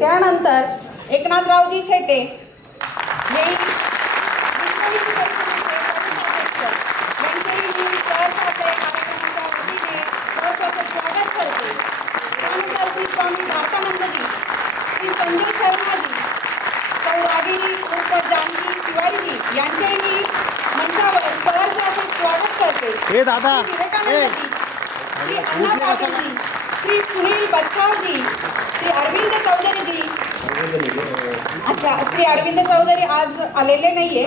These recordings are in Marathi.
त्यानंतर एकनाथरावजी शेटे स्वागत करते। त्यानंतर श्री स्वामी भारतानंदजी, श्री संजय शर्माजी, सौ रागिनी उर्फ जानकी तिवारीजी यांचेही मंचावर सहर्षाचे स्वागत करते। हे दादा श्री अण्णा पाटीलजी, श्री सुनील बच्चावजी, श्री अरविंद चौधरीजी, अच्छा श्री अरविंद चौधरी आज आलेले नाहीये,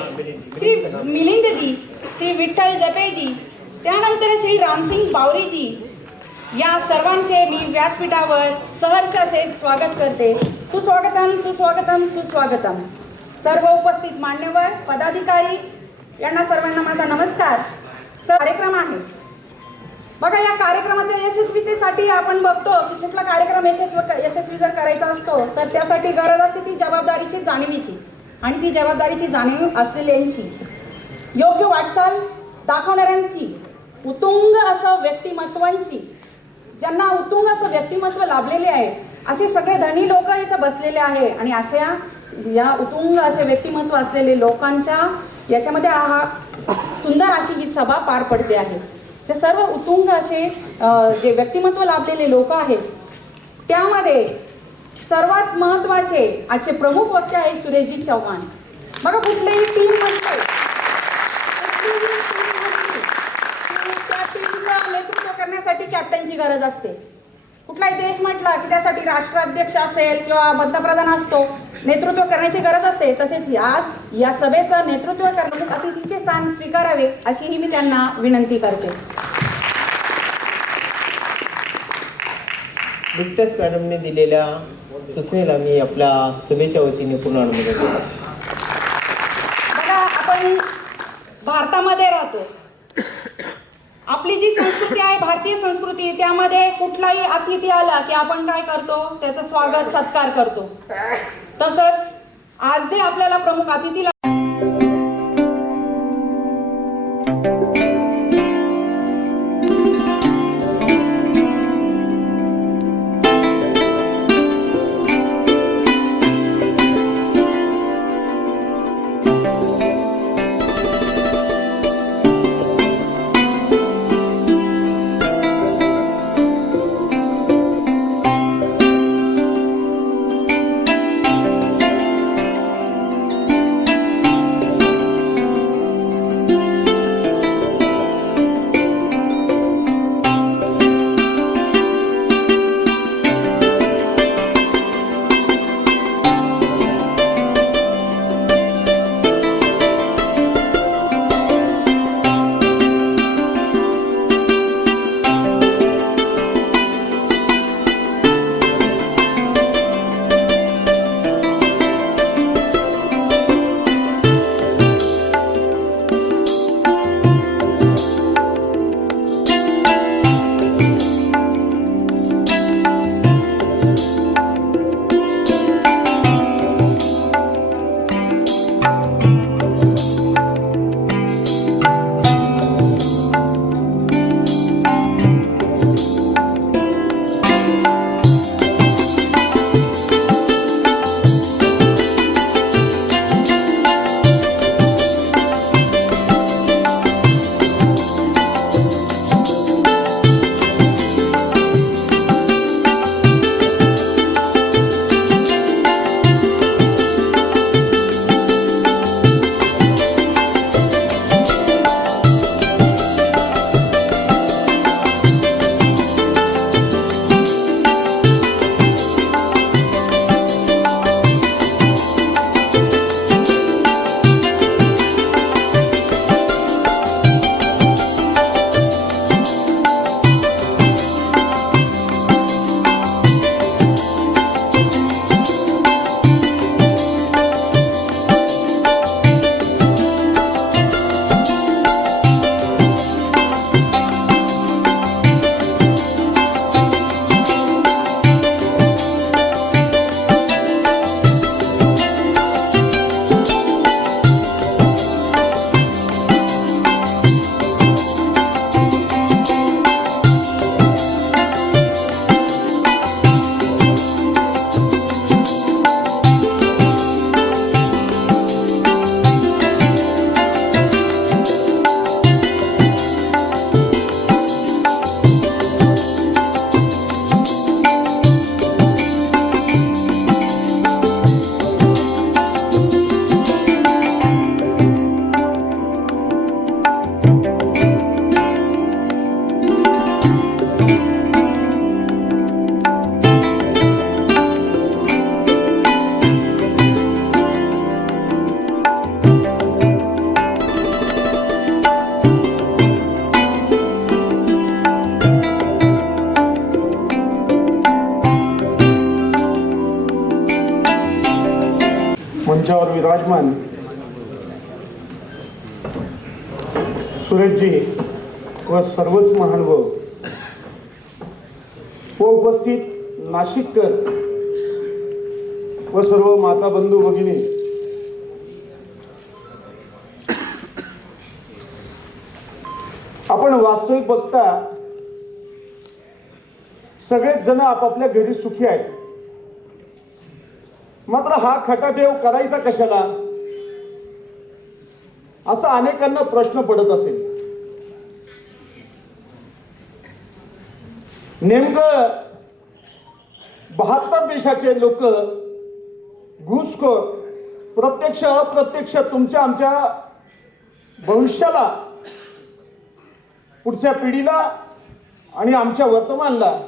श्री मिलिंदजी, श्री विठ्ठल जपेजी, त्यानंतर श्री रामसिंग बावरीजी, या सर्वांचे मी व्यासपीठावर सहर्ष असे स्वागत करते। सुस्वागतम सुस्वागतम सुस्वागतम। सर्व उपस्थित मान्यवर पदाधिकारी यांना सर्वांना माझा नमस्कार। कार्यक्रम आहे बघा, या कार्यक्रमाच्या यशस्वीतेसाठी आपण बघतो की कुठला कार्यक्रम यशस्वी जर करायचा असतो तर त्यासाठी गरज असते ती जबाबदारीची जाणीवीची, आणि ती जबाबदारीची जाणीव असलेल्यांची, योग्य वाटचाल दाखवणाऱ्यांची, उत्तुंग असं व्यक्तिमत्वांची, ज्यांना उत्तुंग असं व्यक्तिमत्व लाभलेले आहे असे सगळे धनी लोक इथं बसलेले आहे। आणि अशा या उत्तुंग असे व्यक्तिमत्व असलेले लोकांच्या याच्यामध्ये हा सुंदर अशी ही सभा पार पडते आहे। ते सर्व उत्तुंग असे जे व्यक्तिमत्व लाभलेले लोक आहेत त्यामध्ये सर्वात महत्त्वाचे आजचे प्रमुख वक्ते आहे सुरेशजी चव्हाण। बघा, कुठलेही टीम म्हणते त्या टीमचं नेतृत्व करण्यासाठी कॅप्टनची गरज असते। कुठलाही देश म्हटला की त्यासाठी राष्ट्राध्यक्ष असेल किंवा पंतप्रधान असतो, नेतृत्व करण्याची गरज असते। तसेच आज या सभेचं नेतृत्व करण्यासाठी अतिथीचे स्थान स्वीकारावे अशीही मी त्यांना विनंती करते। नुकत्याच मॅडमने दिलेल्या सूचनेला मी आपल्या सभेच्या वतीने पुन्हा अनुमोदन करतो। बघा, आपण भारतामध्ये राहतो, आपली जी संस्कृती आहे भारतीय संस्कृती, त्यामध्ये कुठलाही अतिथी आला की आपण काय करतो, त्याचं स्वागत सत्कार करतो। तसंच आज जे आपल्याला प्रमुख अतिथी सुरेशजी व सर्वच महानुभाव व उपस्थित नाशिककर व सर्व माता बंधू भगिनी, आपण वास्तविक बघता सगळेच जण आपापल्या घरी सुखी आहेत. मात्र हा खटादेव करायचा कशाला असा अनेकांना प्रश्न पडत असेल. नेमकं 72 देशाचे लोक घुसखोर प्रत्यक्ष अप्रत्यक्ष तुमच्या आमच्या भविष्याला, पुढच्या पिढीला आणि आमच्या वर्तमानला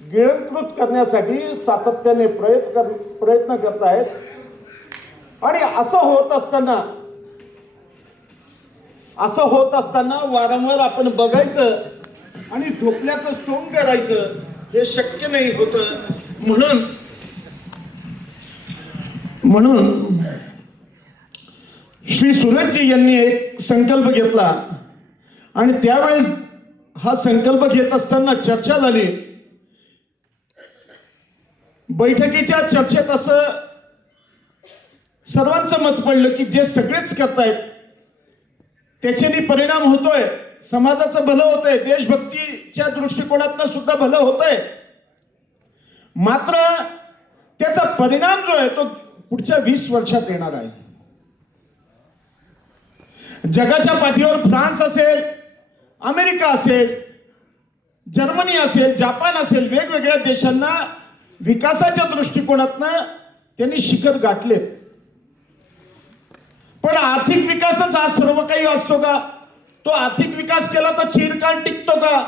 गिळंकृत करण्यासाठी सातत्याने प्रयत्न करत आहेत. आणि असं होत असताना वारंवार आपण बघायचं आणि झोपल्याचं सोंग करायचं हे शक्य नाही होतं. म्हणून श्री सुरेशजी यांनी एक संकल्प घेतला आणि त्यावेळेस हा संकल्प घेत असताना चर्चा झाली. बैठकीच्या चर्चेत असं सर्वांचं मत पडलं की जे सगळेच करतायत त्याच्याने परिणाम होतोय, समाजाचं भलं होतंय, देशभक्तीच्या दृष्टिकोनातनं सुद्धा भलं होतंय. मात्र त्याचा परिणाम जो आहे तो पुढच्या 20 वर्षात येणार आहे. जगाच्या पाठीवर फ्रान्स असेल, अमेरिका असेल, जर्मनी असेल, जापान असेल, वेगवेगळ्या देशांना विकासाच्या दृष्टिकोनातनं त्यांनी शिखर गाठलेत. पण आर्थिक विकासच हा सर्व काही असतो का? तो आर्थिक विकास केला तर चिरकाल टिकतो का?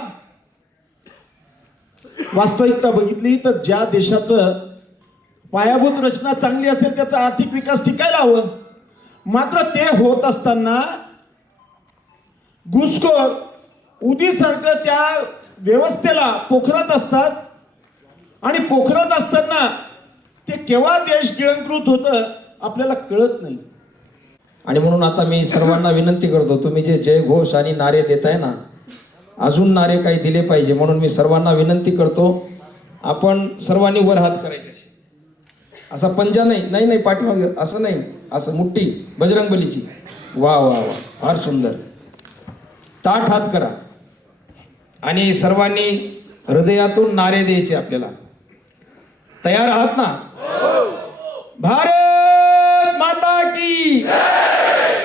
वास्तविकता बघितली तर ज्या देशाचं पायाभूत रचना चांगली असेल त्याचा आर्थिक विकास टिकायला हवं. मात्र ते होत असताना घुसखोर उदीसारखं त्या व्यवस्थेला पोखरत असतात आणि पोखरत असताना ते केव्हा देश गिळंकृत होतं आपल्याला कळत नाही. आणि म्हणून आता मी सर्वांना विनंती करतो, तुम्ही जे जयघोष आणि नारे देताय ना, अजून नारे काही दिले पाहिजे. म्हणून मी सर्वांना विनंती करतो, आपण सर्वांनी वर हात करायचे. असा पंजा नाही पाठीमागे असं नाही, असं मुठ्ठी बजरंगबलीची. वा वा वा, फार सुंदर. ताठ हात करा आणि सर्वांनी हृदयातून नारे द्यायचे आपल्याला. तयार आहात ना? भारत माता की,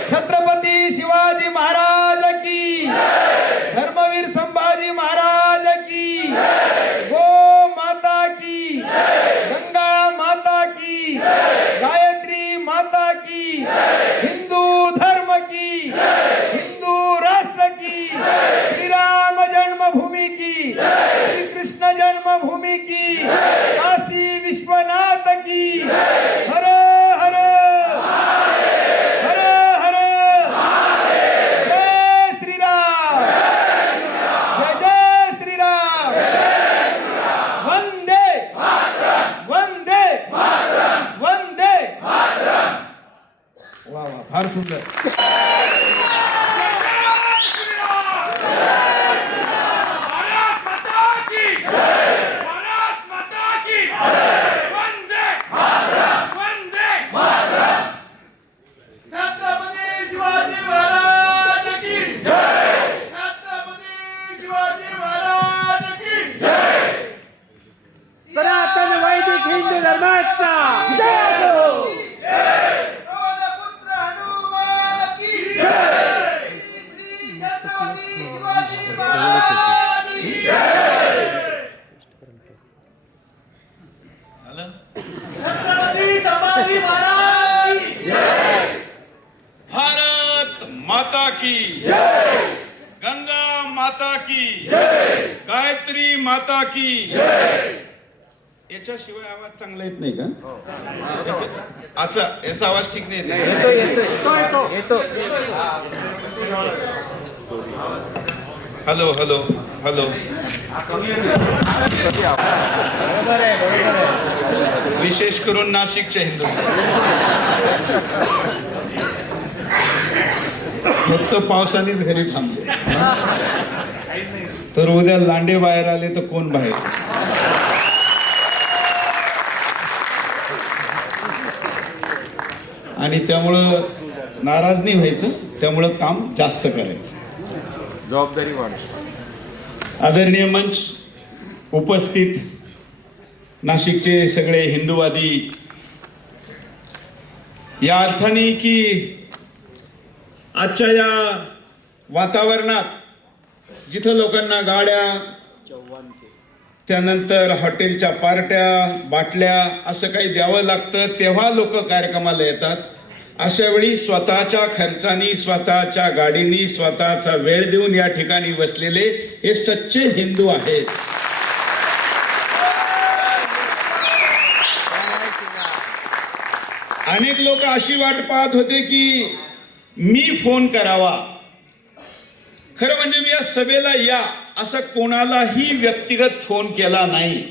छत्रपती शिवाजी महाराज की, धर्मवीर संभाजी महाराज की, गो माता की, गंगा माता की, गायत्री माता की, हिंदू धर्म की, हिंदू राष्ट्र की, श्रीराम जन्मभूमी की, श्री कृष्ण जन्मभूमी की, काशी विश्वनाथ की. हर हर हर हर जय श्रीराम, जय जय श्रीराम, वंदे वंदे वंदे. वा वा, फार सुंदर. सनातन वैदिक हिंदू धर्माचा जय असो. पुत्र हनुमान की जय. श्री छत्रपती शिवाजी महाराज की जय. छत्रपती संभाजी महाराज की जय. भारत माता की जय. गंगा माता की जय. गायत्री माता की जय. याच्याशिवाय आवाज चांगला येत नाही का? याचा आवाज ठीक नाही येतो. Hello hello hello. विशेष करून नाशिकच्या हिंदू. फक्त पावसानेच घरी थांबले. तर उद्या लांडे बाहेर आले तर कोण बाहेर? आणि त्यामुळं नाराज नाही व्हायचं, त्यामुळं काम जास्त करायचं. जबाबदारी वाढ. आदरणीय मंच, उपस्थित नाशिकचे सगळे हिंदूवादी, या अर्थाने की आजच्या या वातावरणात जिथं लोकांना गाड्या, त्यानंतर हॉटेलच्या पार्ट्या, बाटल्या असं काही द्यावं लागतं, तेव्हा लोक कार्यक्रमाला येतात. अशा वेळी स्वतःच्या खर्चानी, स्वतःच्या गाडीनी, स्वतःचा वेळ देऊन या ठिकाणी बसलेले हे सच्चे हिंदू आहेत. अनेक लोक अशी वाट पाहत होते की मी फोन करावा. खरं म्हणजे मी या सभेला या असं कोणालाही व्यक्तिगत फोन केला नाही,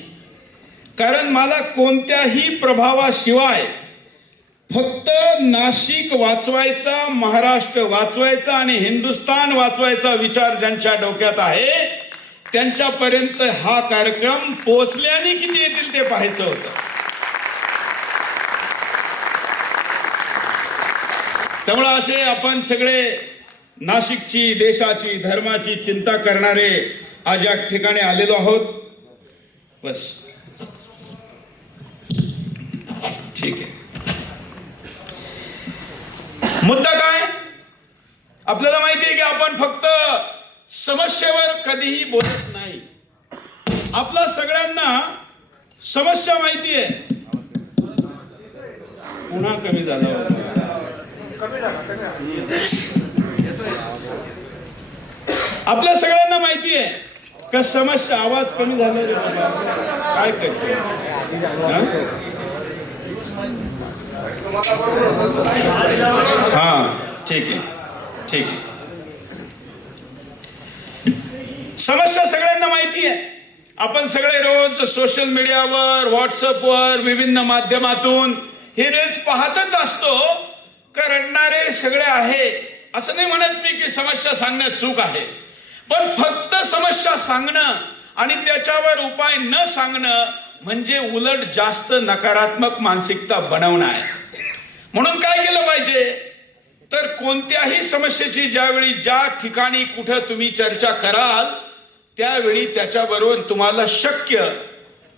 कारण मला कोणत्याही प्रभावाशिवाय फक्त नाशिक वाचवायचा, महाराष्ट्र वाचवायचा आणि हिंदुस्थान वाचवायचा विचार ज्यांच्या डोक्यात आहे त्यांच्यापर्यंत हा कार्यक्रम पोहोचल्याने किती येतील ते पाहायचं होतं. त्यामुळे असे आपण सगळे नाशिकची, देशाची, धर्माची चिंता करणारे आज या ठिकाणी आलेलो आहोत. बस ठीक आहे. मुद्दा काय? आपल्याला माहिती आहे की आपण फक्त समस्येवर कधीही बोलत नाही. आपल्या सगळ्यांना समस्या माहिती आहे. पुन्हा कमी झालं. आपल्या सगळ्यांना माहिती आहे का समस्या. आवाज कमी झाला रे बाबा, काय करतो? हा ठीक आहे, ठीक आहे. समस्या सगळ्यांना माहिती आहे. आपण सगळे रोज सोशल मीडियावर, व्हॉट्सअपवर, विभिन्न माध्यमातून हे रेज पाहतच असतो. रडणारे सगळे आहे असं नाही म्हणत मी की समस्या सांगण्यात चूक आहे, पण फक्त समस्या सांगणं आणि त्याच्यावर उपाय न सांगणं म्हणजे उलट जास्त नकारात्मक मानसिकता बनवणं आहे. म्हणून काय केलं पाहिजे तर कोणत्याही समस्येची ज्यावेळी ज्या ठिकाणी कुठं तुम्ही चर्चा कराल त्यावेळी त्याच्याबरोबर तुम्हाला शक्य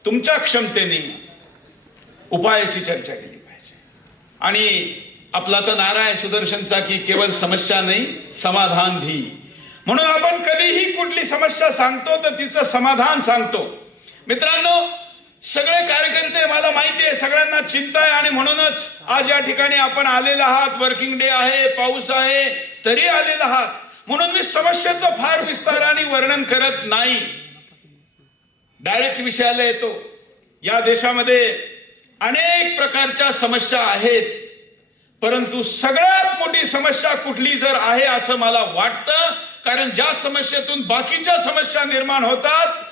तुमच्या क्षमतेने उपायाची चर्चा केली पाहिजे. आणि आपला तर नारा आहे सुदर्शनचा की केवळ समस्या नाही समाधान भी. म्हणून आपण कधीही कुठली समस्या सांगतो तर तिचं समाधान सांगतो. मित्रांनो, सगळे कार्यकर्ते मला माहिती आहे सगळ्यांना चिंता आहे आणि म्हणूनच आज या ठिकाणी आपण आलेला आहात. वर्किंग डे आहे, पाऊस आहे, तरी आलेला आहात. म्हणून मी समस्येचं फार विस्ताराने वर्णन करत नाही, डायरेक्ट विषयाला येतो. या देशामध्ये अनेक प्रकारच्या समस्या आहेत, परंतु सगळ्यात मोठी समस्या कुठली जर आहे असं मला वाटतं, कारण ज्या समस्येतून बाकीच्या समस्या निर्माण होतात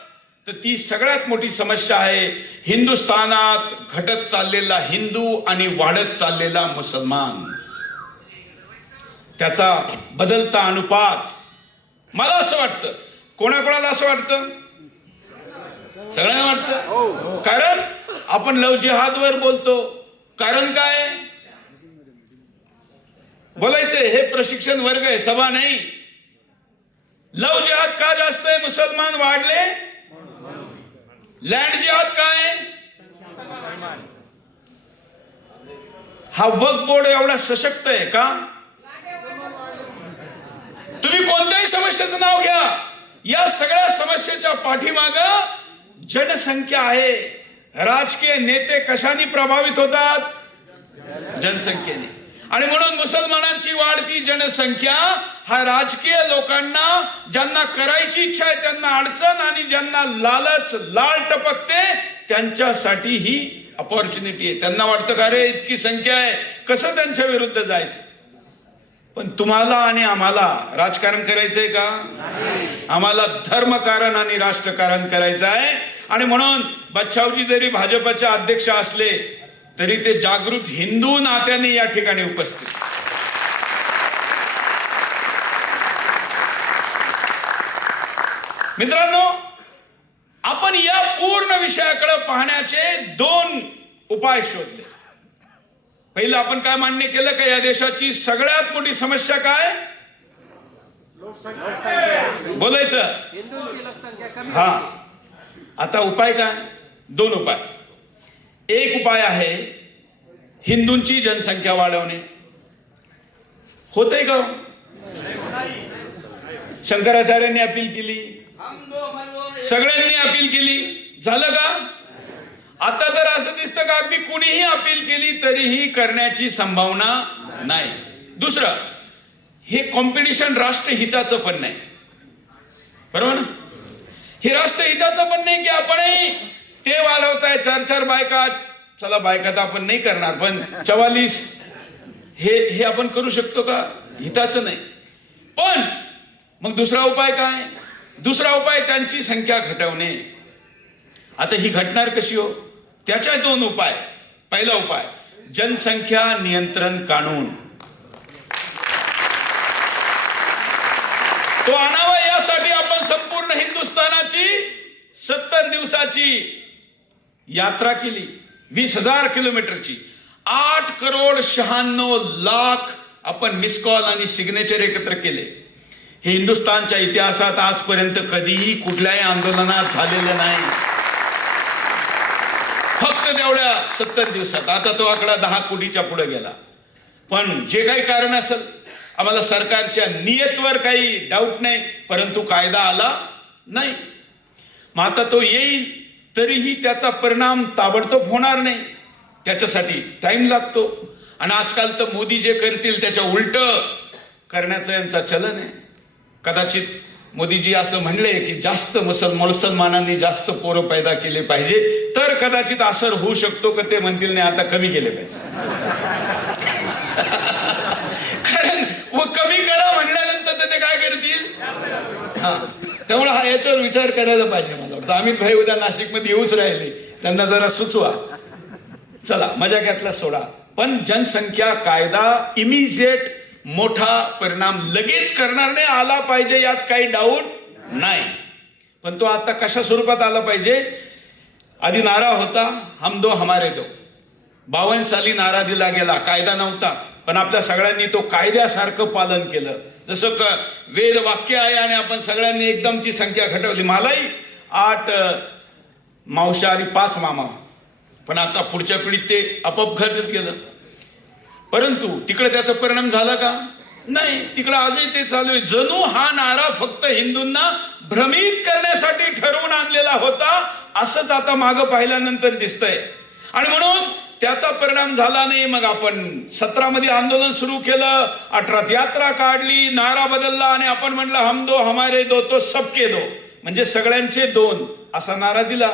तर ती सगळ्यात मोठी समस्या आहे हिंदुस्थानात घटत चाललेला हिंदू आणि वाढत चाललेला मुसलमान, त्याचा बदलता अनुपात. मला असं वाटतं, कोणाकोणाला असं वाटतं? सगळ्यांना वाटतं. कारण आपण लव जिहादवर बोलतो. कारण काय? बोलायचंय, हे प्रशिक्षण वर्ग आहे, सभा नाही. लव जिहाद का जास्त आहे? मुसलमान वाढले. लँड जिहाद काय? हा वक्फ बोर्ड एवढा सशक्त आहे का? तुम्ही कोणत्याही समस्येचं नाव घ्या, या सगळ्या समस्येच्या पाठीमाग जनसंख्या आहे. राजकीय नेते कशाने प्रभावित होतात? जनसंख्येने. आणि म्हणून मुसलमानांची वाढती जनसंख्या हा राजकीय लोकांना, ज्यांना करायची इच्छा आहे त्यांना अडचण, आणि ज्यांना लालच लाल टपकते त्यांच्यासाठी ही अपॉर्च्युनिटी आहे. त्यांना वाटतं का रे इतकी संख्या आहे, कसं त्यांच्या विरुद्ध जायचं? पण तुम्हाला आणि आम्हाला राजकारण करायचंय का? आम्हाला धर्मकारण आणि राष्ट्रकारण करायचं आहे. आणि म्हणून बच्छावजी जरी भाजपचे अध्यक्ष असले तरी ते जागृत हिंदू नात्याने या ठिकाणी उपस्थित. मित्रांनो, आपण या पूर्ण विषयाकडे पाहण्याचे 2 उपाय शोधले. पहिलं आपण काय मान्य केलं का या देशाची सगळ्यात मोठी समस्या काय? बोलायचं. हा, आता उपाय काय? 2 उपाय. एक उपाय आहे हिंदूंची जनसंख्या वाढवणे. होतंय का? शंकराचार्यांनी अपील केली, सगळ्यांनी अपील केली, झालं का? आता तर असं दिसतं का अगदी कुणीही अपील केली तरीही करण्याची संभावना नाही. दुसरं, हे कॉम्पिटिशन राष्ट्रहिताचं पण नाही, बरोबर ना? हे राष्ट्रहिताचं पण नाही की आपणही ते वाढवताय 4 बायका. चला, बायका तर आपण नाही करणार, पण 44 हे आपण करू शकतो का? हिताचं नाही. पण मग दुसरा उपाय काय? दुसरा उपाय त्यांची संख्या घटवणे. आता ही घटणार कशी हो? त्याच्या 2 उपाय. पहिला उपाय जनसंख्या नियंत्रण कानून. तो आणावा यासाठी आपण संपूर्ण हिंदुस्थानाची 70 दिवसाची यात्रा केली, 20,000 किलोमीटरची. 8,96,00,000 आपण मिस कॉल आणि सिग्नेचर एकत्र केले. हे हिंदुस्थानच्या इतिहासात आजपर्यंत कधीही कुठल्याही आंदोलनात झालेलं नाही, फक्त तेवढ्या 70 दिवसात. आता तो आकडा 10 कोटीच्या पुढे गेला. पण जे काही कारण असेल, आम्हाला सरकारच्या नियतीवर काही डाऊट नाही, परंतु कायदा आला नाही. मग आता तो येईल तरीही त्याचा परिणाम ताबडतोब होणार नाही, त्याच्यासाठी टाइम लागतो. आणि आजकाल तर मोदी जे करतील त्याच्या उलट करण्याचं यांचा चलन आहे. कदाचित मोदीजी असं म्हणले की जास्त मुसलमानांनी जास्त पोरं पैदा केले पाहिजे, तर कदाचित असर होऊ शकतो का ते म्हणतील नाही आता कमी केले पाहिजे. कारण कमी करा म्हणल्यानंतर ते काय करतील? हा, त्यामुळे हा याच्यावर विचार करायला पाहिजे. मला वाटतं अमित भाई उद्या नाशिकमध्ये येऊच राहिले, त्यांना जरा सुचवा. चला, मजा घेतला सोडा. पण जनसंख्या कायदा इमिजिएट मोठा परिणाम लगेच करणार नाही, आला पाहिजे यात काही डाऊट नाही. पण तो आता कशा स्वरूपात आला पाहिजे? आधी नारा होता हम दो हमारे दो. 52 साली नारा दिला गेला, कायदा नव्हता, पण आपल्या सगळ्यांनी तो कायद्यासारखं पालन केलं. जसं वेद वाक्य आहे आणि आपण सगळ्यांनी एकदम ती संख्या घटवली. मलाही 8 मावशा आणि 5 मामा, पण आता पुढच्या पिढीत ते आपोआप घटत गेलं. परंतु तिकडे त्याचा परिणाम झाला का? नाही. तिकडे आजही ते चालू आहे. जणू हा नारा फक्त हिंदूंना भ्रमित करण्यासाठी ठरवून आणलेला होता, असंच आता मागं पाहिल्यानंतर दिसतंय. आणि म्हणून त्याचा परिणाम झाला नाही. मग आपण 17 मध्ये आंदोलन सुरू केलं, 18 यात्रा काढली, नारा बदलला आणि आपण म्हणलं हम दो हमारे दो तो सबके दो, म्हणजे सगळ्यांचे 2 असा नारा दिला.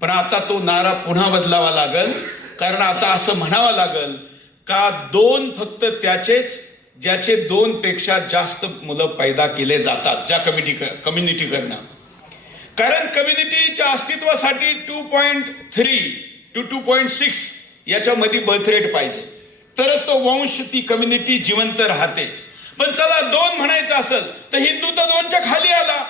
पण आता तो नारा पुन्हा बदलावा लागल, कारण आता असं म्हणावं लागल का 2 फक्त त्याचेच ज्याचे 2 पेक्षा जास्त मुलं पैदा केले जातात, ज्या कम्युनिटीकडनं. कारण कम्युनिटीच्या अस्तित्वासाठी 2.3 to 2.6 याच्यामध्ये बर्थ रेट पाहिजे, तरच तो वंश, ती कम्युनिटी जिवंत राहते. पण चला 2 म्हणायचं असेल तर हिंदू तर 2च्या खाली आला.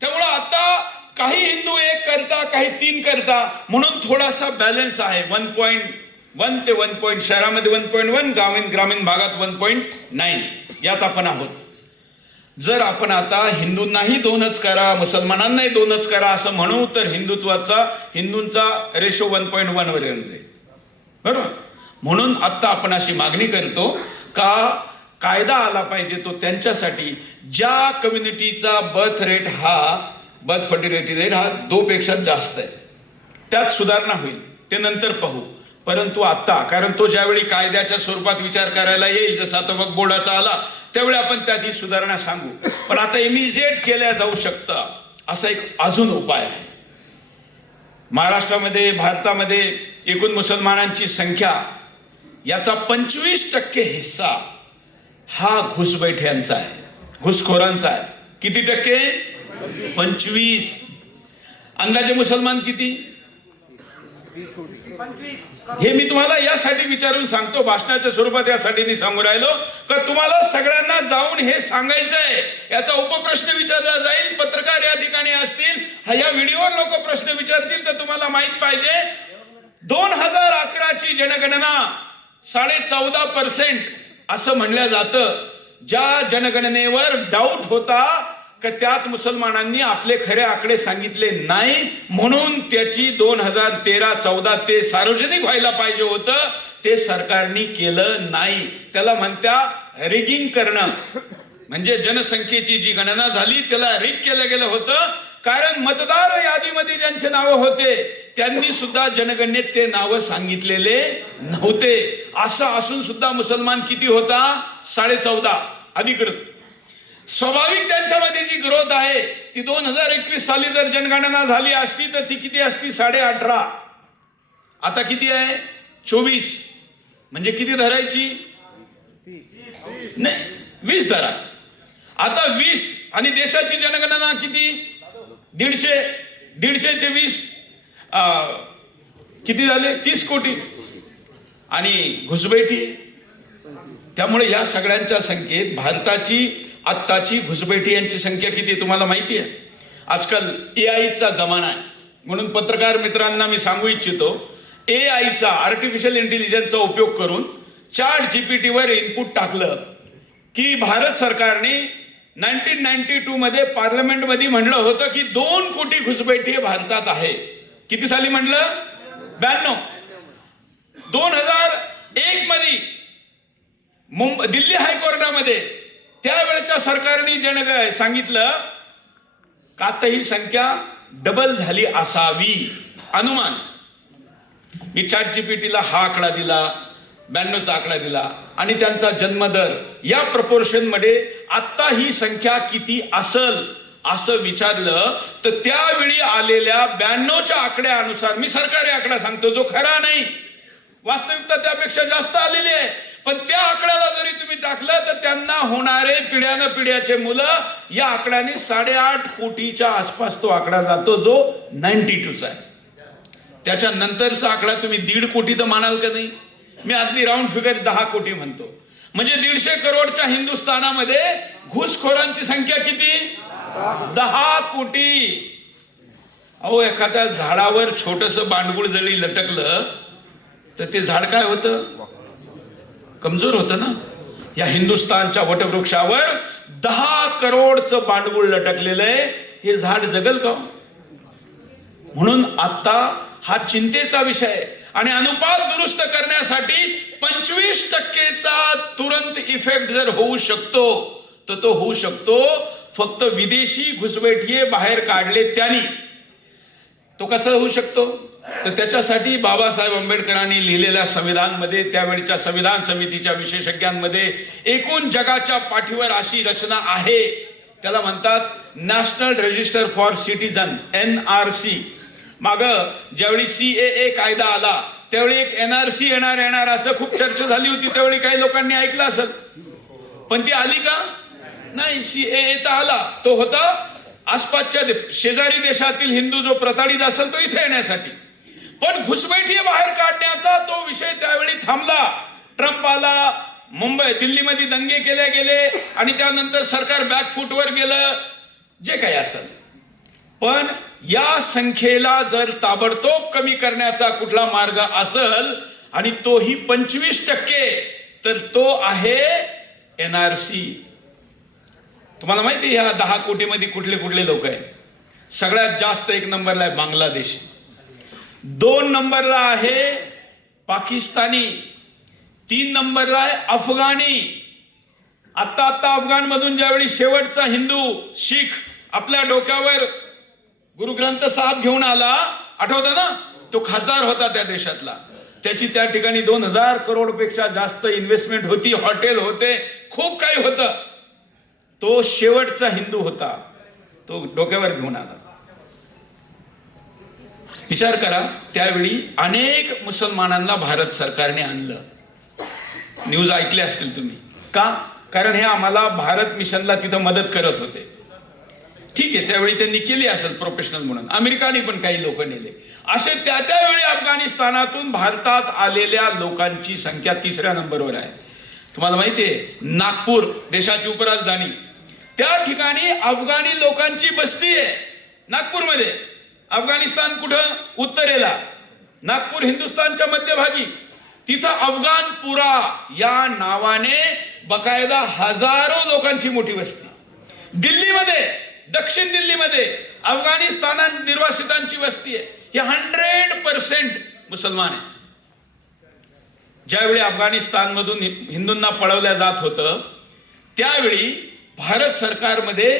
त्यामुळं आता काही हिंदू 1 करता, काही 3 करता, म्हणून थोडासा बॅलन्स आहे. 1.1 ते 1. शहरामध्ये 1.1, ग्रामीण भागात 1.9 यात आपण आहोत. जर आपण आता हिंदूंनाही 2च करा, मुसलमानांनाही 2च करा असं म्हणू, तर हिंदूंचा रेशो 1.1 वर येईल, बरोबर. म्हणून आता आपण अशी मागणी करतो का कायदा आला पाहिजे तो त्यांच्यासाठी ज्या कम्युनिटीचा बर्थ फर्टिलिटी रेट हा 2 पेक्षा जास्त आहे, त्यात सुधारणा होईल, ते नंतर पाहू. परंतु आता, कारण तो ज्यावेळी कायद्याच्या स्वरूपात विचार करायला येईल, जसं आता मग बोर्डाचा आला त्यावेळी आपण त्यात ही सुधारणा सांगू. पण आता इमिजिएट केल्या जाऊ शकतं असा एक अजून उपाय आहे. महाराष्ट्रामध्ये, भारतामध्ये एकूण मुसलमानांची संख्या याचा 25% हिस्सा हा घुसबैठ्यांचा आहे, घुसखोरांचा आहे. किती टक्के? 25. अंदाजे मुसलमान किती? हे मी तुम्हाला यासाठी विचारून सांगतो, भाषणाच्या स्वरूपात यासाठी मी सांगू राहिलो का तुम्हाला सगळ्यांना जाऊन हे सांगायचंय. याचा उपप्रश्न विचारला जाईल, पत्रकार या ठिकाणी असतील, या व्हिडिओवर लोक प्रश्न विचारतील, तर तुम्हाला माहित पाहिजे 2011ची जनगणना 14.5% असं म्हणलं जातं. ज्या जनगणनेवर डाऊट होता की त्यात मुसलमानांनी आपले खरे आकडे सांगितले नाही, म्हणून त्याची 2013-14 ते सार्वजनिक व्हायला पाहिजे होतं, ते सरकारने केलं नाही. त्याला म्हणत्या रिगिंग करणं. म्हणजे जनसंख्येची जी गणना झाली त्याला रिग केलं गेलं होतं, कारण मतदार यादीमध्ये ज्यांचे नावं होते त्यांनी सुद्धा जनगणनेत ते नावं सांगितलेले नव्हते. असं असून सुद्धा मुसलमान किती होता? 14.5 अधिकृत. स्वाभाविक त्यांच्यामध्ये जी ग्रोथ आहे ती 2021 साली जर जनगणना झाली असती तर ती किती असती? 18.5. आता किती आहे? 24. म्हणजे किती धरायची? नाही, 20 धरा. आता 20 आणि देशाची जनगणना किती? 150. 150चे 20 किती झाले? 30 कोटी. आणि घुसबैठी. त्यामुळे या सगळ्यांच्या संख्येत भारताची आत्ताची घुसबैठी यांची संख्या किती तुम्हाला माहिती आहे? आजकाल AI चा जमाना आहे, म्हणून पत्रकार मित्रांना मी सांगू इच्छितो, AI चा आर्टिफिशियल इंटेलिजन्सचा उपयोग करून ChatGPT वर इनपुट टाकलं की भारत सरकारने 1992 मध्ये पार्लमेंटमध्ये म्हणलं होतं की 2 कोटी घुसबैठी भारतात आहे. किती साली म्हणलं? 92. 2001 मध्ये दिल्ली हायकोर्टामध्ये त्यावेळेच्या सरकारने सांगितलं का आता ही संख्या डबल झाली असावी. अनुमान. मी ChatGPTला हा आकडा दिला, 92चा आकडा दिला आणि त्यांचा जन्मदर या प्रपोर्शन मध्ये आता ही संख्या किती असल असं विचारलं तर त्यावेळी आलेल्या 92च्या आकड्यानुसार, मी सरकारी आकडा सांगतो जो खरा नाही, वास्तविकता त्यापेक्षा जास्त आलेली आहे, पण त्या आकड्याला जरी तुम्ही टाकलं तर त्यांना होणारे पिढ्यानपिढ्याचे मुलं या आकड्याने 8.5 कोटीच्या आसपास तो आकडा जातो जो 92चा आहे. त्याच्या नंतरचा आकडा तुम्ही 1.5 कोटी तर मानाल का नाही? मी अगदी राऊंड फिगर 10 कोटी म्हणतो. म्हणजे 150 करोडच्या हिंदुस्थानामध्ये घुसखोरांची संख्या किती? 10 कोटी. अहो, एखाद्या झाडावर छोटस बांडगुळ जरी लटकलं तर ते झाड काय होतं? कमजोर होतं ना. या हिंदुस्थानच्या वटवृक्षावर 10 करोडचं बांडगुळ लटकलेलं आहे, हे झाड जगल का? म्हणून आता हा चिंतेचा विषय आहे. आणि अनुपात दुरुस्त करण्यासाठी 25%चा तुरंत इफेक्ट जर होऊ शकतो तर तो होऊ शकतो फक्त विदेशी घुसबैठिये बाहेर काढले त्यांनी. तो कसा होऊ शकतो? तर त्याच्यासाठी बाबासाहेब आंबेडकरांनी लिहिलेल्या संविधानमध्ये, त्यावेळीच्या संविधान समितीच्या विशेषज्ञांमध्ये एकूण जगाच्या पाठीवर अशी रचना आहे, त्याला म्हणतात national register for citizen, NRC. माग ज्यावेळी CAA कायदा आला त्यावेळी एक NRC येणार असं खूप चर्चा झाली होती. त्यावेळी काही लोकांनी ऐकलं असेल, पण ती आली का? नाही. CAA तर आला, तो होता आसपासच्या शेजारी देशातील हिंदू जो प्रताडित असेल तो इथे येण्यासाठी. पण घुसबैठी बाहेर काढण्याचा तो विषय त्यावेळी थांबला. ट्रम्प आला, दिल्लीमध्ये दंगे केले गेले आणि त्यानंतर सरकार बॅकफूटवर गेलं, जे काही असेल. पण या संख्येला जर ताबडतोब कमी करण्याचा कुठला मार्ग असेल आणि तोही 25%, तर तो आहे NRC. तुम्हाला माहिती आहे ह्या 10 कोटीमध्ये कुठले कुठले लोक आहेत? सगळ्यात जास्त 1 नंबरला आहे बांगलादेशी, 2 नंबरला आहे पाकिस्तानी, 3 नंबरला आहे अफगाणी. आता अफगाण मधून ज्यावेळी शेवटचा हिंदू शीख आपल्या डोक्यावर गुरु ग्रंथ साहेब घेऊन आला, आठवतं ना? तो खासदार होता त्या देशातला. त्याची त्या ठिकाणी 2000 करोड पेक्षा जास्त इन्व्हेस्टमेंट होती, हॉटेल होते, खूप काही होतं. तो शेवटचा हिंदू होता, तो डोक्यावर घेऊन आला. विचार करा, त्यावेळी अनेक मुसलमानांना भारत सरकारने आणलं. न्यूज ऐकले असतील तुम्ही. का? कारण हे आम्हाला भारत मिशनला तिथं मदत करत होते. ठीक आहे, त्यावेळी त्यांनी केली असेल प्रोफेशनल म्हणून. अमेरिकाने पण काही लोक नेले. असे त्यावेळी अफगाणिस्तानातून भारतात आलेल्या लोकांची संख्या 3ऱ्या नंबरवर आहे. तुम्हाला माहिती आहे नागपूर देशाची उपराजधानी, त्या ठिकाणी अफगाणी लोकांची बस्ती आहे. नागपूरमध्ये. अफगाणिस्तान कुठं? उत्तरेला. नागपूर हिंदुस्थानच्या मध्यभागी. तिथं अफगाणपुरा या नावाने बकायदा हजारो लोकांची मोठी वस्ती. दिल्लीमध्ये, दक्षिण दिल्लीमध्ये अफगाणिस्तान निर्वासितांची वस्ती आहे. हे 100% मुसलमान आहे. ज्यावेळी अफगाणिस्तानमधून हिंदूंना पळवल्या जात होतं त्यावेळी भारत सरकारमध्ये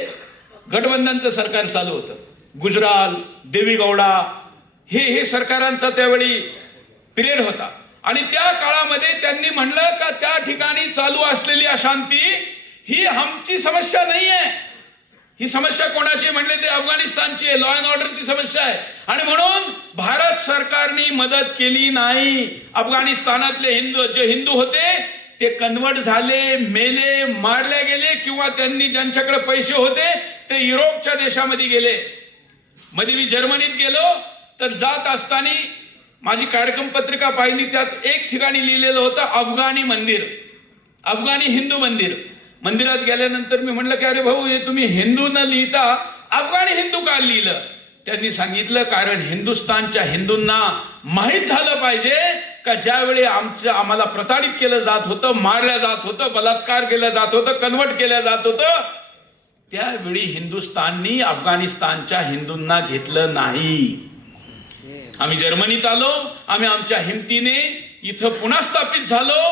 गठबंधनचं सरकार चालू होतं. गुजराल, देवीगौडा हे सरकारांचा त्यावेळी पिरियड होता. आणि त्या काळामध्ये त्यांनी म्हणलं का त्या ठिकाणी चालू असलेली अशांती ही आमची समस्या नाही आहे. ही समस्या कोणाची म्हणले ते अफगाणिस्तानची आहे. लॉ अँड ऑर्डरची समस्या आहे. आणि म्हणून भारत सरकारने मदत केली नाही. अफगाणिस्तानातले जे हिंदू होते ते कन्वर्ट झाले, मेले, मारले गेले, किंवा त्यांनी ज्यांच्याकडे पैसे होते ते युरोपच्या देशामध्ये गेले. मध्ये मी जर्मनीत गेलो तर जात असताना माझी कार्यक्रम पत्रिका पाहिली, त्यात एक ठिकाणी लिहिलेलं होतं अफगाणी मंदिर, अफगाणी हिंदू मंदिर. मंदिरात गेल्यानंतर मी म्हणलं की अरे भाऊ हे तुम्ही हिंदू न लिहिता अफगाणी हिंदू का लिहिलं? त्यांनी सांगितलं कारण हिंदुस्थानच्या हिंदूंना माहीत झालं पाहिजे का ज्यावेळी आम्हाला प्रताडित केलं जात होतं, मारलं जात होतं, बलात्कार केलं जात होतं, कन्वर्ट केलं जात होतं, त्यावेळी हिंदुस्थाननी अफगाणिस्तानच्या हिंदूंना घेतलं नाही. आम्ही जर्मनीत आलो, आम्ही आमच्या हिमतीने इथं पुन्हा स्थापित झालो.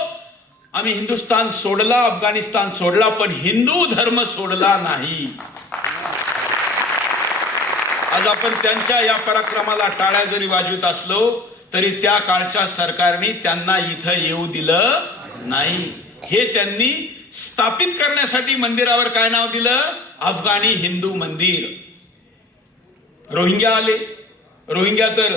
आम्ही हिंदुस्थान सोडला, अफगाणिस्तान सोडला, पण हिंदू धर्म सोडला नाही. आज आपण त्यांच्या या पराक्रमाला टाळ्या जरी वाजवत असलो तरी त्या काळच्या सरकारने त्यांना इथं येऊ दिलं नाही. हे त्यांनी स्थापित करण्यासाठी मंदिरावर काय नाव दिलं? अफगाणी हिंदू मंदिर. रोहिंग्या आले. रोहिंग्या तर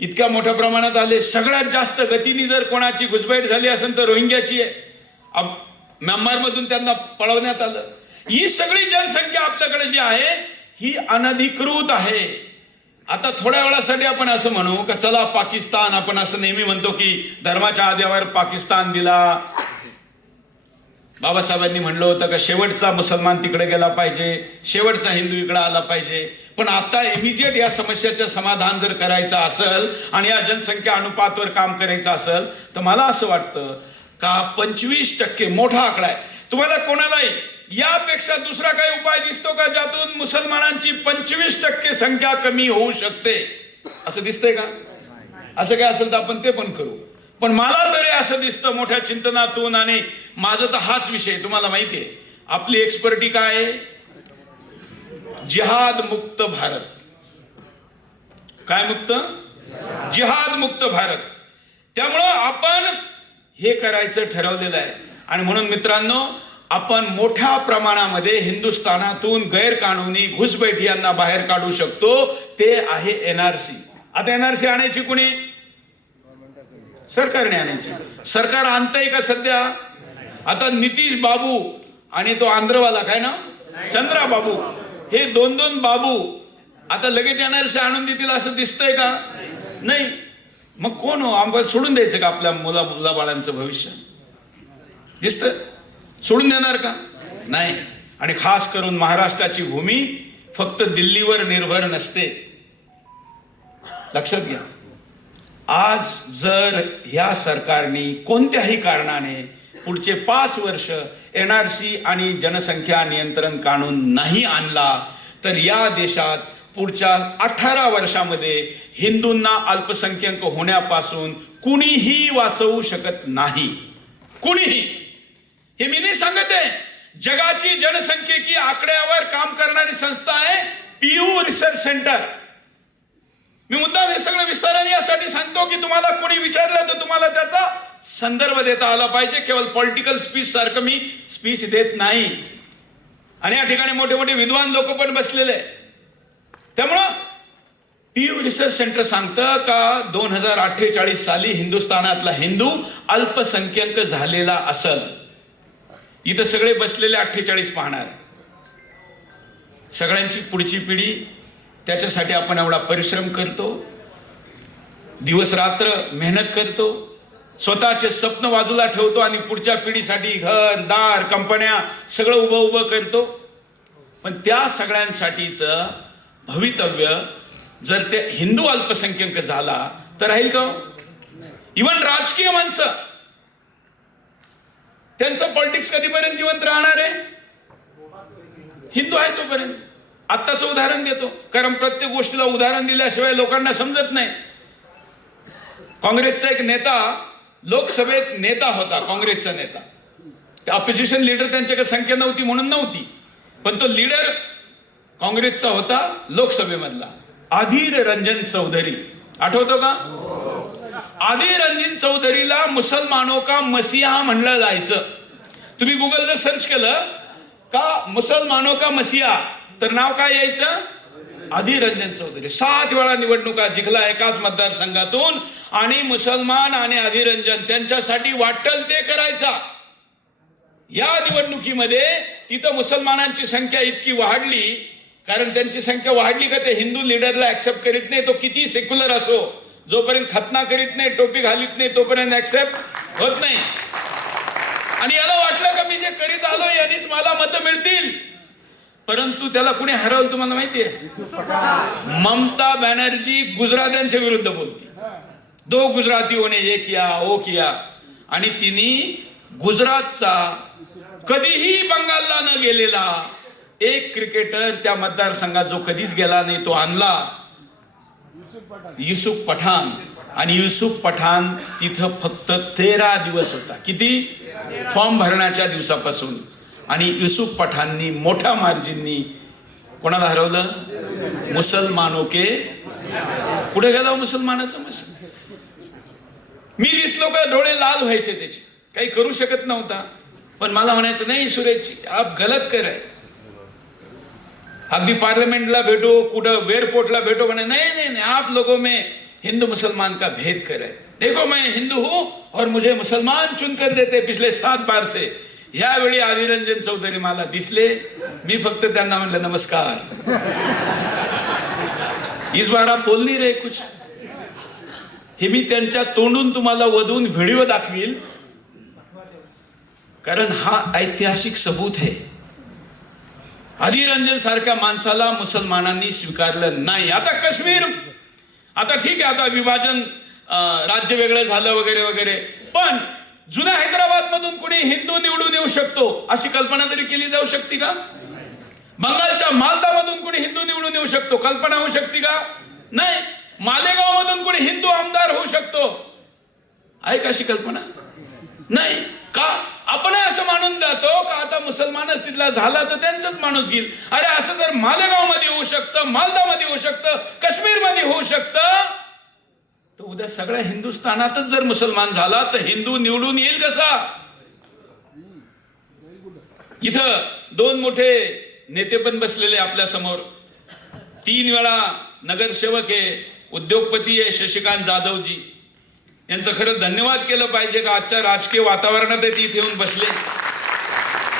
इतक्या मोठ्या प्रमाणात आले. सगळ्यात जास्त गतीने जर कोणाची घुसपैठ झाली असेल तर रोहिंग्याची आहे. म्यानमारमधून त्यांना पळवण्यात आलं. ही सगळी जनसंख्या आपल्याकडे जी आहे ही अनधिकृत आहे. आता थोड्या वेळासाठी आपण असं म्हणू का चला पाकिस्तान, आपण असं नेहमी म्हणतो की धर्माच्या आधारावर पाकिस्तान दिला. बाबासाहेबांनी म्हणलं होतं का शेवटचा मुसलमान तिकडे गेला पाहिजे, शेवटचा हिंदू इकडे आला पाहिजे. पण आता इमिजिएट या समस्याचं समाधान जर करायचं असेल आणि या जनसंख्या अनुपातवर काम करायचं असेल तर मला असं वाटतं का 25% मोठा आकडा आहे. तुम्हाला कोणालाही यापेक्षा दुसरा काही उपाय दिसतो का ज्यातून मुसलमानांची 25% संख्या कमी होऊ शकते? असं दिसतंय का? असं काय असेल तर आपण ते पण करू. पण मला तरी असं दिसतं मोठ्या चिंतनातून, आणि माझं तर हाच विषय तुम्हाला माहिती आहे. आपली एक्सपर्टी काय आहे? जिहाद मुक्त भारत. काय मुक्त? जिहाद मुक्त भारत. त्यामुळं आपण हे करायचं ठरवलेलं आहे. आणि म्हणून मित्रांनो आपण मोठ्या प्रमाणामध्ये हिंदुस्थानातून गैरकानूनी घुसपैठियांना बाहेर काढू शकतो. ते आहे NRC. आता NRC आणायची कुणी? सरकारने आणायची. सरकार आणतंय का सध्या? आता नितीश बाबू आणि तो आंध्रवाला काय ना चंद्रा बाबू, हे दोन बाबू आता लगेच NRC आणून देतील असं दिसतंय का? नाही. मग कोण हो? आम्हाला सोडून द्यायचं का आपल्या मुलाबाळांचं भविष्य? दिसतं? सोडून देणार का? नाही. आणि खास करून महाराष्ट्राची भूमी फक्त दिल्लीवर निर्भर नसते. लक्षात घ्या. आज जर ह्या सरकारने कोणत्याही कारणाने पुढचे 5 वर्ष NRC आणि जनसंख्या नियंत्रण कानून नाही आणला तर या देशात पुढच्या 18 वर्षामध्ये हिंदूंना अल्पसंख्याक होण्यापासून कुणीही वाचवू शकत नाही. कुणीही. हे मी नाही सांगत आहे. जगाची जनसंख्येची आकड्यावर काम करणारी संस्था आहे पीयू रिसर्च सेंटर. मी मुद्दा हे सगळं विस्ताराने यासाठी सांगतो की तुम्हाला कोणी विचारलं तर तुम्हाला त्याचा संदर्भ देता आला पाहिजे. केवळ पॉलिटिकल स्पीच सारखं मी स्पीच देत नाही. आणि या ठिकाणी मोठे मोठे विद्वान लोक पण बसलेले. त्यामुळं पीयू रिसर्च सेंटर सांगतं का 2048 साली हिंदुस्थानातला हिंदू अल्पसंख्याक झालेला असेल. इथं सगळे बसलेले 48 पाहणार. सगळ्यांची पुढची पिढी त्याच्यासाठी आपण एवढा परिश्रम करतो. दिवस रात्र मेहनत करतो, स्वतःचे स्वप्न बाजूला ठेवतो आणि पुढच्या पिढीसाठी घर दार कंपन्या सगळं उभं करतो. पण त्या सगळ्यांसाठीचं भवितव्य जर ते हिंदू अल्पसंख्याक झाला तर राहील का? इव्हन राजकीय माणसं त्यांचं पॉलिटिक्स कधीपर्यंत जिवंत राहणार आहे? हिंदू आहे तोपर्यंत. आत्ताचं उदाहरण देतो, कारण प्रत्येक गोष्टीला उदाहरण दिल्याशिवाय लोकांना समजत नाही. काँग्रेसचा एक नेता लोकसभेत नेता होता, काँग्रेसचा नेता. ऑपोजिशन लीडर त्यांच्याकडे संख्या नव्हती म्हणून नव्हती, पण तो लीडर काँग्रेसचा होता लोकसभेमधला, अधीर रंजन चौधरी. आठवतो का? अधीर रंजन चौधरीला मुसलमानों का मसीहा म्हणलं जायचं. तुम्ही गुगल जर सर्च केलं का मुसलमानों का मसीहा तर नाव काय यायचं? अधीर रंजन चौधरी. 7 वेळा निवडणुका जिंकला एकाच मतदारसंघातून, आणि मुसलमान आणि अधीर रंजन त्यांच्यासाठी वाटल ते करायचा. या निवडणुकीमध्ये तिथं मुसलमानांची संख्या इतकी वाढली, कारण त्यांची संख्या वाढली का ते हिंदू लीडरला ऍक्सेप्ट करीत नाही. तो किती सेक्युलर असो, जोपर्यंत खतना करीत नाही, टोपी घालीत नाही, तोपर्यंत ऍक्सेप्ट होत नाही. आणि याला वाटलं का मी जे करीत आलो यांनीच मला मतं मिळतील. परंतु त्याला कुणी हरवलं तुम्हाला माहितीये? ममता बॅनर्जी गुजरात्यांच्या विरुद्ध बोलती. 2 गुजरातीयों ने ये किया वो किया, आणि तिने गुजरातचा कधीही बंगालला न गेलेला एक क्रिकेटर त्या मतदारसंघात जो कधीच गेला नाही तो आणला, युसुफ पठाण. आणि युसुफ पठाण तिथं फक्त 13 दिवस होता. किती? फॉर्म भरण्याच्या दिवसापासून. आणि युसुफ पठाणनी मोठ्या मार्जिननी कोणाला हरवलं? मुसलमानों के. पुढे गेला मुसलमानाचं मसल. मी दिसलो का डोळे लाल व्हायचे त्याचे, काही करू शकत नव्हता. पण मला म्हणायचं नाही सुरेशजी आप गलत करे. अगदी पार्लियामेंटला भेटो, कुठं एयरपोर्टला भेटो, म्हणे नहीं नहीं नहीं आप लोगों में हिंदू मुसलमान का भेद करे. देखो मैं हिंदू हूं और मुझे मुसलमान चुनकर देते पिछले 7 बार से. यावेळी अधीर रंजन चौधरी मला दिसले, मी फक्त त्यांना म्हणलं नमस्कार. इस बार आप बोल नहीं रहे कुछ. हे मी त्यांच्या तोंडून तुम्हाला वधून व्हिडिओ दाखवील, कारण हा ऐतिहासिक सबूत आहे. अधीर रंजन सारख्या माणसाला मुसलमानांनी स्वीकारलं नाही. आता काश्मीर, आता ठीक आहे, आता विभाजन, राज्य वेगळं झालं वगैरे वगैरे, पण जुन्या हैदराबाद मधून कुणी हिंदू निवडून येऊ शकतो अशी कल्पना तरी केली जाऊ शकते का? बंगालच्या मालदा मधून कुणी हिंदू निवडून येऊ शकतो, कल्पना होऊ शकते का? नाही. मालेगाव मधून कुणी हिंदू आमदार होऊ शकतो, आहे का अशी कल्पना? नाही. का? आपण असं मानून जातो का आता मुसलमानच तिथला झाला तर त्यांचाच माणूस घेईल. अरे असं जर मालेगाव मध्ये होऊ शकतं, मालदा मध्ये होऊ शकतं, काश्मीर मध्ये होऊ शकतं, तर उद्या सगळ्या हिंदुस्थानातच जर मुसलमान झाला तर हिंदू निवडून येईल कसा? इथं 2 मोठे नेते पण बसलेले आपल्या समोर. 3 वेळा नगरसेवक आहे, उद्योगपती आहे शशिकांत जाधवजी. यांचं खरं धन्यवाद केलं पाहिजे का आजच्या राजकीय वातावरणात ते इथे येऊन बसले.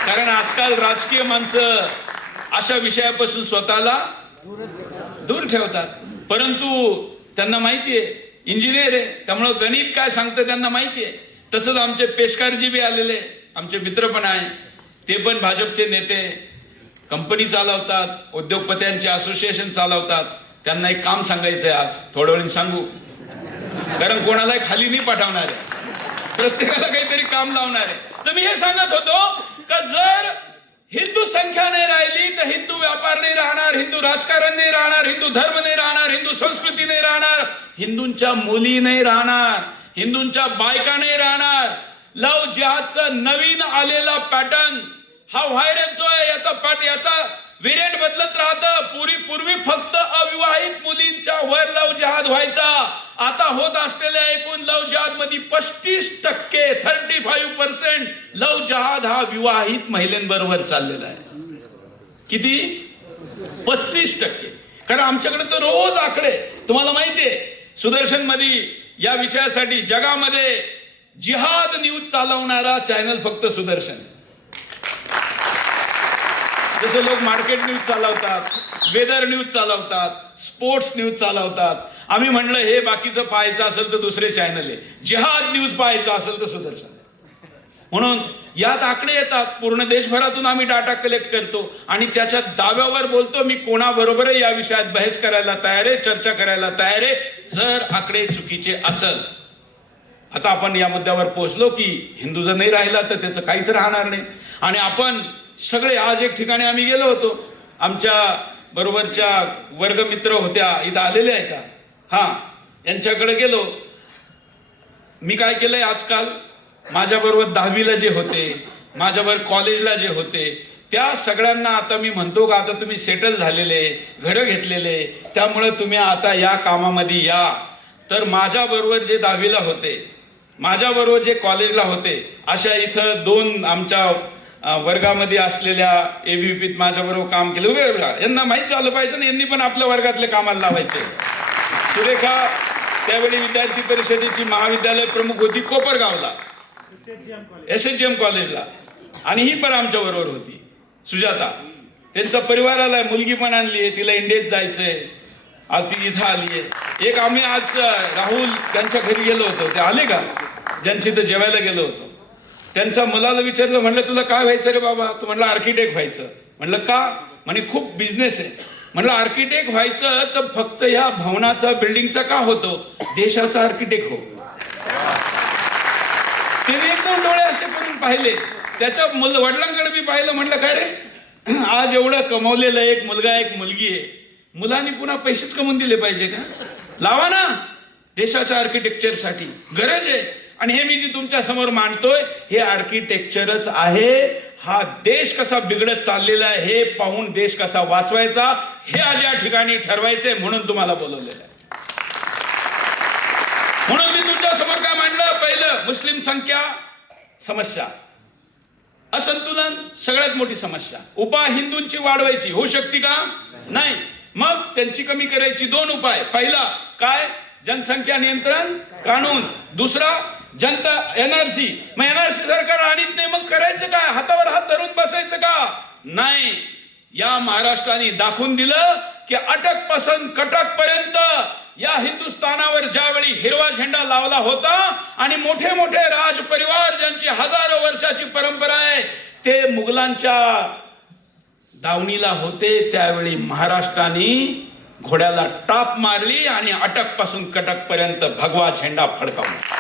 कारण आजकाल राजकीय माणसं अशा विषयापासून स्वतःला दूर ठेवतात. परंतु त्यांना माहिती आहे, इंजिनियर आहे, त्यामुळं गणित काय सांगतं त्यांना माहिती आहे. तसंच आमचे पेशकारजी बी आलेले, आमचे मित्र पण आहे, ते पण भाजपचे नेते, कंपनी चालवतात, उद्योगपत्यांचे असोसिएशन चालवतात. त्यांना एक काम सांगायचं आहे आज, थोड्या वेळाने सांगू, कारण कोणालाही खाली नाही पाठवणार आहे, प्रत्येकाला काहीतरी काम लावणार आहे. तर मी हे सांगत होतो का जर हिंदू संख्या नाही राहिली तर हिंदू व्यापार नाही राहणार, हिंदू राजकारण नाही राहणार, हिंदू धर्म नाही राहणार, हिंदू संस्कृती नाही राहणार, हिंदूंच्या मुली नाही राहणार, हिंदूंच्या बायका नाही राहणार. लव जिहादचा नवीन आलेला पॅटर्न हा व्हायरस जो आहे याचा व्हेरियंट बदलत राहतं. पूर्वी फक्त अविवाहित मुलींच्या वर लव जिहाद व्हायचा. आता होत असलेल्या एकूण लव जिहाद मध्ये 35% 35% लव जिहाद हा विवाहित महिलांबरोबर चाललेला आहे. किती? 35%. कारण आमच्याकडे तर रोज आकडे, तुम्हाला माहितीये सुदर्शन मध्ये या विषयासाठी जगामध्ये जिहाद न्यूज चालवणारा चॅनल फक्त सुदर्शन. जसे लोक मार्केट न्यूज चालवतात, वेदर न्यूज चालवतात, स्पोर्ट्स न्यूज चालवतात, आम्ही म्हणलं हे बाकीचं पाहायचं असेल तर दुसरे चॅनल आहे, जिहाद न्यूज पाहायचं असेल तर सुदर्शन. म्हणून यात आकडे येतात, पूर्ण देशभरातून आम्ही डाटा कलेक्ट करतो आणि त्याच्या दाव्यावर बोलतो. मी कोणाबरोबर या विषयात बहस करायला तयार आहे, चर्चा करायला तयार आहे, जर आकडे चुकीचे असेल. आता आपण या मुद्द्यावर पोहोचलो की हिंदू जर नाही राहिला तर त्याचं काहीच राहणार नाही. आणि आपण सगळे आज एक ठिकाणी आम्ही गेलो होतो, आमच्या बरोबरच्या वर्गमित्र होत्या, इथं आलेल्या आहे का, हां, यांच्याकडे गेलो. मी काय केलंय, आजकाल माझ्याबरोबर 10वीला जे होते, माझ्याबरोबर कॉलेजला जे होते, त्या सगळ्यांना आता मी म्हणतो का आता तुम्ही सेटल झालेले, घरं घेतलेले, त्यामुळे तुम्ही आता या कामामध्ये या. तर माझ्याबरोबर जे 10वीला होते, माझ्याबरोबर जे कॉलेजला होते, अशा इथं 2 आमच्या वर्गामध्ये असलेल्या AVPत माझ्याबरोबर काम केलं. यांना माहीत झालं पाहिजे ना, यांनी पण आपल्या वर्गातले कामाला लावायचे. सुरेखा त्यावेळी विद्यार्थी परिषदेची महाविद्यालय प्रमुख होती कोपरगावला, SHGM कॉलेजला, आणि ही पण आमच्या बरोबर होती सुजाता. त्यांचा परिवार आलाय, मुलगी पण आणली आहे, तिला इंडियात जायचंय, आज ती इथं आली आहे. एक आम्ही आज राहुल त्यांच्या घरी गेलो होतो, ते आले का, ज्यांची इथं जेवायला गेलो होतो, त्यांच्या मुलाला विचारलं, म्हणलं तुला काय व्हायचं रे बाबा, तू म्हणलं आर्किटेक्ट व्हायचं. म्हणलं का, म्हणे खूप बिझनेस आहे. म्हणलं आर्किटेक्ट व्हायचं तर फक्त ह्या भवनाचा बिल्डिंगचा का होतो, देशाचा आर्किटेक्ट हो. त्याने एकदम डोळे असे करून पाहिले, त्याच्या वडिलांकडे मी पाहिलं, म्हटलं काय रे, आज एवढं कमवलेलं एक मुलगा एक मुलगी आहे, मुलांनी पुन्हा पैसेच कमवून दिले पाहिजे का, लावा ना देशाच्या आर्किटेक्चरसाठी, गरज आहे. आणि हे मी जे तुमच्या समोर मांडतोय हे आर्किटेक्चरच आहे. हा देश कसा बिघडत चाललेला आहे हे पाहून देश कसा वाचवायचा हे आज या ठिकाणी ठरवायचंय, म्हणून तुम्हाला बोलवलेलं आहे. म्हणून मी तुमच्या समोर काय मांडलं, पहिलं मुस्लिम संख्या समस्या, असंतुलन सगळ्यात मोठी समस्या. हिंदूंची वाढवायची होऊ शकते का, नाही, मग त्यांची कमी करायची. 2 उपाय, पहिला काय, जनसंख्या नियंत्रण कानून, दुसरा जनता NRC. मग NRC सरकार आणत नाही, मग करायचं काय, हातावर हात धरून बसायचं का, नाही. या महाराष्ट्राने दाखवून दिलं की अटकपासून कटकपर्यंत या हिंदुस्थानावर ज्यावेळी हिरवा झेंडा लावला होता आणि मोठे मोठे राज परिवार ज्यांची हजारो वर्षाची परंपरा आहे ते मुघलांच्या दावणीला होते, त्यावेळी महाराष्ट्राने घोड्याला टाप मारली आणि अटकपासून कटकपर्यंत भगवा झेंडा फडकावला.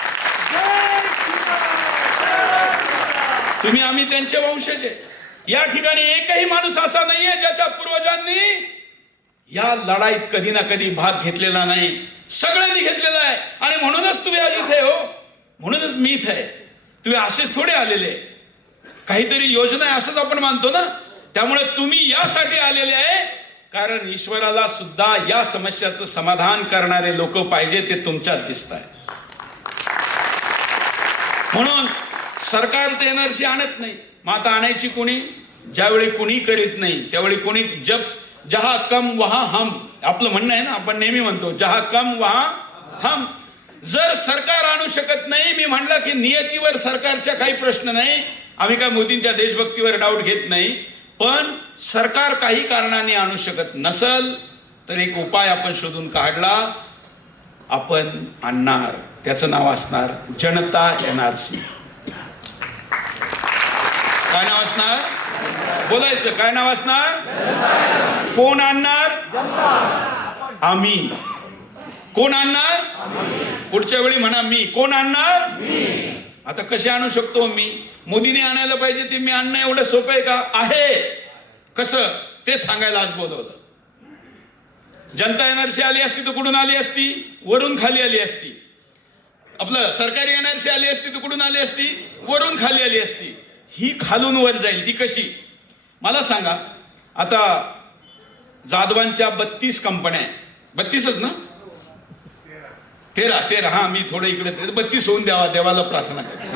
तुम्ही आम्ही त्यांचे वंशज आहे. या ठिकाणी एकही माणूस असा नाहीये ज्याच्या पूर्वजांनी या लढाईत कधी ना कधी भाग घेतलेला नाही. सगळ्यांनी घेतलेला आहे आणि म्हणूनच तुम्ही आज इथे हो, म्हणूनच मी इथे आहे. तुम्ही असेच थोडे आलेले, काहीतरी योजना आहे असंच आपण मानतो ना. त्यामुळे तुम्ही यासाठी आलेले आहे कारण ईश्वराला सुद्धा या समस्याचं समाधान करणारे लोक पाहिजे, ते तुमच्यात दिसत आहे. म्हणून सरकार ते NRC आणत नाही. मग आता आणायची कोणी, ज्यावेळी कोणी करीत नाही त्यावेळी कोणी, जहा कम वहा हम, आपलं म्हणणं आहे ना, आपण नेहमी म्हणतो जहा कम वहा हम. जर सरकार आणू शकत नाही, मी म्हणलं की नियतीवर सरकारच्या काही प्रश्न नाही, आम्ही काय मोदींच्या देशभक्तीवर डाऊट घेत नाही, पण सरकार काही कारणाने आणू शकत नसल तर एक उपाय आपण शोधून काढला, आपण आणणार. त्याचं नाव असणार जनता NRC. काय नाव असणार, बोलायचं काय नाव असणार, कोण आणणार, आम्ही. कोण आणणार, पुढच्या वेळी म्हणा मी. कोण आणणार, आता कसे आणू शकतो मी, मोदीने आणायला पाहिजे ते मी आणणं एवढं सोपं आहे का, आहे कसं तेच सांगायला आज बोलवलं. जनता NRC आली असती तर कुठून आली असती, वरून खाली आली असती. आपलं सरकारी NRC आली असती तर कुठून आली असती, वरून खाली आली असती. ही खालून वर जाईल, ती कशी मला सांगा. आता जाधवांच्या 32 कंपन्या, 32च ना, 13 हा, मी थोडं इकडे 32 होऊन द्यावा, देवाला प्रार्थना करतो.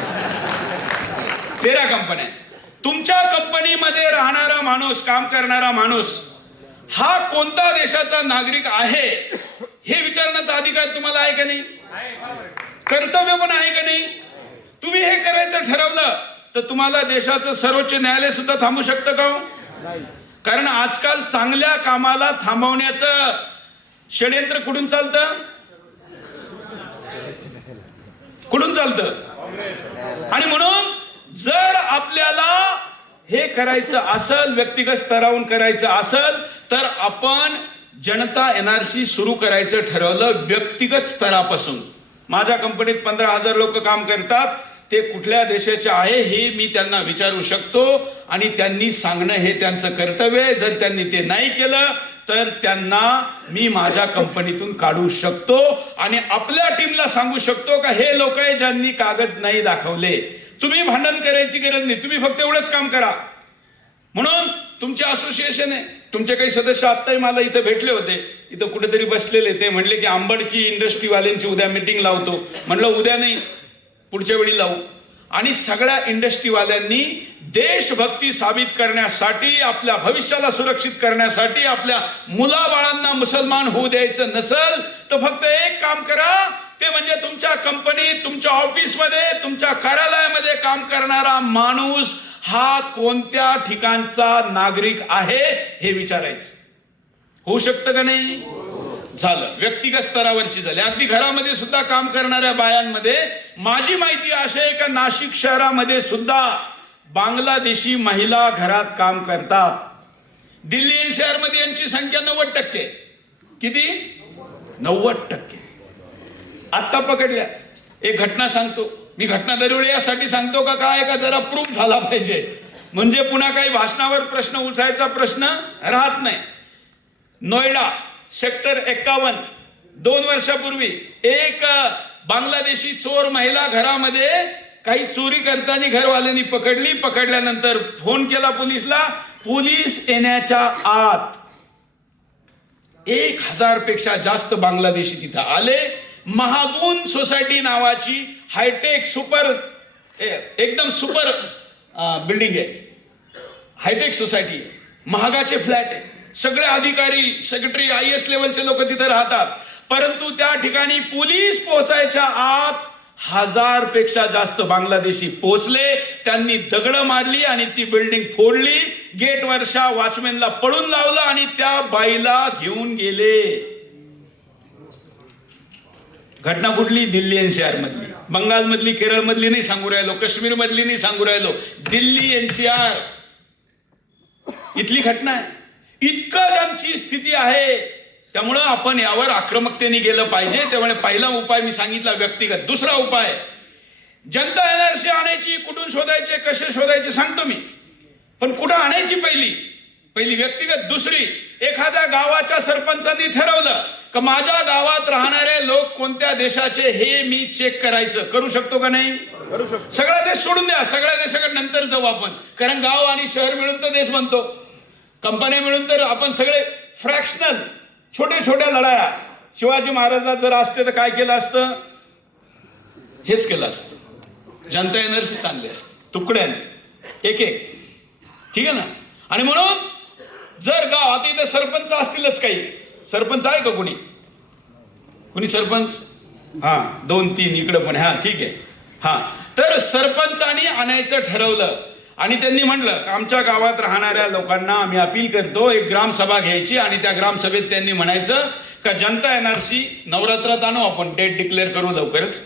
13 कंपन्या. तुमच्या कंपनीमध्ये राहणारा माणूस, काम करणारा माणूस हा कोणत्या देशाचा नागरिक आहे हे विचारण्याचा अधिकार तुम्हाला आहे का नाही, कर्तव्य पण आहे का नाही. तुम्ही हे करायचं ठरवलं तर तुम्हाला देशाचं सर्वोच्च न्यायालय सुद्धा थांबू शकतं का, कारण आजकाल चांगल्या कामाला थांबवण्याचं षडयंत्र कुठून चालतं, कुठून चालतं? आणि म्हणून जर आपल्याला हे करायचं असेल, व्यक्तिगत स्तरावरून करायचं असेल, तर आपण जनता एनआरसी सुरू करायचं ठरवलं व्यक्तिगत स्तरापासून. माझ्या कंपनीत 15,000 लोक काम करतात. ते कुठल्या देशाचे आहे हे मी त्यांना विचारू शकतो आणि त्यांनी सांगणं हे त्यांचं कर्तव्य आहे. जर त्यांनी ते नाही केलं तर त्यांना मी माझ्या कंपनीतून काढू शकतो आणि आपल्या टीमला सांगू शकतो का हे लोक आहे ज्यांनी कागद नाही दाखवले. तुम्ही भांडण करायची गरज नाही, तुम्ही फक्त एवढंच काम करा. म्हणून तुमचे असोसिएशन आहे, तुमचे काही सदस्य आत्ताही मला इथं भेटले होते, इथं कुठेतरी बसलेले. ते म्हणले की आंबडची इंडस्ट्रीवाल्यांची उद्या मीटिंग लावतो. म्हणलं उद्या नाही, पुढच्या वेळी लावू. आणि सगळ्या इंडस्ट्रीवाल्यांनी देशभक्ती साबित करण्यासाठी, आपल्या भविष्याला सुरक्षित करण्यासाठी, आपल्या मुलाबाळांना मुसलमान होऊ द्यायचं नसेल तर फक्त एक काम करा, ते म्हणजे तुमच्या कंपनीत, तुमच्या ऑफिसमध्ये, तुमच्या कार्यालयामध्ये काम करणारा माणूस हा कोणत्या ठिकाणचा नागरिक आहे हे विचारायचं. होऊ शकतं का नाही? झालं. व्यक्तिगत स्तरावरची झाली. अगदी घरामध्ये सुद्धा काम करणाऱ्या बायांमध्ये माझी माहिती अशी आहे का नाशिक शहरामध्ये सुद्धा बांगलादेशी महिला घरात काम करतात. दिल्ली एनसीआर मध्ये यांची संख्या 90%. किती? 90%. आत्ता पकडल्या. एक घटना सांगतो मी. घटना दरवेळी यासाठी सांगतो का काय का जरा प्रूफ झाला पाहिजे, म्हणजे पुन्हा काही भाषणावर प्रश्न उठायचा प्रश्न राहत नाही. नोएडा सेक्टर 51 2 वर्षापूर्वी एक बांगलादेशी चोर महिला घरामध्ये काही चोरी करताना घरवाल्यांनी पकडली. पकडल्यानंतर फोन केला पोलिसला. पोलीस येण्याच्या आत 1000 पेक्षा जास्त बांगलादेशी तिथं आले. महागून सोसायटी नावाची हायटेक सुपर एकदम सुपर बिल्डिंग आहे. हायटेक सोसायटी आहे, महागाचे फ्लॅट आहे. सगळे अधिकारी, सेक्रेटरी, IAS लेवलचे लोक तिथे राहतात. परंतु त्या ठिकाणी पोलीस पोहोचायच्या आत 1000 पेक्षा जास्त बांगलादेशी पोहोचले. त्यांनी दगड मारली आणि ती बिल्डिंग फोडली. गेटवरच्या वॉचमॅनला पळून लावलं आणि त्या बाईला घेऊन गेले. घटना कुठली? दिल्ली एनसीआर मधली. बंगाल मधली, केरळ मधली नाही सांगू राहिलो, काश्मीर मधली नाही सांगू राहिलो, दिल्ली एनसीआर इथली घटना आहे. इतकं ज्यांची स्थिती आहे. त्यामुळं आपण यावर आक्रमकतेने गेलं पाहिजे. त्यामुळे पहिला उपाय मी सांगितला व्यक्तिगत. दुसरा उपाय जनता एनआरसी आणायची. कुठून शोधायचे, कसे शोधायचे सांगतो मी, पण कुठं आणायची पहिली व्यक्तिगत. दुसरी, एखाद्या गावाच्या सरपंचांनी ठरवलं का माझ्या गावात राहणारे लोक कोणत्या देशाचे हे मी चेक करायचं. करू शकतो का नाही? करू शकतो. सगळा देश सोडून द्या, सगळ्या देशाकडे नंतर जाऊ आपण, कारण गाव आणि शहर मिळून तर देश बनतो. कंपन्या मिळून तर आपण सगळे फ्रॅक्शनल छोट्या लढाया. शिवाजी महाराजात जर असते तर काय केलं असतं? हेच केलं असतं. जनता एनआरसी चांगली असते, तुकड्याने एक. ठीक आहे ना? आणि म्हणून जर गाव, आता इथं सरपंच असतीलच, काही सरपंच आहे का कुणी सरपंच? हा 2-3 इकडं पण. हा ठीक आहे. हा तर सरपंचानी आणायचं ठरवलं आणि त्यांनी म्हणलं आमच्या गावात राहणाऱ्या लोकांना आम्ही अपील करतो, एक ग्रामसभा घ्यायची आणि त्या ग्रामसभेत त्यांनी म्हणायचं का जनता एनआरसी नवरात्रात आणू, आपण डेट डिक्लेअर करू लवकरच.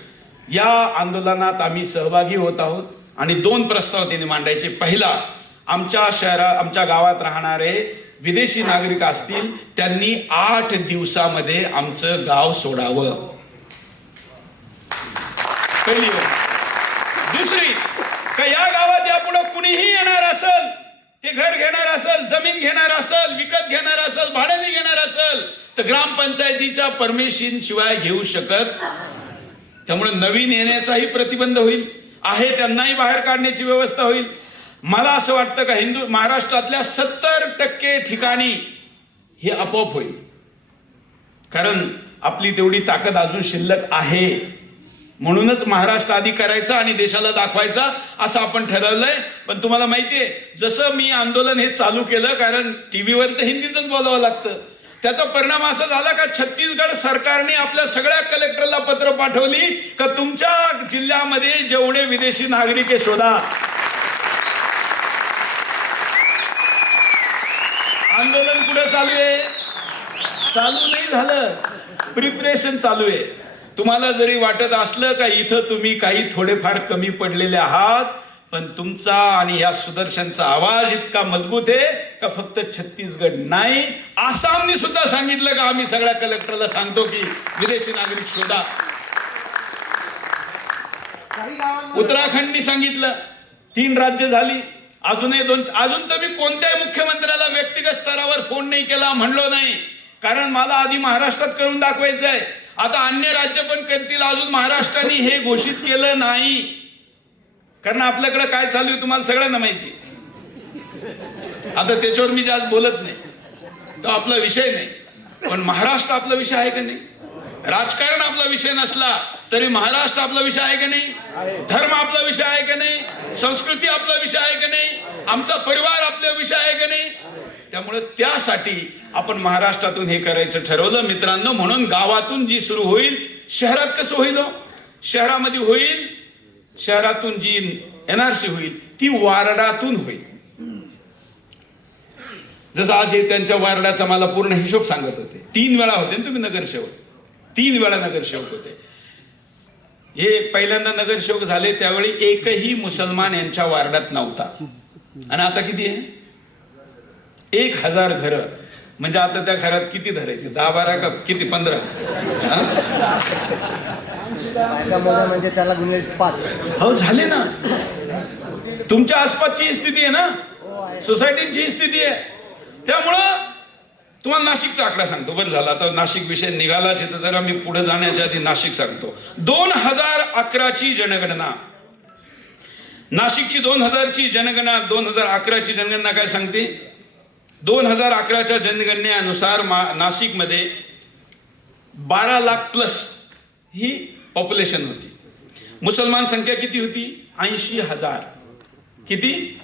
या आंदोलनात आम्ही सहभागी होत आहोत. आणि 2 प्रस्ताव त्यांनी मांडायचे. पहिला, आमच्या गावात राहणारे विदेशी नागरिक असतील त्यांनी 8 दिवसामध्ये आमचं गाव सोडावं. पहिली गोष्ट. दुसरी, का या गावात यापुढे कुणीही येणार असेल, ते घर घेणार असेल, जमीन घेणार असेल, विकत घेणार असेल, भाड्याने घेणार असेल तर ग्रामपंचायतीच्या परमिशन शिवाय घेऊ शकत. त्यामुळे नवीन येण्याचाही प्रतिबंध होईल, आहे त्यांनाही बाहेर काढण्याची व्यवस्था होईल. मला असं वाटतं का महाराष्ट्रातल्या 70% ठिकाणी हे आपोआप होईल, कारण आपली तेवढी ताकद अजून शिल्लक आहे. म्हणूनच महाराष्ट्र आधी करायचा आणि देशाला दाखवायचा असं आपण ठरवलंय. पण तुम्हाला माहितीये, जसं मी आंदोलन हे चालू केलं, कारण टीव्हीवर तर हिंदीतच बोलावं लागतं, त्याचा परिणाम असा झाला का छत्तीसगड सरकारने आपल्या सगळ्या कलेक्टरला पत्र पाठवली का तुमच्या जिल्ह्यामध्ये जेवढे विदेशी नागरिक आहे शोधा. आंदोलन कुठे चालू आहे? चालू नाही झालं, प्रिपरेशन चालू आहे. तुम्हाला जरी वाटत असलं का इथं तुम्ही काही थोडेफार कमी पडलेले आहात, पण तुमचा आणि या सुदर्शनचा आवाज इतका मजबूत आहे का फक्त छत्तीसगड नाही, आसामने सुद्धा सांगितलं का आम्ही सगळ्या कलेक्टरला सांगतो की विदेशी नागरिक शोधा. उत्तराखंडनी सांगितलं, 3 राज्य झाली, अजूनही 2. अजून तर मी कोणत्याही मुख्यमंत्र्याला व्यक्तिगत स्तरावर फोन नाही केला, म्हणलो नाही, कारण मला आधी महाराष्ट्रात करून दाखवायचं आहे. आता अन्य राज्य पण करतील, अजून महाराष्ट्राने हे घोषित केलं नाही, कारण आपल्याकडे काय चालू आहे तुम्हाला सगळ्यांना माहिती. आता त्याच्यावर मी जास्त बोलत नाही, तो आपला विषय नाही, पण महाराष्ट्र आपला विषय आहे का नाही? राजकारण आपला विषय नसला तरी महाराष्ट्र आपला विषय आहे का नाही? धर्म आपला विषय आहे का नाही? संस्कृती आपला विषय आहे का नाही? आमचा परिवार आपला विषय आहे का नाही? त्यामुळे त्यासाठी आपण महाराष्ट्रातून हे करायचं ठरवलं मित्रांनो. म्हणून गावातून जी सुरू होईल, शहरात कसं होईल? शहरामध्ये होईल, शहरातून जी NRC होईल ती वार्डातून होईल. जसं आज हे त्यांच्या वार्डाचा मला पूर्ण हिशोब सांगत होते. 3 वेळा होते ना तुम्ही नगरसेवक, 3 वेळा नगरसेवक होते. हे पहिल्यांदा नगरसेवक झाले त्यावेळी एकही मुसलमान यांच्या वार्डात नव्हता, आणि आता किती आहे? 1000 घरं. म्हणजे आता त्या घरात किती धरायचे? 10-12 का किती? 15? म्हणजे त्याला गुन्हे 5. हो झाले ना. तुमच्या आसपासची स्थिती आहे ना, सोसायटीची स्थिती आहे. त्यामुळं तुम्हाला नाशिकचा आकडा सांगतो. बरं झालं आता नाशिक विषय निघालाच, तर जरा मी पुढे जाण्याच्या आधी नाशिक सांगतो. 2011ची जनगणना, नाशिकची 2000ची जनगणना, 2011ची जनगणना काय सांगते? 2011च्या जनगणनेनुसार नाशिकमध्ये 12 लाख प्लस ही पॉप्युलेशन होती. मुसलमान संख्या किती होती? 80,000. किती?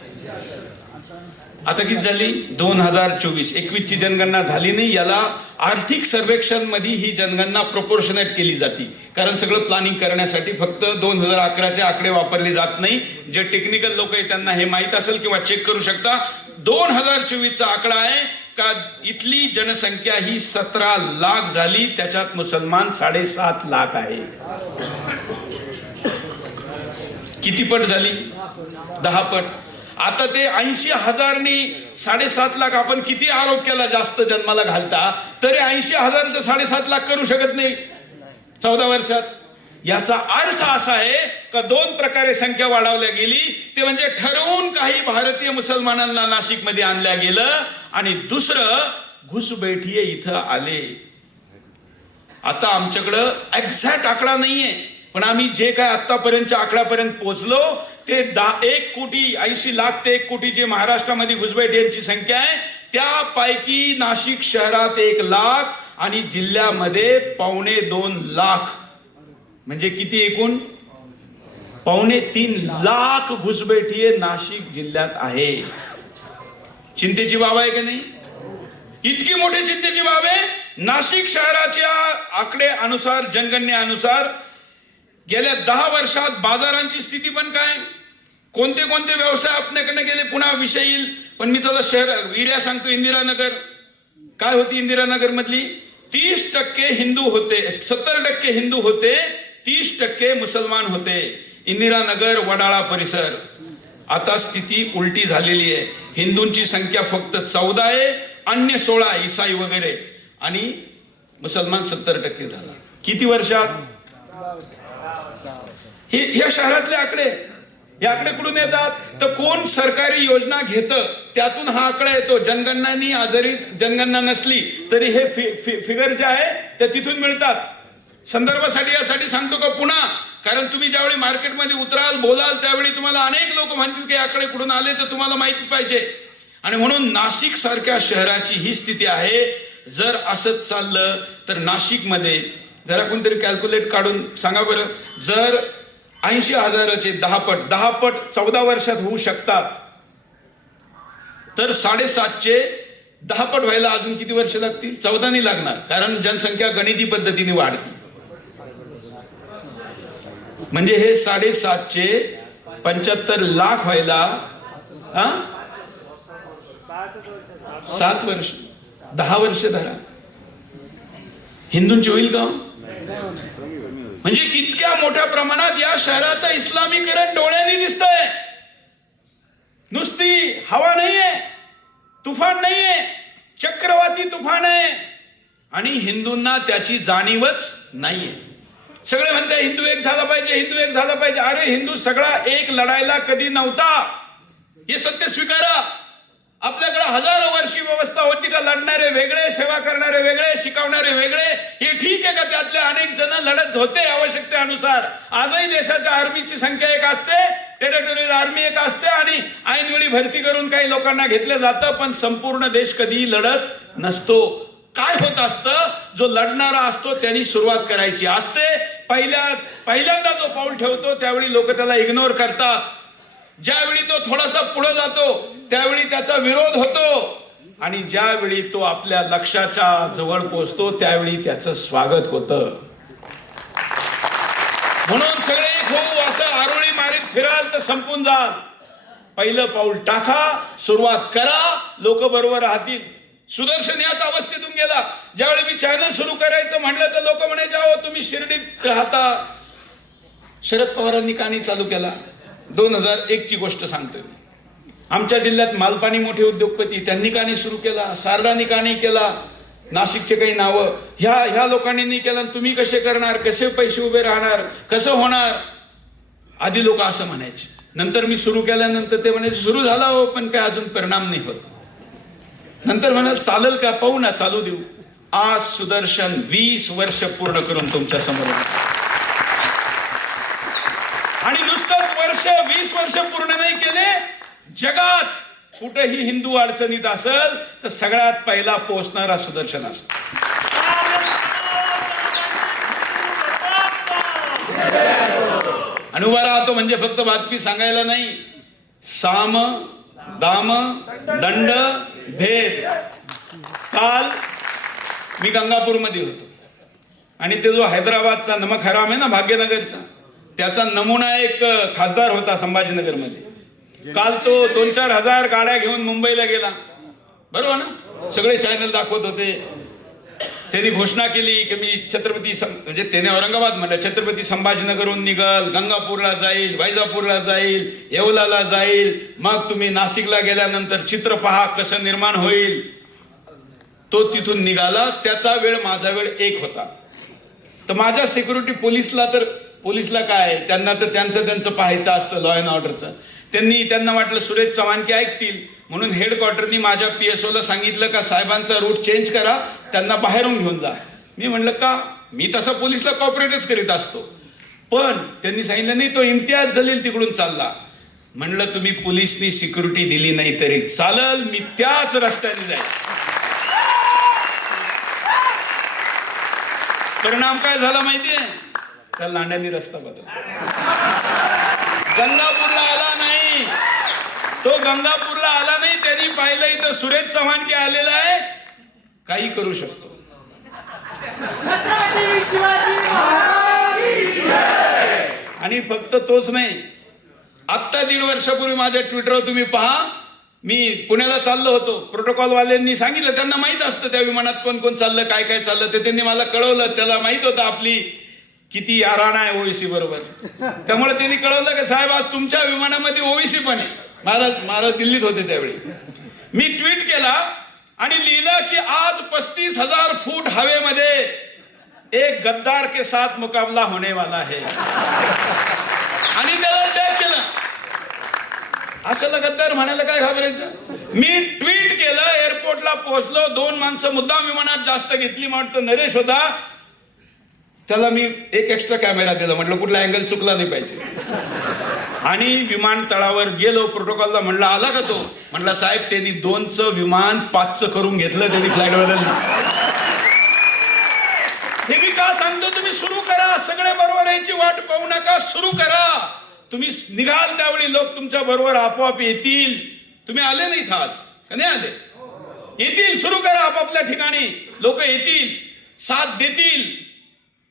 आता किती झाली? 2024. 21ची जनगणना झाली नाही. याला आर्थिक सर्वेक्षण मध्ये ही जनगणना प्रोपोर्शनेट केली जाते, कारण सगळं प्लॅनिंग करण्यासाठी फक्त 2011चे आकडे वापरले जात नाही. जे टेक्निकल लोक आहेत त्यांना हे माहीत असेल किंवा चेक करू शकता. 2024चा आकडा आहे का इथली जनसंख्या ही 17 लाख झाली, त्याच्यात मुसलमान 7.5 लाख आहे. किती पट झाली? 10 पट. आता ते 80,000नी 7.5 लाख, आपण किती आरोप केला जास्त जन्माला घालता, तरी 80,000 तर 7.5 लाख करू शकत नाही 14 वर्षात. याचा अर्थ असा आहे का 2 प्रकारे संख्या वाढवल्या गेली. ते म्हणजे ठरवून काही भारतीय मुसलमानांना नाशिकमध्ये आणल्या गेलं, आणि दुसरं घुसबैठीये इथं आले. आता आमच्याकडं एक्झॅक्ट आकडा नाहीये, पण आम्ही जे काय आतापर्यंतच्या आकड्यापर्यंत पोहोचलो ते 1 कोटी 80 लाख ते 1 कोटी जे महाराष्ट्रामध्ये घुसबैठीयांची संख्या आहे, त्यापैकी नाशिक शहरात 1 लाख आणि जिल्ह्यामध्ये 2.25 लाख, म्हणजे किती एकूण? 2.25 लाख घुसबैठीये नाशिक जिल्ह्यात आहे. चिंतेची बाब आहे का नाही? इतकी मोठी चिंतेची बाब आहे. नाशिक शहराच्या आकडे अनुसार, जनगणनेनुसार गेल्या 10 वर्षात बाजारांची स्थिती पण काय, कोणते कोणते व्यवसाय आपल्याकडे गेले, पुन्हा विषय येईल, पण मी तुला शहर एरिया सांगतो. इंदिरानगर काय होती? इंदिरानगर मधली 30% हिंदू होते, 70% हिंदू होते, 30% मुसलमान होते. इंदिरानगर, वडाळा परिसर. आता स्थिती उलटी झालेली आहे. हिंदूंची संख्या फक्त 14 आहे, अन्य 16 ईसाई वगैरे, आणि मुसलमान 70% झाला. किती वर्षात? या शहरातले आकडे, हे आकडे कुठून येतात? तर कोण सरकारी योजना घेतं त्यातून हा आकडा येतो. जनगणनानी जरी जनगणना नसली तरी हे फिगर जे आहे ते तिथून मिळतात. संदर्भासाठी यासाठी सांगतो का पुन्हा, कारण तुम्ही ज्यावेळी मार्केटमध्ये उतराल, बोलाल, त्यावेळी तुम्हाला अनेक लोक म्हणतील की आकडे कुठून आले, तर तुम्हाला माहिती पाहिजे. आणि म्हणून नाशिक सारख्या शहराची ही स्थिती आहे. जर असंच चाललं तर नाशिकमध्ये जरा कोणतरी कॅल्क्युलेट काढून सांगा बरं, जर 80,000चे 10 पट 14 वर्षात होऊ शकतात, तर 7.5चे 10 पट व्हायला अजून किती वर्ष लागतील? 14 नाही लागणार, कारण जनसंख्या गणिती पद्धतीने वाढते. म्हणजे हे 7.5चे 75 लाख व्हायला 7 वर्ष, 10 वर्ष धरा. हिंदूंची होईल का? म्हणजे इतक्या मोठ्या प्रमाणात या शहराचं इस्लामीकरण डोळ्यांनी दिसतंय. नुसती हवा नाहीये, तुफान नाहीये, चक्रवाती तुफान आहे आणि हिंदूंना त्याची जाणीवच नाहीये. सगळे म्हणते हिंदू एक झाला पाहिजे, हिंदू एक झाला पाहिजे. अरे हिंदू सगळा एक लढायला कधी नव्हता, हे सत्य स्वीकारा. आपल्याकडे हजारो वर्षी व्यवस्था होती का लढणारे वेगळे, सेवा करणारे वेगळे, शिकवणारे वेगळे. हे ठीक आहे का त्यातले अनेक जण लढत होते आवश्यकतेनुसार. आजही देशाच्या आर्मीची संख्या एक असते, टेरिटोरियल आर्मी एक असते आणि ऐनवेळी भरती करून काही लोकांना घेतलं जातं, पण संपूर्ण देश कधीही लढत नसतो. काय होत असतं, जो लढणारा असतो त्यांनी सुरुवात करायची असते. पहिल्यांदा जो पाऊल ठेवतो त्यावेळी लोक त्याला इग्नोर करतात. ज्यावेळी तो थोडासा पुढे जातो त्यावेळी त्याचा विरोध होतो आणि ज्यावेळी तो आपल्या लक्ष्याच्या जवळ पोहोचतो त्यावेळी त्याचं स्वागत होतं. म्हणून सगळे एक होऊ, असं आरोळी मारीत फिराल तर संपून जाल. पहिलं पाऊल टाका, सुरुवात करा, लोक बरोबर राहतील. सुदर्शन याच अवस्थेतून गेला. ज्यावेळी मी चॅनल सुरू करायचं म्हणलं तर लोक म्हणे जाओ तुम्ही शिर्डीत राहता. शरद पवारांनी कानी चालू केला. 2001 ची गोष्ट सांगतोय. आमच्या जिल्ह्यात मालपाणी मोठे उद्योगपती त्यांनी कानी सुरू केला, सारडांनी कानी केला, नाशिकचे काही नावं ह्या लोकांनी केला. तुम्ही कसे करणार, कसे पैसे उभे राहणार, कसं होणार. आधी लोक असं म्हणायचे. नंतर मी सुरू केल्यानंतर ते म्हणायचे सुरू झाला हो पण काय अजून परिणाम नाही होत. नंतर म्हणाल चालेल का, पाहू ना, चालू देऊ. आज सुदर्शन 20 वर्ष पूर्ण करून तुमच्या समोर आणि नुसतंच 20 वर्ष पूर्ण नाही केले. जगात कुठेही हिंदू अडचणीत असेल तर सगळ्यात पहिला पोहोचणारा सुदर्शन असतो. आणि उभा राहतो म्हणजे फक्त बातमी सांगायला नाही. साम दाम दंड भेद. काल मी गंगापूरमध्ये होतो आणि ते जो हैदराबादचा नमक हराम आहे ना भाग्यनगरचा, त्याचा नमुना एक खासदार होता संभाजीनगरमध्ये. काल तो 2-4 हजार गाड्या घेऊन मुंबईला गेला. बरोबर ना, सगळे चॅनल दाखवत होते. त्यांनी घोषणा केली की मी म्हणजे त्याने औरंगाबाद म्हणलं, छत्रपती संभाजीनगरहून निघाल, गंगापूरला जाईल, वैजापूरला जाईल, येवलाला जाईल, मग तुम्ही नाशिकला गेल्यानंतर चित्र पहा कसं निर्माण होईल. तो तिथून निघाला. त्याचा वेळ माझा वेळ एक होता. तर माझ्या सिक्युरिटी पोलिसला काय, त्यांना तर त्यांचं पाहायचं असतं लॉ अँड ऑर्डरचं. त्यांना वाटलं सुरेश चव्हाण ऐकतील म्हणून हेडक्वार्टरनी माझ्या PSOला सांगितलं का साहेबांचा रूट चेंज करा, त्यांना बाहेरून घेऊन जा. मी म्हणलं का, मी तसा पोलिसला कॉपरेटच करीत असतो. पण त्यांनी सांगितलं नाही, तो इम्तियाज जलील तिकडून चालला. म्हणलं तुम्ही पोलिसनी सिक्युरिटी दिली नाही तरी चालल, मी त्याच रस्त्याने जाईल. परिणाम काय झाला माहितीये, त्या लांड्यांनी रस्ता बदलला. गंगापूरला आला नाही त्यांनी पाहिलं इथं सुरेश चव्हाण आलेला आहे, काही करू शकतो. आणि फक्त तोच नाही, आत्ता 1.5 वर्षापूर्वी माझ्या ट्विटरवर तुम्ही पहा, मी पुण्याला चाललो होतो. प्रोटोकॉलवाल्यांनी सांगितलं, त्यांना माहित असतं त्या विमानात कोण कोण चाललं, काय काय चाललं, ते त्यांनी मला कळवलं. त्याला माहित होतं आपली किती याराणा आहे ओवीसी बरोबर. त्यामुळे त्यांनी कळवलं की साहेब आज तुमच्या विमानामध्ये ओवीसी पण आहे. महाराज दिल्लीत होते त्यावेळी. मी ट्विट केला आणि लिहिलं की आज 35,000 फूट हवेमध्ये एक गद्दार के साथ मुकाबला होने वाला है. आणि त्याला टॅग केलं. अशाला गद्दार म्हणायला काय घाबरायचं. मी ट्विट केलं, एअरपोर्टला पोहोचलो, 2 माणसं मुद्दाम विमानात जास्त घेतली, वाटतं नरेश होता, त्याला मी एक एक्स्ट्रा कॅमेरा दिला, म्हटलं कुठला अँगल चुकला नाही पाहिजे. आणि विमानतळावर गेलो, प्रोटोकॉलला म्हणलं आला का तो, म्हणला साहेब त्यांनी 2चं विमान 5चं करून घेतलं, त्यांनी फ्लाईट बदलली. हे मी का सांगतो, तुम्ही सुरू करा. सगळे बरोबर याची वाट पाहू नका, सुरू करा. तुम्ही निघाल त्यावेळी लोक तुमच्या बरोबर आपोआप येतील. तुम्ही आले नाहीत आज का, नाही आले, येतील. सुरू करा आपापल्या ठिकाणी, लोक येतील, साथ देतील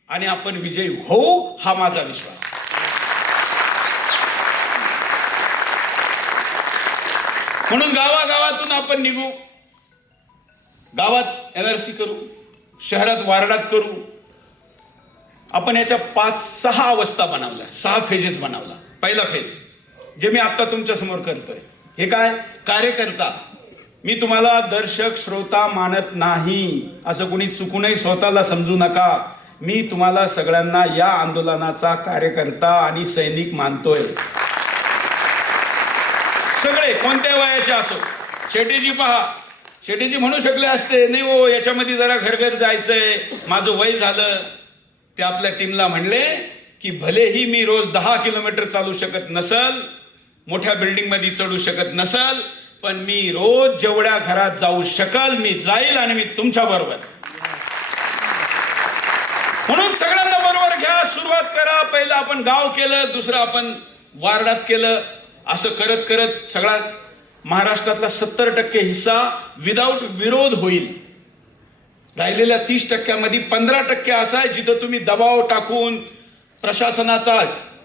आणि आपण विजयी होऊ, हा माझा विश्वास. म्हणून गावागावातून आपण निघू. गावात NRC करू, शहरात वार्डात करू. आपण याच्या 5-6 अवस्था बनवल्या, 6 फेजेस बनवला. पहिला फेज जे मी आता तुमच्या समोर करतोय हे काय, कार्यकर्ता. मी तुम्हाला दर्शक श्रोता मानत नाही, असं कोणी चुकूनही स्वतःला समजू नका. मी तुम्हाला सगळ्यांना या आंदोलनाचा कार्यकर्ता आणि सैनिक मानतोय. सगळे कोणत्या वयाचे असो. शेट्टीजी पहा, शेट्टीजी म्हणू शकले असते नाही हो याच्यामध्ये जरा घर जायचंय, माझं वय झालं. ते आपल्या टीमला म्हणले की भलेही मी रोज 10 किलोमीटर चालू शकत नसल, मोठ्या बिल्डिंग मध्ये चढू शकत नसल, पण मी रोज जेवढ्या घरात जाऊ शकल मी जाईल आणि मी तुमच्या बरोबर. म्हणून सगळ्यांना बरोबर घ्या, सुरुवात करा. पहिलं आपण गाव केलं, दुसरं आपण वार्डात केलं. असं करत करत सगळा महाराष्ट्रातला 70% हिस्सा विदाऊट विरोध होईल. राहिलेल्या 30% 15% असा आहे जिथं तुम्ही दबाव टाकून प्रशासनाचा,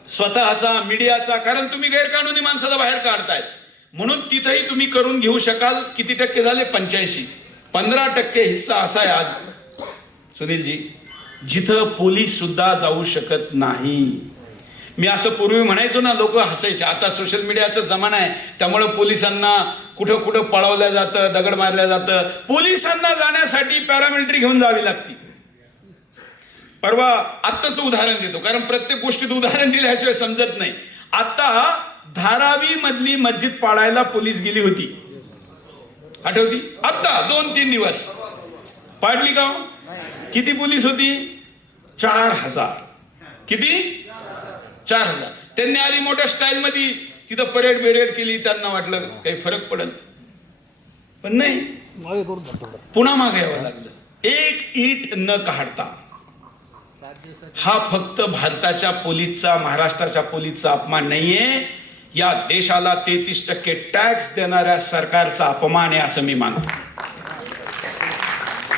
स्वतःचा, मीडियाचा, कारण तुम्ही गैरकानूनी माणसाला बाहेर काढतायत म्हणून तिथंही तुम्ही करून घेऊ शकाल. किती टक्के झाले? 85. 15% हिस्सा असा आहे आज सुनीलजी जिथं पोलीस सुद्धा जाऊ शकत नाही. मी असं पूर्वी म्हणायचो ना, लोक हसायचे. आता सोशल मीडियाचा जमाना आहे त्यामुळे पोलिसांना कुठं कुठं पळवलं जातं, दगड मारल्या जातं. पोलिसांना जाण्यासाठी पॅरामिलिटरी घेऊन जावी लागते. परवा आत्ताच उदाहरण देतो कारण प्रत्येक गोष्टीत उदाहरण दिल्याशिवाय समजत नाही. आता धारावी मधली मस्जिद पाळायला पोलीस गेली होती, आठवती? आत्ता 2-3 दिवस पाडली का? किती पोलीस होती? 4000. किती? 4000. त्यांनी आधी मोठ्या स्टाईल मध्ये तिथं परेड बेरेड केली. त्यांना वाटलं काही फरक पडल, पण नाही, पुन्हा मागे यावं लागलं. एक इट न काढता. हा फक्त भारताच्या पोलीसचा, महाराष्ट्राच्या पोलीसचा अपमान नाहीये, या देशाला 33% टॅक्स देणाऱ्या सरकारचा अपमान आहे असं मी मानतो.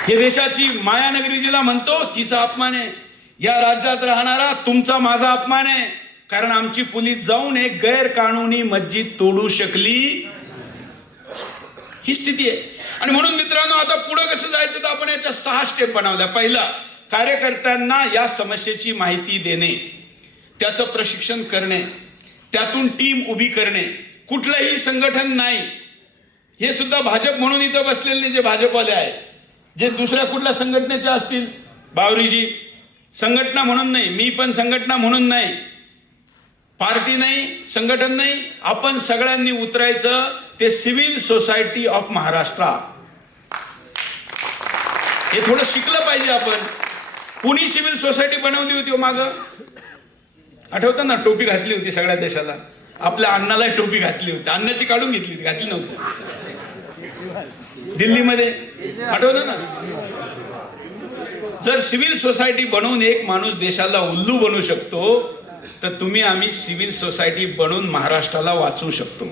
हे देशाची मायानगरी जिला म्हणतो तिचा अपमान आहे. या राज्यात राहणारा तुमचा माझा अपमान आहे, कारण आमची पोलीस जाऊन एक गैरकानूनी मस्जिद तोडू शकली, ही स्थिती आहे. आणि म्हणून मित्रांनो आता पुढे कसं जायचं तर आपण याच्या 6 स्टेप बनवल्या. पहिला, कार्यकर्त्यांना या समस्येची माहिती देणे, त्याचं प्रशिक्षण करणे, त्यातून टीम उभी करणे. कुठलंही संघटन नाही, हे सुद्धा भाजप म्हणून इथं बसलेले नाही जे भाजपवाले आहेत, जे दुसऱ्या कुठल्या संघटनेचे असतील, बावरीजी संघटना म्हणून नाही, मी पण संघटना म्हणून नाही, पार्टी नाही, संघटन नाही, आपण सगळ्यांनी उतरायचं ते सिव्हिल सोसायटी ऑफ महाराष्ट्र. हे थोडं शिकलं पाहिजे आपण. कुणी सिव्हिल सोसायटी बनवली होती माग? आठवतं ना, टोपी घातली होती सगळ्या देशाला. आपल्या अण्णाला टोपी घातली होती, अण्णाची काढून घेतली होती, घातली नव्हती दिल्लीमध्ये, आठवतं ना. जर सिव्हिल सोसायटी बनवून एक माणूस देशाला उल्लू बनवू शकतो तर तुम्ही आम्ही सिव्हिल सोसायटी बनवून महाराष्ट्राला वाचवू शकतो.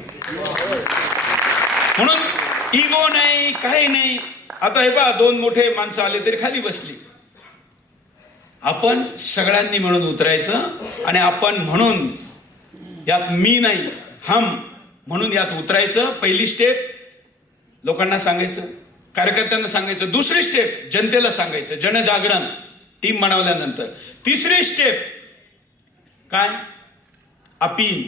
म्हणून इगो नाही, काही नाही. आता हे पहा, 2 मोठे माणसं आले तरी खाली बसली. आपण सगळ्यांनी मिळून उतरायचं आणि आपण म्हणून यात मी नाही हम म्हणून यात उतरायचं. पहिली स्टेप लोकांना सांगायचं, कार्यकर्त्यांना सांगायचं. दुसरी स्टेप जनतेला सांगायचं, जनजागरण टीम बनवल्यानंतर. तिसरी स्टेप काय? अपील.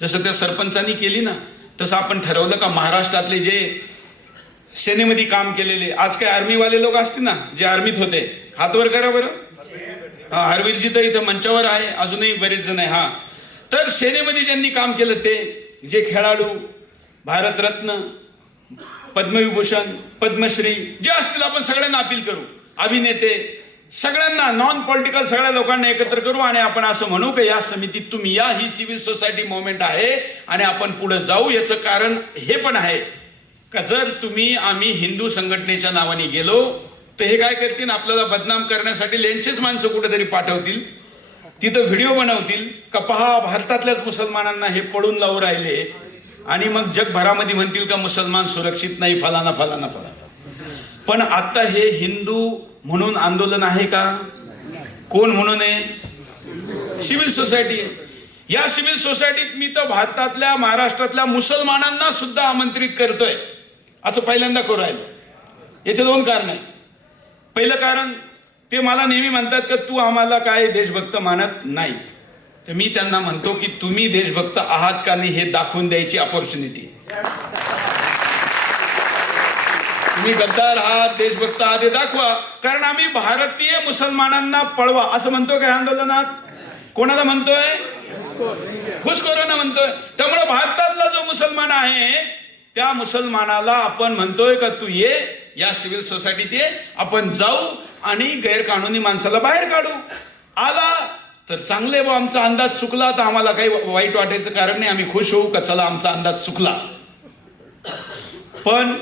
जसं त्या सरपंचांनी केली ना, तसं आपण ठरवलं का महाराष्ट्रातले जे सेनेमध्ये काम केलेले, आज काय आर्मीवाले लोक असतील ना जे आर्मीत होते, हात वर करा बरं. हा, हरवीरजी तर इथं मंचावर आहे, अजूनही बरेच जण आहे. हा, तर सेनेमध्ये ज्यांनी काम केलं ते, जे खेळाडू, भारतरत्न, पद्मविभूषण, पद्मश्री जे असतील, आपण सगळ्यांना अपील करू. अभिनेते सगळ्यांना, नॉन पॉलिटिकल सगळ्या लोकांना एकत्र करू आणि आपण असं म्हणू की या समितीत तुम्ही या, ही सिव्हिल सोसायटी मुवमेंट आहे आणि आपण पुढे जाऊ. याचं कारण हे पण आहे का जर तुम्ही आम्ही हिंदू संघटनेच्या नावाने गेलो तर हे काय करतील, आपल्याला बदनाम करण्यासाठी लेंचेच माणसं कुठेतरी पाठवतील, तिथं व्हिडिओ बनवतील का पहा भारतातल्याच मुसलमानांना हे पळून लावून राहिले आणि मग जगभरामध्ये म्हणतील का मुसलमान सुरक्षित नाही, फलाना फलाना फलाना. पण आता हे हिंदू म्हणून आंदोलन आहे का? कोण म्हणून आहे? सिव्हिल सोसायटी आहे. या सिव्हिल सोसायटीत मी तर भारतातल्या, महाराष्ट्रातल्या मुसलमानांना सुद्धा आमंत्रित करतोय. असं पहिल्यांदा करू राहिलो. याचे 2 कारण आहे. पहिलं कारण, ते मला नेहमी म्हणतात की तू आम्हाला काय देशभक्त मानत नाही. तर मी त्यांना म्हणतो की तुम्ही देशभक्त आहात का नाही हे दाखवून द्यायची अपॉर्च्युनिटी. तुम्ही गद्दार आहात, देशभक्त आहात हे दाखवा. कारण आम्ही भारतीय मुसलमानांना पळवा असं म्हणतो काय आंदोलनात? कोणाला म्हणतोय? घुसखोरांना म्हणतोय. त्यामुळे भारतातला जो मुसलमान आहे त्या मुसलमानाला आपण म्हणतोय का तू ये, या सिव्हिल सोसायटीत ये, आपण जाऊ आणि गैरकानूनी माणसाला बाहेर काढू. आला तर चांगले बा, आमचा अंदाज चुकला तर आम्हाला काही वाईट वाटायचं कारण नाही, आम्ही खुश होऊ का चला आमचा अंदाज चुकला. पण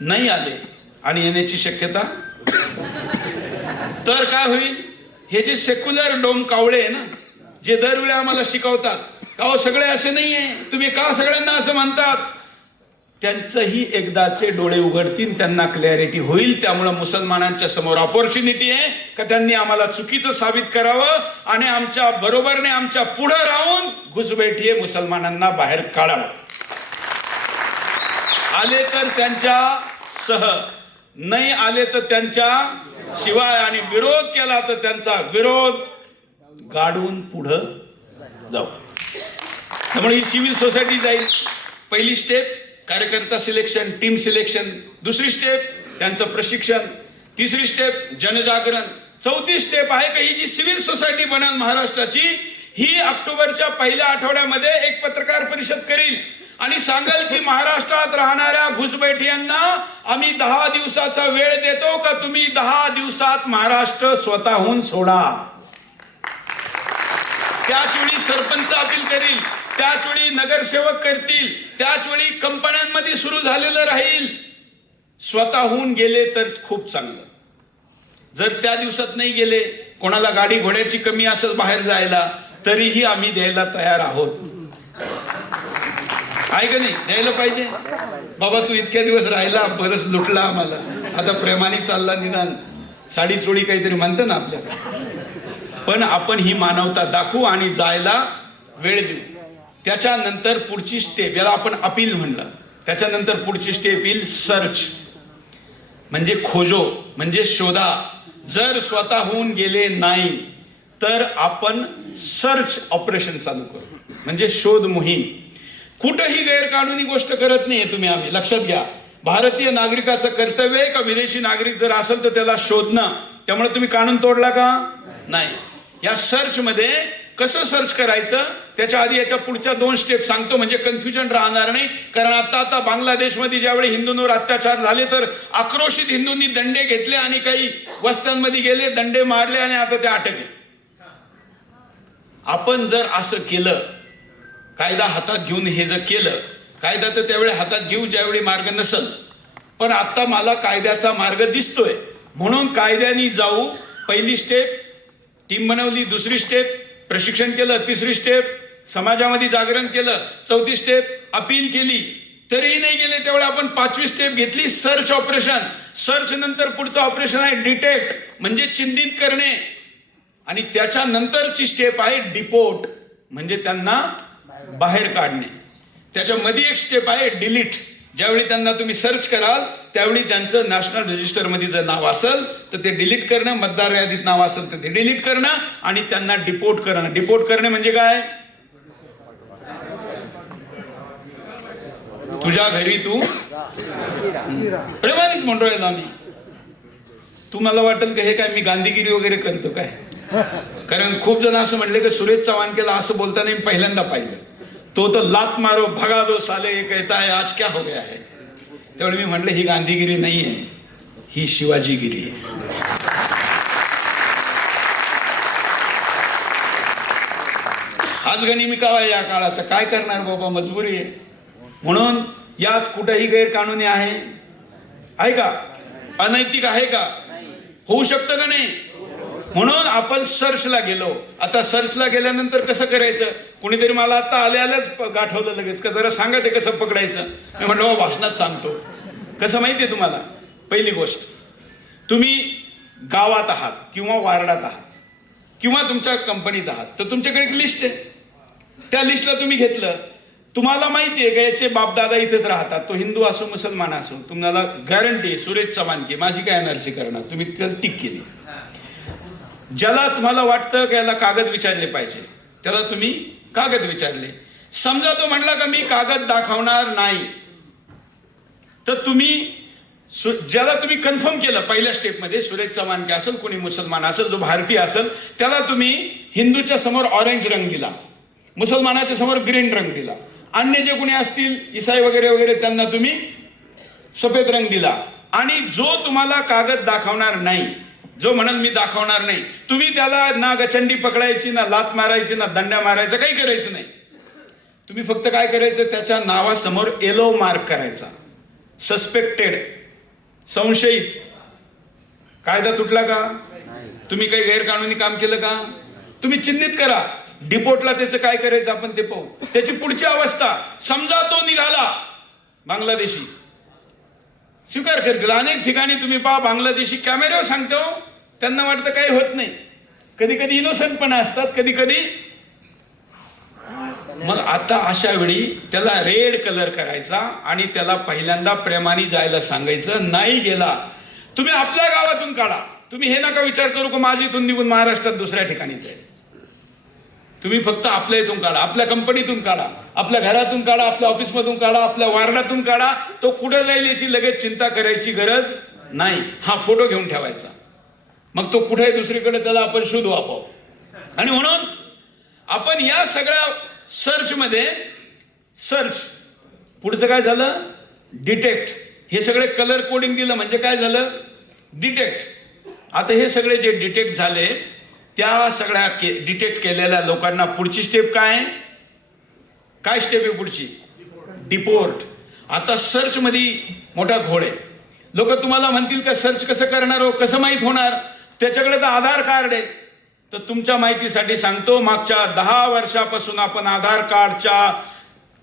नाही आले आणि येण्याची शक्यता तर काय होईल? हे जे सेक्युलर डोम कावळे आहे ना, जे दरवेळी आम्हाला शिकवतात का हो सगळे असे नाहीये, तुम्ही का सगळ्यांना असं म्हणतात, त्यांचंही एकदाचे डोळे उघडतील, त्यांना क्लॅरिटी होईल. त्यामुळे मुसलमानांच्या समोर ऑपॉर्च्युनिटी आहे का त्यांनी आम्हाला चुकीचं साबित करावं आणि आमच्या बरोबरने आमच्या पुढे राहून घुसबैठीये मुसलमानांना बाहेर काढावं. आले तर त्यांच्या सह, नाही आले तर त्यांच्या शिवाय, आणि विरोध केला तर त्यांचा विरोध गाडून पुढं जाऊ. त्यामुळे ही सिव्हिल सोसायटी जाईल. पहिली स्टेप कार्यकर्ता सिलेक्शन, टीम सिलेक्शन. दुसरी स्टेप त्यांचं प्रशिक्षण. तिसरी स्टेप जनजागरण. चौथी स्टेप आहे का ही जी सिव्हिल सोसायटी बनेल महाराष्ट्राची, ही ऑक्टोबरच्या पहिल्या आठवड्यामध्ये एक पत्रकार परिषद करील आणि सांगेल की महाराष्ट्रात राहणाऱ्या घुसबैठियांना आम्ही 10 दिवसाचा वेळ देतो का तुम्ही 10 दिवसात महाराष्ट्र स्वतःहून सोडा. त्याच वेळी सरपंच अपील करील, त्याच वेळी नगरसेवक करतील, त्याच वेळी कंपन्यांमध्ये सुरू झालेलं राहील. स्वतःहून गेले तर खूप चांगलं. जर त्या दिवसात नाही गेले, कोणाला गाडी घोड्याची कमी असेल बाहेर जायला, तरीही आम्ही द्यायला तयार आहोत. आहे का नाही? द्यायला पाहिजे. बाबा तू इतक्या दिवस राहिला, बरंच लुटला आम्हाला, आता प्रेमाने चालला, निदान साडी चोळी काहीतरी म्हणतं ना आपल्याकडे. पण आपण ही मानवता दाखवू आणि जायला वेळ देऊ. त्याच्यानंतर पुढची स्टेप, याला आपण अपील म्हणलं, त्याच्यानंतर पुढची स्टेप येईल सर्च, म्हणजे खोजो, म्हणजे शोधा. जर स्वतःहून गेले नाही तर आपण सर्च ऑपरेशन चालू करू, म्हणजे शोध मोहीम. कुठंही गैरकानूनी गोष्ट करत नाहीये तुम्ही, आम्ही लक्षात घ्या. भारतीय नागरिकाचं कर्तव्य आहे का विदेशी नागरिक जर असेल तर त्याला शोधणं. त्यामुळे तुम्ही कानून तोडला का? नाही. या सर्च मध्ये कसं सर्च करायचं त्याच्या आधी याच्या पुढच्या 2 स्टेप सांगतो, म्हणजे कन्फ्युजन राहणार नाही. कारण आता बांगलादेशमध्ये ज्यावेळी हिंदूंवर अत्याचार झाले तर आक्रोशित हिंदूंनी दंडे घेतले आणि काही वस्त्यांमध्ये गेले, दंडे मारले आणि आता ते अटके. आपण जर असं केलं, कायदा हातात घेऊन हे जर केलं, कायदा तर त्यावेळी हातात घेऊ ज्यावेळी मार्ग नसल, पण आता मला कायद्याचा मार्ग दिसतोय म्हणून कायद्याने जाऊ. पहिली स्टेप टीम बनवली, दुसरी स्टेप प्रशिक्षण केलं, तिसरी स्टेप समाजामध्ये जागरण केलं, चौथी स्टेप अपील केली, तरीही नाही गेले त्यावेळी आपण 5वी स्टेप घेतली सर्च ऑपरेशन. सर्च नंतर पुढचं ऑपरेशन आहे डिटेक्ट, म्हणजे चिन्हित करणे, आणि त्याच्यानंतरची स्टेप आहे डिपोर्ट, म्हणजे त्यांना बाहेर काढणे. त्याच्यामध्ये एक स्टेप आहे डिलीट. ज्यावेळी त्यांना तुम्ही सर्च कराल त्यावेळी त्यांचं नॅशनल रजिस्टरमध्ये जर नाव असेल तर ते डिलीट करणं, मतदार यादीत नाव असेल तर ते डिलीट करणं आणि त्यांना डिपोर्ट करणं. डिपोर्ट करणे म्हणजे काय? तुझ्या घरी तू प्रेमानेच म्हणतोय ना आम्ही. तुम्हाला वाटेल का हे काय मी गांधीगिरी वगैरे करतो काय? कारण खूप जण असं म्हणले की सुरेश चव्हाणकेला असं बोलताना मी पहिल्यांदा पाहिलं. तो तर लात मारो भगा दो साले ये कहता है आज क्या हो गया है. त्यावेळी मी म्हटलं ही गांधीगिरी नाही आहे, ही शिवाजीगिरी आहे. आज गनिमिका आहे या काळाचा, काय करणार बाबा, मजबुरी आहे. म्हणून यात कुठेही गैरकानूनी आहे का? अनैतिक आहे का? होऊ शकतं का नाही? म्हणून आपण सर्चला गेलो. आता सर्चला गेल्यानंतर कसं करायचं? कुणीतरी मला आता आल्याच गाठवलं लगेच का जरा सांगा ते कसं पकडायचं. मी म्हटलं भाषणात सांगतो. कसं माहितीये तुम्हाला? पहिली गोष्ट, तुम्ही गावात आहात किंवा वार्डात आहात किंवा तुमच्या कंपनीत आहात तर तुमच्याकडे एक लिस्ट आहे. त्या लिस्टला तुम्ही घेतलं तुम्हाला माहिती आहे का याचे बापदादा इथेच राहतात, तो हिंदू असो मुसलमान असो, तुम्हाला गॅरंटी आहे सुरेश चव्हाण की माझी काय एनआरसी करणार, तुम्ही त्याला टिक केली. ज्याला तुम्हाला वाटतं की याला कागद विचारले पाहिजे त्याला तुम्ही कागद विचारले. समजा तो म्हणला का मी कागद दाखवणार नाही, तर तुम्ही ज्याला तुम्ही कन्फर्म केलं पहिल्या स्टेपमध्ये, सुरेश चव्हाण की असेल, कोणी मुसलमान असेल, जो भारतीय असेल, त्याला तुम्ही हिंदूच्या समोर ऑरेंज रंग दिला, मुसलमानाच्या समोर ग्रीन रंग दिला, अन्य जे कोणी असतील ईसाई वगैरे वगैरे त्यांना तुम्ही सफेद रंग दिला. आणि जो तुम्हाला कागद दाखवणार नाही, जो म्हणाल मी दाखवणार नाही, तुम्ही त्याला ना गचंडी पकडायची, ना लात मारायची, ना दंड्या मारायचं, काही करायचं नाही. तुम्ही फक्त काय करायचं, त्याच्या नावासमोर येलो मार्क करायचा, सस्पेक्टेड, संशयित. कायदा तुटला का? तुम्ही काही गैरकानूनी काम केलं का? तुम्ही चिन्हित करा. डिपोटला त्याचं काय करायचं आपण ते पाहू. त्याची पुढची अवस्था, समजा तो निघाला बांगलादेशी, स्वीकार करतील. अनेक ठिकाणी तुम्ही पहा बांगलादेशी कॅमेऱ्यावर सांगतो, त्यांना वाटतं काही होत नाही, कधी कधी इनोसंट पण असतात, कधी कधी. मग आता अशा वेळी त्याला रेड कलर करायचा आणि त्याला पहिल्यांदा प्रेमाने जायला सांगायचं. नाही गेला, तुम्ही आपल्या गावातून काढा. तुम्ही हे नका विचार करू की माझी इथून निघून महाराष्ट्रात दुसऱ्या ठिकाणी जाईल. तुम्ही फक्त आपल्या इथून काढा, आपल्या कंपनीतून काढा, आपल्या घरातून काढा, आपल्या ऑफिसमधून काढा, आपल्या वार्डातून काढा. तो कुठे जाईल याची लगेच चिंता करायची गरज नाही. हा फोटो घेऊन ठेवायचा, मग तो कुठे दुसरीकडे त्याला आपण शोधू आपोआप. आणि म्हणून आपण या सगळ्या सर्चमध्ये सर्च, पुढचं काय झालं, डिटेक्ट. हे सगळे कलर कोडिंग दिलं म्हणजे काय झालं, डिटेक्ट. आता हे सगळे जे डिटेक्ट झाले, त्या सगळ्या डिटेक्ट केलेल्या लोकांना पुढची स्टेप काय आहे, काय स्टेप आहे पुढची, डिपोर्ट. आता सर्च मध्ये मोठा घोळ आहे. लोक तुम्हाला म्हणतील का सर्च कसं करणार हो, कसं माहीत होणार, त्याच्याकडे तर आधार कार्ड आहे. तर तुमच्या माहितीसाठी सांगतो, मागच्या 10 वर्षापासून आपण आधार कार्डच्या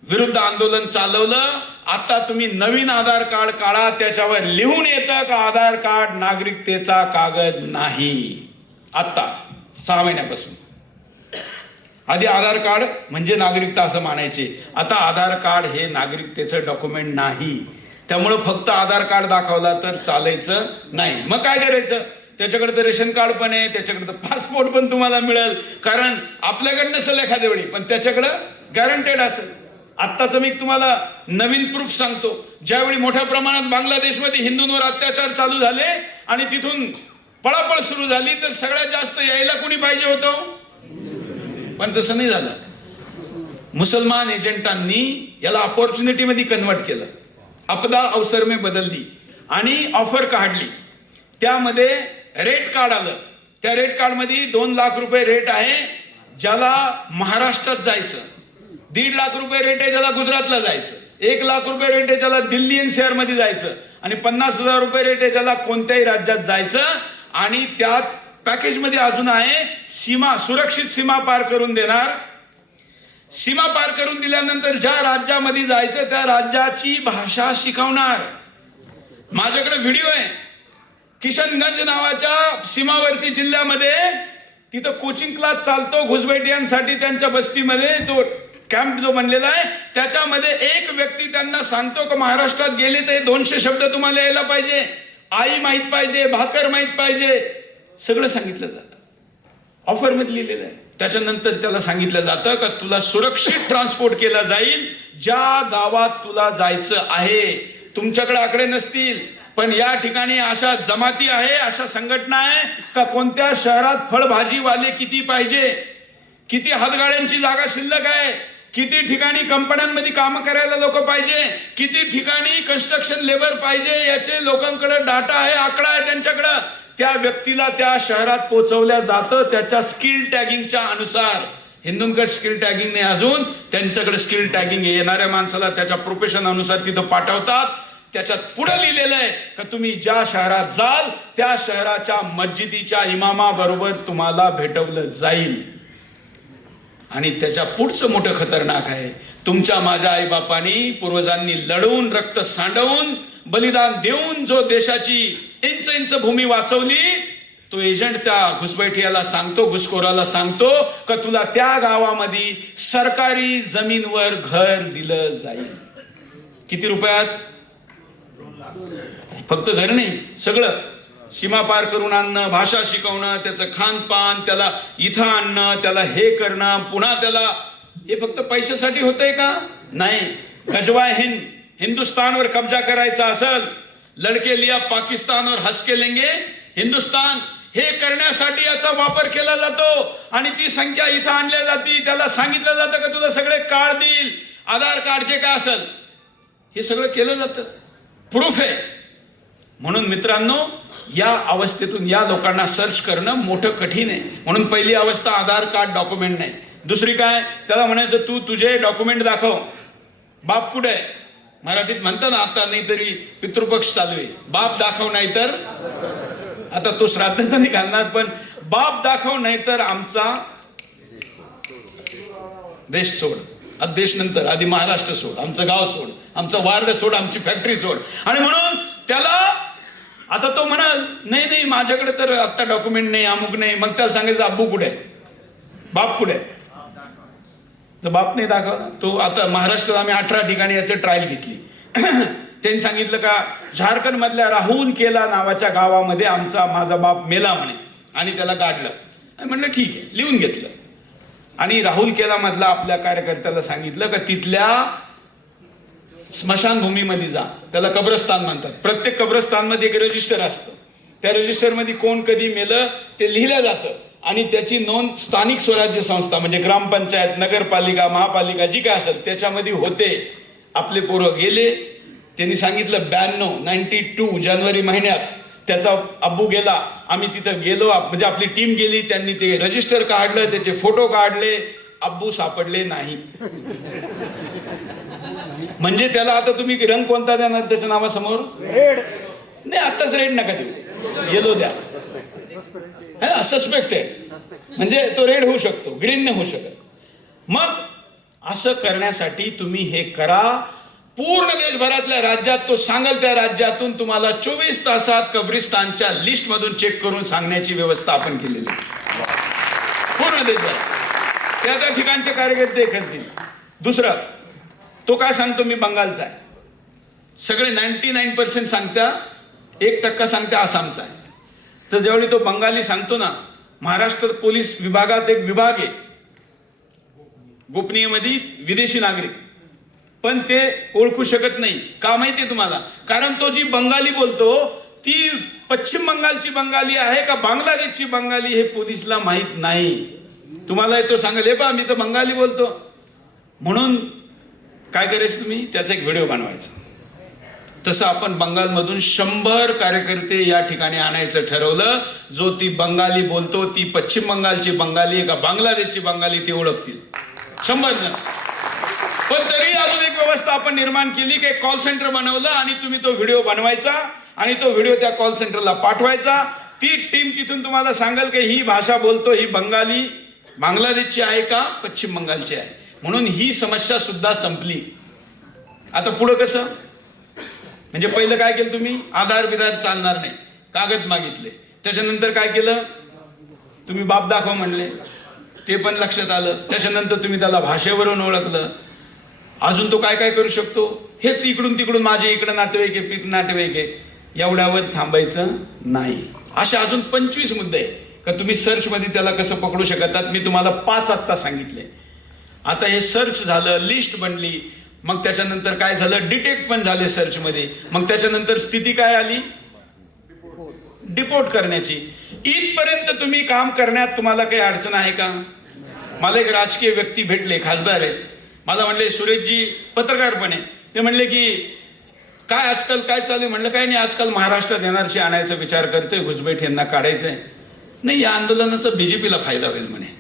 विरुद्ध आंदोलन चालवलं. आता तुम्ही नवीन आधार कार्ड काढा, त्याच्यावर लिहून येतं का आधार कार्ड नागरिकतेचा कागद नाही. आता 6 महिन्यापासून. आधी आधार कार्ड म्हणजे नागरिकता असं मानायचे, आता आधार कार्ड हे नागरिकतेचं डॉक्युमेंट नाही. त्यामुळं फक्त आधार कार्ड दाखवला तर चालायचं नाही. मग काय करायचं, त्याच्याकडे तर रेशन कार्ड पण आहे, त्याच्याकडे तर पासपोर्ट पण तुम्हाला मिळेल, कारण आपल्याकडे नसेल एखाद्या वेळी पण त्याच्याकडं गॅरंटेड असेल. आत्ताच मी तुम्हाला नवीन प्रूफ सांगतो. ज्यावेळी मोठ्या प्रमाणात बांगलादेशमध्ये हिंदूंवर अत्याचार चालू झाले आणि तिथून पळापळ सुरू झाली, तर सगळ्यात जास्त यायला कोणी पाहिजे होतं, पण तसं नाही झालं. मुसलमान एजंटांनी याला ऑपॉर्च्युनिटी मध्ये कन्वर्ट केलं, आपदा अवसर में बदलली आणि ऑफर काढली. त्यामध्ये रेट कार्ड आलं. त्या रेट कार्ड मध्ये 2 लाख रुपये रेट आहे ज्याला महाराष्ट्रात जायचं, 1.5 लाख रुपये रेट आहे ज्याला गुजरातला जायचं, 1 लाख रुपये रेट आहे ज्याला दिल्ली एनसीआर मध्ये जायचं, आणि 50,000 रुपये रेट आहे ज्याला कोणत्याही राज्यात जायचं. आणि त्यात पॅकेजमध्ये अजून आहे सीमा, सुरक्षित सीमा पार करून देणार. सीमा पार करून दिल्यानंतर ज्या राज्यामध्ये जायचं त्या राज्याची भाषा शिकवणार. माझ्याकडे व्हिडिओ आहे, किशनगंज नावाच्या सीमावर्ती जिल्ह्यामध्ये तिथं कोचिंग क्लास चालतो घुसबैठियांसाठी. त्यांच्या बस्तीमध्ये तो कॅम्प जो बनलेला आहे, त्याच्यामध्ये एक व्यक्ती त्यांना सांगतो की महाराष्ट्रात गेले तर 200 शब्द तुम्हाला यायला पाहिजे, आई माहित पाहिजे, भाकर माहित पाहिजे, सगळं सांगितलं जातं. ऑफर मध्ये लिहिलेलं आहे. त्याच्यानंतर त्याला सांगितलं जातं का तुला सुरक्षित ट्रान्सपोर्ट केला जाईल ज्या गावात तुला जायचं आहे. तुमच्याकडे आकडे नसतील पण या ठिकाणी अशा जमाती आहे, अशा संघटना आहे का कोणत्या शहरात फळभाजीवाले किती पाहिजे, किती हातगाड्यांची जागा शिल्लक आहे, किती ठिकाणी कंपन्यांमध्ये काम करायला लोक पाहिजे, किती ठिकाणी कन्स्ट्रक्शन लेबर पाहिजे, याचे लोकांकडे डाटा आहे, आकडा आहे त्यांच्याकडे. त्या व्यक्तीला त्या शहरात पोहोचवल्या जातं त्याच्या स्किल टॅगिंगच्या अनुसार. हिंदूंकडे स्किल टॅगिंग नाही अजून, त्यांच्याकडे स्किल टॅगिंग येणाऱ्या माणसाला त्याच्या प्रोफेशन अनुसार तिथं पाठवतात. त्याच्यात पुढे लिहिलेलं आहे का तुम्ही ज्या शहरात जाल त्या शहराच्या मस्जिदीच्या इमामाबरोबर तुम्हाला भेटवलं जाईल. आणि त्याच्या पुढचं मोठं खतरनाक आहे, तुमच्या माझ्या आईबापांनी पूर्वजांनी लढून रक्त सांडवून बलिदान देऊन जो देशाची इंच इंच भूमी वाचवली तो एजंट त्या घुसबैठियाला सांगतो, घुसखोराला सांगतो का तुला त्या गावामध्ये सरकारी जमीनवर घर दिलं जाईल. किती रुपयात? फक्त घर नाही, सगळं. सीमा पार करून आणणं, भाषा शिकवणं, त्याचं खानपान, त्याला इथं आणणं, त्याला हे करणं, पुन्हा त्याला हे फक्त पैशासाठी होतंय का? नाही. गजवा हिंद, हिंदुस्तानवर कब्जा करायचा असेल, लडके लिया पाकिस्तान और हंस के लेंगे हिंदुस्तान, हे करण्यासाठी याचा वापर केला जातो. आणि ती संख्या इथं आणल्या जाते. त्याला सांगितलं जातं का तुला सगळे कार्ड देईल, आधार कार्डचे काय असेल, हे सगळं केलं जातं. प्रूफ आहे. म्हणून मित्रांनो, या अवस्थेतून या लोकांना सर्च करणं मोठं कठीण आहे. म्हणून पहिली अवस्था आधार कार्ड डॉक्युमेंट नाही. दुसरी काय, त्याला म्हणायचं तू तुझे डॉक्युमेंट दाखव. बाप कुठे आहे? मराठीत म्हणतं ना, आता नाही तरी पितृपक्ष चालू आहे, बाप दाखव नाही तर, आता तो श्राद्ध तर नाही घालणार, पण बाप दाखव नाही तर आमचा देश सोड. आता देश नंतर, आधी महाराष्ट्र सोड, आमचं गाव सोड, आमचं वार्ड सोड, आमची फॅक्टरी सोड. आणि म्हणून त्याला आता तो म्हणाल नाही नाही माझ्याकडे तर आता डॉक्युमेंट नाही, अमुक नाही. मग त्याला सांगायचं अब्बू कुठे आहे, बाप कुठे आहे? तर बाप नाही दाखवला. तो आता महाराष्ट्रात आम्ही 18 ठिकाणी याची ट्रायल घेतली. त्यांनी सांगितलं का झारखंड मधल्या राहुल केला नावाच्या गावामध्ये माझा बाप मेला म्हणे, आणि त्याला गाडलं. म्हणलं ठीक आहे, लिहून घेतलं. आणि राहुल केला मधला आपल्या कार्यकर्त्याला सांगितलं का तिथल्या स्मशानभूमीमध्ये जा, त्याला कब्रस्तान म्हणतात. प्रत्येक कब्रस्तानमध्ये एक रजिस्टर असतं. त्या रजिस्टरमध्ये कोण कधी मेलं ते लिहिलं जातं, आणि त्याची नोंद स्थानिक स्वराज्य संस्था म्हणजे ग्रामपंचायत, नगरपालिका, महापालिका जी काय असेल त्याच्यामध्ये होते. आपले पोरं गेले, त्यांनी सांगितलं 92 जानेवारी महिन्यात त्याचा अब्बू गेला. आम्ही तिथं गेलो, म्हणजे आपली टीम गेली, त्यांनी ते रजिस्टर काढलं, त्याचे फोटो काढले, अब्बू सापडले नाही. म्हणजे त्याला आता तुम्ही रंग कोणता देणार त्याच्या नावासमोर? रेड. नाही, आत्ताच रेड नका देऊ, येलो द्या. सस्पेक्ट आहे म्हणजे तो रेड होऊ शकतो, ग्रीन नाही होऊ शकत. मग असं करण्यासाठी तुम्ही हे करा. पूर्ण देशभरातल्या राज्यात तो सांगेल त्या राज्यातून तुम्हाला 24 तासात कब्रिस्तानच्या लिस्ट मधून चेक करून सांगण्याची व्यवस्था आपण केलेली आहे पूर्ण देशभरात. त्या ठिकाणचे कार्यकर्ते करतील. दुसरं, तो काय सांगतो मी बंगालचा आहे, सगळे 99% सांगता, 1% सांगता आसामचा आहे. तर ज्यावेळी तो बंगाली सांगतो ना, महाराष्ट्र पोलीस विभागात एक विभाग आहे गोपनीयमध्ये विदेशी नागरिक, पण ते ओळखू शकत नाही. का माहितीये तुम्हाला? कारण तो जी बंगाली बोलतो ती पश्चिम बंगालची बंगाली आहे का बांगलादेशची बंगाली हे पोलिसला माहित नाही. तुम्हाला तो सांगेल हे पहा मी तर बंगाली बोलतो. म्हणून काय करायचं तुम्ही, त्याचा एक व्हिडिओ बनवायचा. तसं आपण बंगालमधून 100 कार्यकर्ते या ठिकाणी आणायचं ठरवलं. जो ती बंगाली बोलतो ती पश्चिम बंगालची बंगाली आहे का बांगलादेशची बंगाली ते ओळखतील 100 जण. पण तरी अजून एक व्यवस्था आपण निर्माण केली की कॉल सेंटर बनवलं आणि तुम्ही तो व्हिडिओ बनवायचा आणि तो व्हिडिओ त्या कॉल सेंटरला पाठवायचा. ती टीम तिथून तुम्हाला सांगेल की ही भाषा बोलतो ही बंगाली बांगलादेशची आहे का पश्चिम बंगालची आहे. म्हणून ही समस्या सुद्धा संपली. आता पुढं कसं, म्हणजे पहिलं काय केलं तुम्ही, आधार बिधार चालणार नाही, कागद मागितले. त्याच्यानंतर काय केलं तुम्ही, बाप दाखव म्हणले, ते पण लक्षात आलं. त्याच्यानंतर तुम्ही त्याला भाषेवरून ओळखलं. अजून तो काय काय करू शकतो, हेच इकडून तिकडून माझे इकडे नातेवाईक आहे पीक नातेवाईक आहे, एवढ्यावर थांबायचं नाही. असे अजून 25 मुद्दे आहे का तुम्ही सर्च मध्ये त्याला कसं पकडू शकतात. मी तुम्हाला 5 आत्ता सांगितले. आता हे सर्च झालं, लिस्ट बनली, मग त्याच्यानंतर काय झालं, डिटेक्ट पण झाले सर्च मध्ये. मग त्याच्यानंतर स्थिती काय आली, डिपोर्ट करण्याची. इथपर्यंत तुम्ही काम करण्यात तुम्हाला काही अडचण आहे का? मला एक राजकीय व्यक्ती भेटले, खासदार आहेत. मला म्हणले सुरेशजी पत्रकार पण आहे. ते म्हणले की काय आजकाल काय चालू आहे. म्हणलं काय नाही, आजकाल महाराष्ट्रात एनआरसी आणायचा विचार करतोय, घुसबैठ यांना काढायचंय. नाही, या आंदोलनाचा बीजेपीला फायदा होईल म्हणे.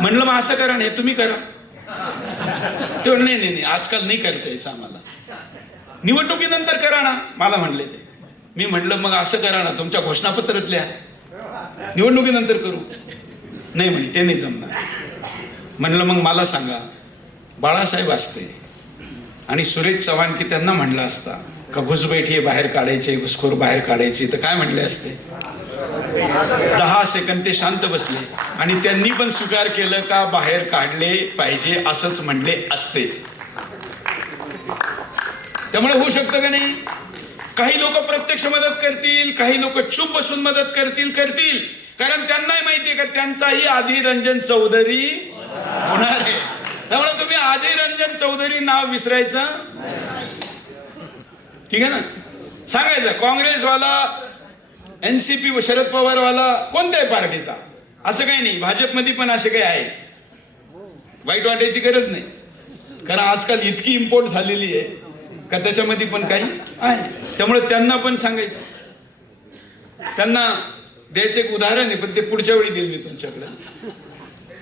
म्हणलं मग असं करा, नाही तुम्ही करा. ते म्हणले नाही नाही आजकाल नाही करता यायचं आम्हाला, निवडणुकीनंतर करा ना. मला म्हणले ते. मी म्हणलं मग असं करा ना, तुमच्या घोषणापत्रातल्या निवडणुकीनंतर करू. नाही म्हणे ते नाही जमणार. म्हणलं मग मला सांगा, बाळासाहेब असते आणि सुरेश चव्हाण की त्यांना म्हणलं असता का घुसबैठी बाहेर काढायचे, घुसखोर बाहेर काढायचे, तर काय म्हणले असते? 10 सेकंद ते शांत बसले आणि त्यांनी पण स्वीकार केलं का बाहेर काढले पाहिजे असंच म्हणले असते. त्यामुळे होऊ शकतं का नाही? काही लोक प्रत्यक्ष मदत करतील, काही लोक चूप बसून मदत करतील कारण त्यांनाही माहितीये का त्यांचाही अधीर रंजन चौधरी होणार आहे. त्यामुळे तुम्ही अधीर रंजन चौधरी नाव विसरायचं, ठीक आहे ना? सांगायचं काँग्रेसवाला, NCP शरद पवारवाला, कोणत्याही पार्टीचा, असं काही नाही. भाजपमध्ये पण असे काही आहे, वाईट वाटायची गरज नाही. कारण आजकाल इतकी इम्पोर्ट झालेली आहे का त्याच्यामध्ये पण काही आहे. त्यामुळे त्यांना पण सांगायचं, त्यांना द्यायचं एक उदाहरण आहे, पण ते पुढच्या वेळी देईल मी तुमच्याकडे,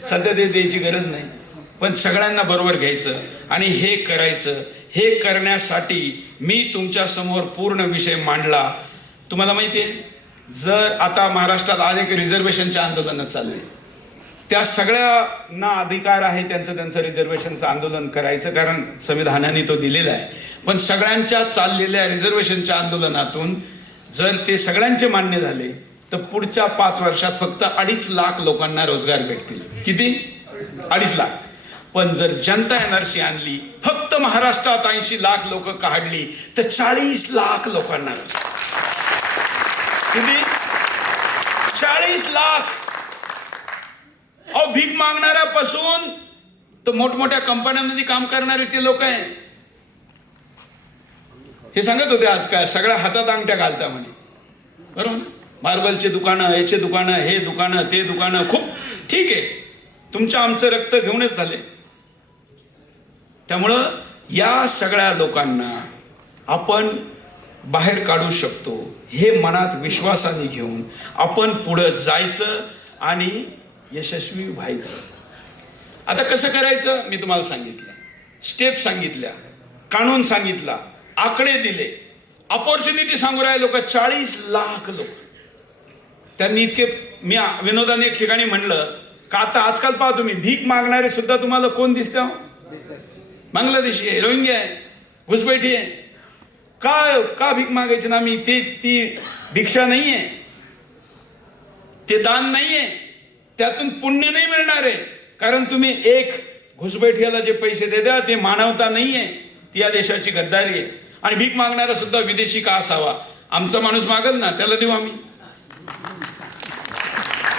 सध्या ते द्यायची गरज नाही. पण सगळ्यांना बरोबर घ्यायचं आणि हे करायचं. हे करण्यासाठी मी तुमच्या समोर पूर्ण विषय मांडला. तुम्हाला माहिती आहे, जर आता महाराष्ट्रात अनेक रिझर्वेशनच्या आंदोलनं चालले, त्या सगळ्यांना अधिकार आहे त्यांचं रिझर्वेशनचं आंदोलन करायचं, कारण संविधानाने तो दिलेला आहे. पण सगळ्यांच्या चाललेल्या रिझर्वेशनच्या आंदोलनातून जर ते सगळ्यांचे मान्य झाले तर पुढच्या 5 वर्षात फक्त 2.5 लाख लोकांना रोजगार भेटतील. किती? 2.5 लाख. पण जर जनता एनआरसी आणली, फक्त महाराष्ट्रात 80 लाख लोक काढली तर 40 लाख लोकांना रोजगार. किती? 40 लाख. अहो, भीक मागणाऱ्यापासून तर मोठमोठ्या कंपन्यांमध्ये काम करणारे ते लोक आहे. हे सांगत होते आज काय सगळ्या हातात अंगठ्या घालता म्हणे, बरोबर? मार्बलचे दुकानं, याचे दुकानं, हे दुकानं, ते दुकानं, खूप ठीक आहे, तुमचं आमचं रक्त घेऊनच झाले. त्यामुळं या सगळ्या लोकांना आपण बाहेर काढू शकतो, हे मनात विश्वासाने घेऊन आपण पुढं जायचं आणि यशस्वी व्हायचं. आता कसं करायचं मी तुम्हाला सांगितलं, स्टेप सांगितल्या, कानून सांगितला, आकडे दिले, अपॉर्च्युनिटी सांगू राहिले लोक. 40 लाख लोक. त्यांनी इतके, मी विनोदाने एक ठिकाणी म्हणलं का आता आजकाल पाहा तुम्ही, भीक मागणारे सुद्धा तुम्हाला कोण दिसतं? बांगलादेशी आहे, रोहिंग्या आहे, घुसपैठी आहे. का भीक मागायची ना? मी ती भिक्षा नाहीये, ते दान नाहीये, त्यातून पुण्य नाही मिळणार आहे. कारण तुम्ही एक घुसपैठियाला जे पैसे देता ते मानवता नाहीये, ती या देशाची गद्दारी आहे. आणि भीक मागणारा सुद्धा विदेशी का असावा? आमचा माणूस मागल ना, त्याला देऊ आम्ही.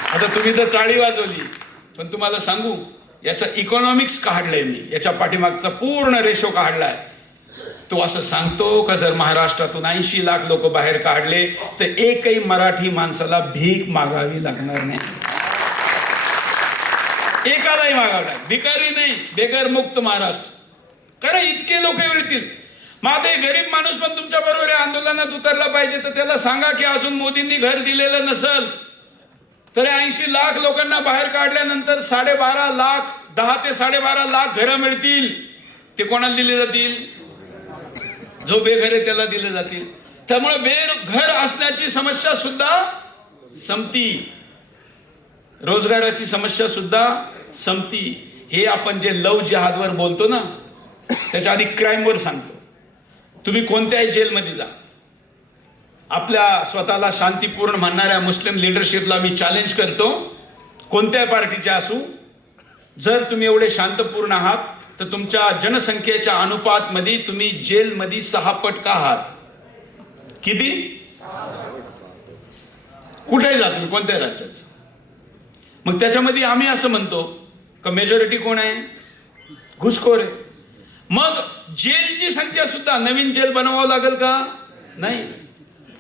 आता तुम्ही तर टाळी वाजवली, पण तुम्हाला सांगू याचा इकॉनॉमिक्स काढलंय मी, याच्या पाठीमागचा पूर्ण रेशो काढलाय. तो असं सांगतो का जर महाराष्ट्रातून 80 लाख लोक बाहेर काढले तर एकही मराठी माणसाला भीक मागावी लागणार नाही, एकालाही मागावं. भिकारी नाही, बेघर मुक्त महाराष्ट्र. कारण इतके लोक मिळतील. माझे गरीब माणूस पण तुमच्या बरोबर आंदोलनात उतरला पाहिजे. तर त्याला सांगा की अजून मोदींनी घर दिलेलं नसल तर 80 लाख लोकांना बाहेर काढल्यानंतर 12.5 लाख, 10 ते 12.5 लाख घरं मिळतील. ते कोणाला दिले जातील? जो बेघर आहे त्याला दिले जातील. त्यामुळे बेघर असण्याची समस्या सुद्धा संपती, रोजगाराची समस्या सुद्धा संपती. हे आपण जे लव जिहादवर बोलतो ना, त्याच्या आधी क्राईमवर सांगतो. तुम्ही कोणत्याही जेलमध्ये जा, आपल्या स्वतःला शांतीपूर्ण म्हणणाऱ्या मुस्लिम लिडरशिपला मी चॅलेंज करतो, कोणत्याही पार्टीचे असू, जर तुम्ही एवढे शांतपूर्ण आहात तर तुमच्या जनसंख्येच्या अनुपात मध्ये तुम्ही जेलमध्ये 6 पट का आहात? किती? कुठेही जा तुम्ही, कोणत्याही राज्यात. मग त्याच्यामध्ये आम्ही असं म्हणतो का मेजॉरिटी कोण आहे? घुसखोर आहे. मग जेलची संख्या सुद्धा, नवीन जेल बनवावं लागेल का? नाही.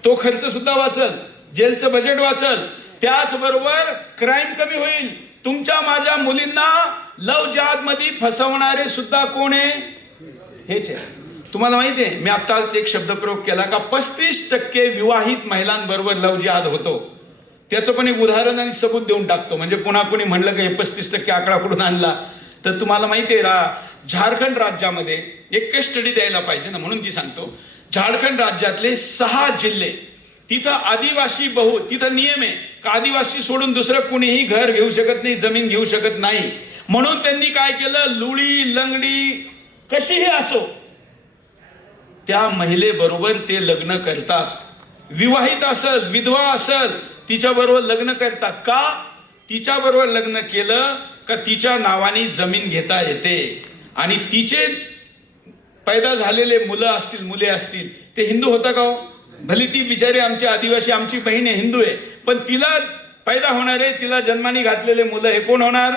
तो खर्च सुद्धा वाचल, जेलचं बजेट वाचल. त्याचबरोबर क्राईम कमी होईल. तुमच्या माझ्या मुलींना लव जिहाद मध्ये फसवणारे सुद्धा कोण आहे? हेच आहे. तुम्हाला माहिती आहे, मी आत्ताच एक शब्दप्रयोग केला का 35% विवाहित महिलांबरोबर लव जिहाद होतो. त्याचं पण एक उदाहरण आणि सबूत देऊन टाकतो, म्हणजे पुन्हा कोणी म्हणलं की 35% आकडा कुठून आणला. तर तुम्हाला माहिती आहे झारखंड राज्यामध्ये एक केस स्टडी द्यायला पाहिजे ना, म्हणून ती सांगतो. झारखंड राज्यातले 6 जिल्हे, तिथं आदिवासी तिथं नियम आहे का आदिवासी सोडून दुसरं कुणीही घर घेऊ शकत नाही, जमीन घेऊ शकत नाही. म्हणून त्यांनी काय केलं, लुळी लंगडी कशीही असो त्या महिलेबरोबर ते लग्न करतात. विवाहित असल, विधवा असल, तिच्याबरोबर लग्न करतात का? तिच्याबरोबर लग्न केलं का तिच्या नावाने जमीन घेता येते आणि तिचे पैदा झालेले मुले असतील ते हिंदू होता का हो? भली ती बिचारी आमची आदिवासी आमची बहीण आहे, हिंदू आहे, पण तिला पैदा होणारे तिला जन्माने घातलेले मुलं हे कोण होणार?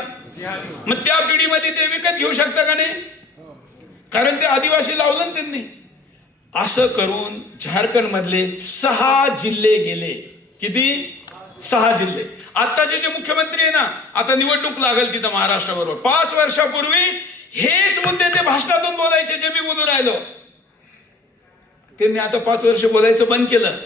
मग त्या पिढीमध्ये ते विकत घेऊ शकता का नाही? कारण ते आदिवासी लावलं ना त्यांनी. असं करून झारखंड मधले 6 जिल्हे गेले. किती? 6 जिल्हे. आताचे जे मुख्यमंत्री आहे ना, आता निवडणूक लागेल तिथं महाराष्ट्राबरोबर. 5 वर्षापूर्वी हेच मुद्दे ते भाषणातून बोलायचे जे मी बोलून राहिलो. त्यांनी आता 5 वर्ष बोलायचं बंद केलं.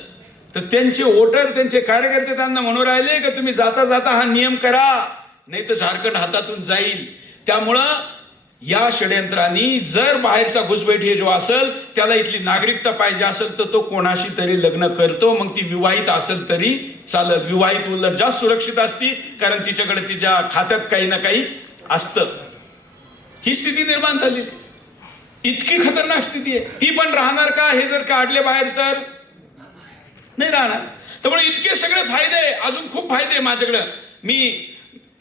तर त्यांचे वोटर त्यांचे कार्यकर्ते त्यांना म्हणून राहिले की तुम्ही जाता जाता हा नियम करा, नाही तर झारखंड हातातून जाईल. त्यामुळं या षडयंत्रांनी जर बाहेरचा घुसबैठी जो असेल त्याला इथली नागरिकता पाहिजे असेल तर तो कोणाशी तरी लग्न करतो, मग ती विवाहित असेल तरी चालत. विवाहित उलट जास्त सुरक्षित असती, कारण तिच्याकडे तिच्या खात्यात काही ना काही असतं. ही स्थिती निर्माण झाली. इतकी खतरनाक स्थिती आहे. ती पण राहणार का हे जर काढले बाहेर तर नाही राहणार. त्यामुळे इतके सगळे फायदे, अजून खूप फायदे माझ्याकडं. मी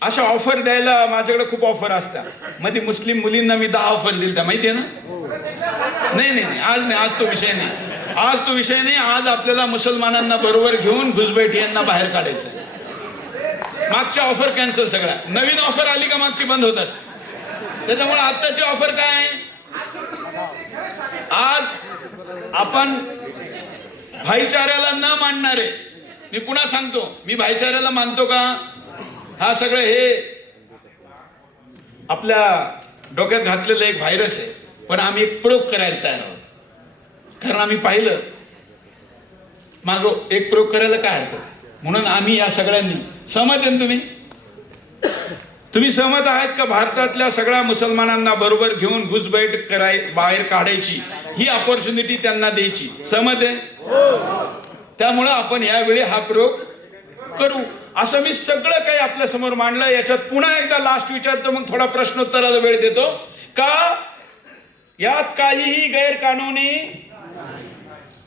अशा ऑफर द्यायला माझ्याकडे खूप ऑफर असतात. मध्ये मुस्लिम मुलींना मी 10 ऑफर दिल्या, माहिती आहे ना? नाही आज नाही, आज तो विषय नाही. आज आपल्याला मुसलमानांना बरोबर घेऊन घुसबैठियांना बाहेर काढायचं. मागच्या ऑफर कॅन्सल सगळ्या. नवीन ऑफर आली का मागची बंद होत असते. त्याच्यामुळे आत्ताची ऑफर काय आहे? आज आपण भाईचाऱ्याला न मानणारे, मी पुन्हा सांगतो, मी भाईचाऱ्याला मानतो का? हा सगळं हे आपल्या डोक्यात घातलेलं एक व्हायरस आहे. पण आम्ही एक प्रयोग करायला तयार आहोत. कारण आम्ही पाहिलं मागो एक प्रयोग करायला काय हरकत. म्हणून आम्ही या सगळ्यांनी सहमत आहे. तुम्ही सहमत आहात का भारतातल्या सगळ्या मुसलमानांना बरोबर घेऊन घुसबैठ बाहेर काढायची, ही ऑपॉर्च्युनिटी त्यांना द्यायची? सहमत आहे? त्यामुळं आपण यावेळी हा प्रयोग करू. असं मी सगळं काही आपल्या समोर मांडलं. याच्यात पुन्हा एकदा लास्ट विचारतो, मग थोडा प्रश्नोत्तराला वेळ देतो. का यात काहीही गैरकानूनी,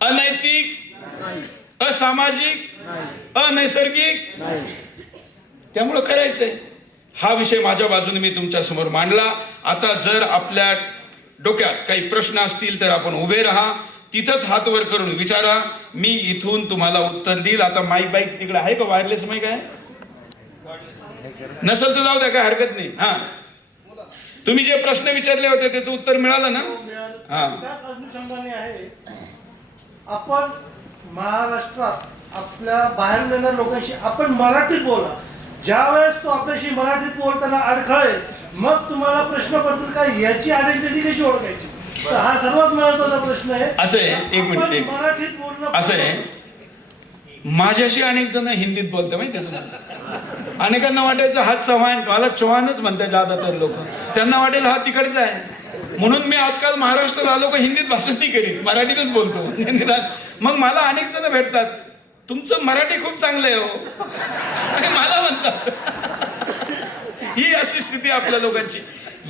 अनैतिक, असामाजिक, अनैसर्गिक त्यामुळं करायचंय. हा विषय माझ्या बाजूने मी तुमच्या समोर मांडला. आता जर आपल्या डोक्यात काही प्रश्न असतील तर आपण उभे राहा, तिथंच हात वर करून विचारा, मी इथून तुम्हाला उत्तर देईल. आता माईक बाईक तिकडे आहे का? वायरलेस माईक आहे? नसेल तर जाऊ द्या, काय हरकत नाही. हा, तुम्ही जे प्रश्न विचारले होते त्याचं उत्तर मिळालं ना? हा. त्याच अनुषंगाने आहे, आपण महाराष्ट्रात आपल्या बाहेर येणाऱ्या लोकांशी आपण मराठीत बोला. ज्या वेळेस तो आपल्याशी मराठीत बोलताना अडखळे, मग तुम्हाला प्रश्न पडतील का याची आयडेंटिटी कशी ओळखायची? तर हा सर्वात महत्वाचा प्रश्न आहे. असं आहे, एक मिनिट, मराठीत बोलणं असं आहे, माझ्याशी अनेक जण हिंदीत बोलते माहिती आहे. अनेकांना वाटायचं हा चव्हाण, मला चव्हाणच म्हणतात ज्यादातर लोक, त्यांना वाटेल हा तिकडचा आहे. म्हणून मी आजकाल महाराष्ट्रात आलो का हिंदीत भाषण नाही करीत, मराठीतच बोलतो. मग मला अनेक जण भेटतात, तुमचं मराठी खूप चांगलं आहे हो, मला म्हणतात. ही अशी स्थिती आपल्या लोकांची.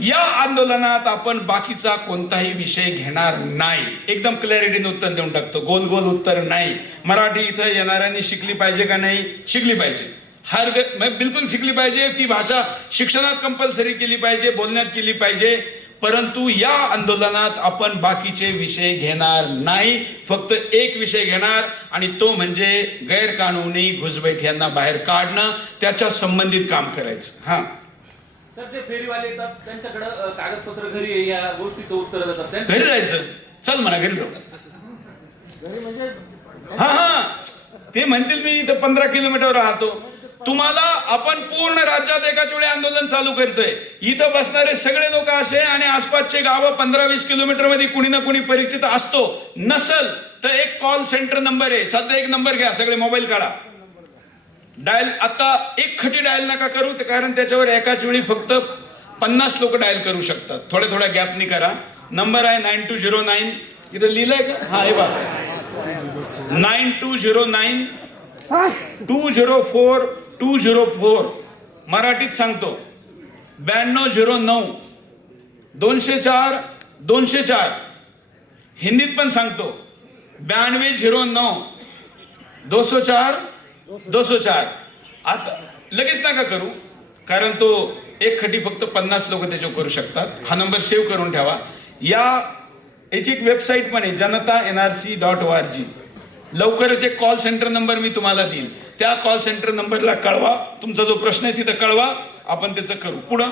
या आंदोलनात आपण बाकीचा कोणताही विषय घेणार नाही. एकदम क्लॅरिटीने उत्तर देऊन टाकतो, गोल गोल उत्तर नाही. मराठी इथं येणाऱ्यांनी शिकली पाहिजे का नाही? शिकली पाहिजे. बिलकुल शिकली पाहिजे. ती भाषा शिक्षणात कंपल्सरी केली पाहिजे, बोलण्यात केली पाहिजे. परंतु या आंदोलनात आपण बाकीचे विषय घेणार नाही. फक्त एक विषय घेणार, आणि तो म्हणजे गैरकानूनी घुसबैठियांना बाहेर काढणं, त्याच्या संबंधित काम करायचं. हा सर, जे फेरीवाले येतात त्यांच्याकडे कागदपत्र घरी आहे, या गोष्टीचं उत्तर देतात. घरी जायचं, चल म्हणा घरी जाऊ. हा, ते म्हणतील मी इथं 15 किलोमीटरवर राहतो. तुम्हाला आपण पूर्ण राज्यात एकाच वेळी आंदोलन चालू करतोय. इथं बसणारे सगळे लोक असे, आणि आसपासचे गावं 15-20 किलोमीटर मध्ये कुणी ना कुणी परिचित असतो. नसल तर एक कॉल सेंटर नंबर आहे, सध्या एक नंबर घ्या, सगळे मोबाईल काढा, डायल. आता एक खटी डायल नका करू, कारण त्याच्यावर एकाच वेळी फक्त 50 लोक डायल करू शकतात. थोड्या थोड्या गॅपनी करा. नंबर आहे 9209. इथं लिहिलंय का? हा, हे बघा, 9209 204 मराठीत सांगतो, 9209 204 204. हिंदीत पण सांगतो, 9209 204 204. आता लगेच नका करू, कारण तो एक खटी फक्त 50 लोक त्याच्यावर करू शकतात. हा नंबर सेव्ह करून ठेवा. याची एक वेबसाईट पण आहे, janata.nrc.org. लवकरच एक कॉल सेंटर नंबर मी तुम्हाला देईन. त्या कॉल सेंटर नंबरला कळवा, तुमचा जो प्रश्न आहे तिथं कळवा, आपण त्याचं करू. पुढं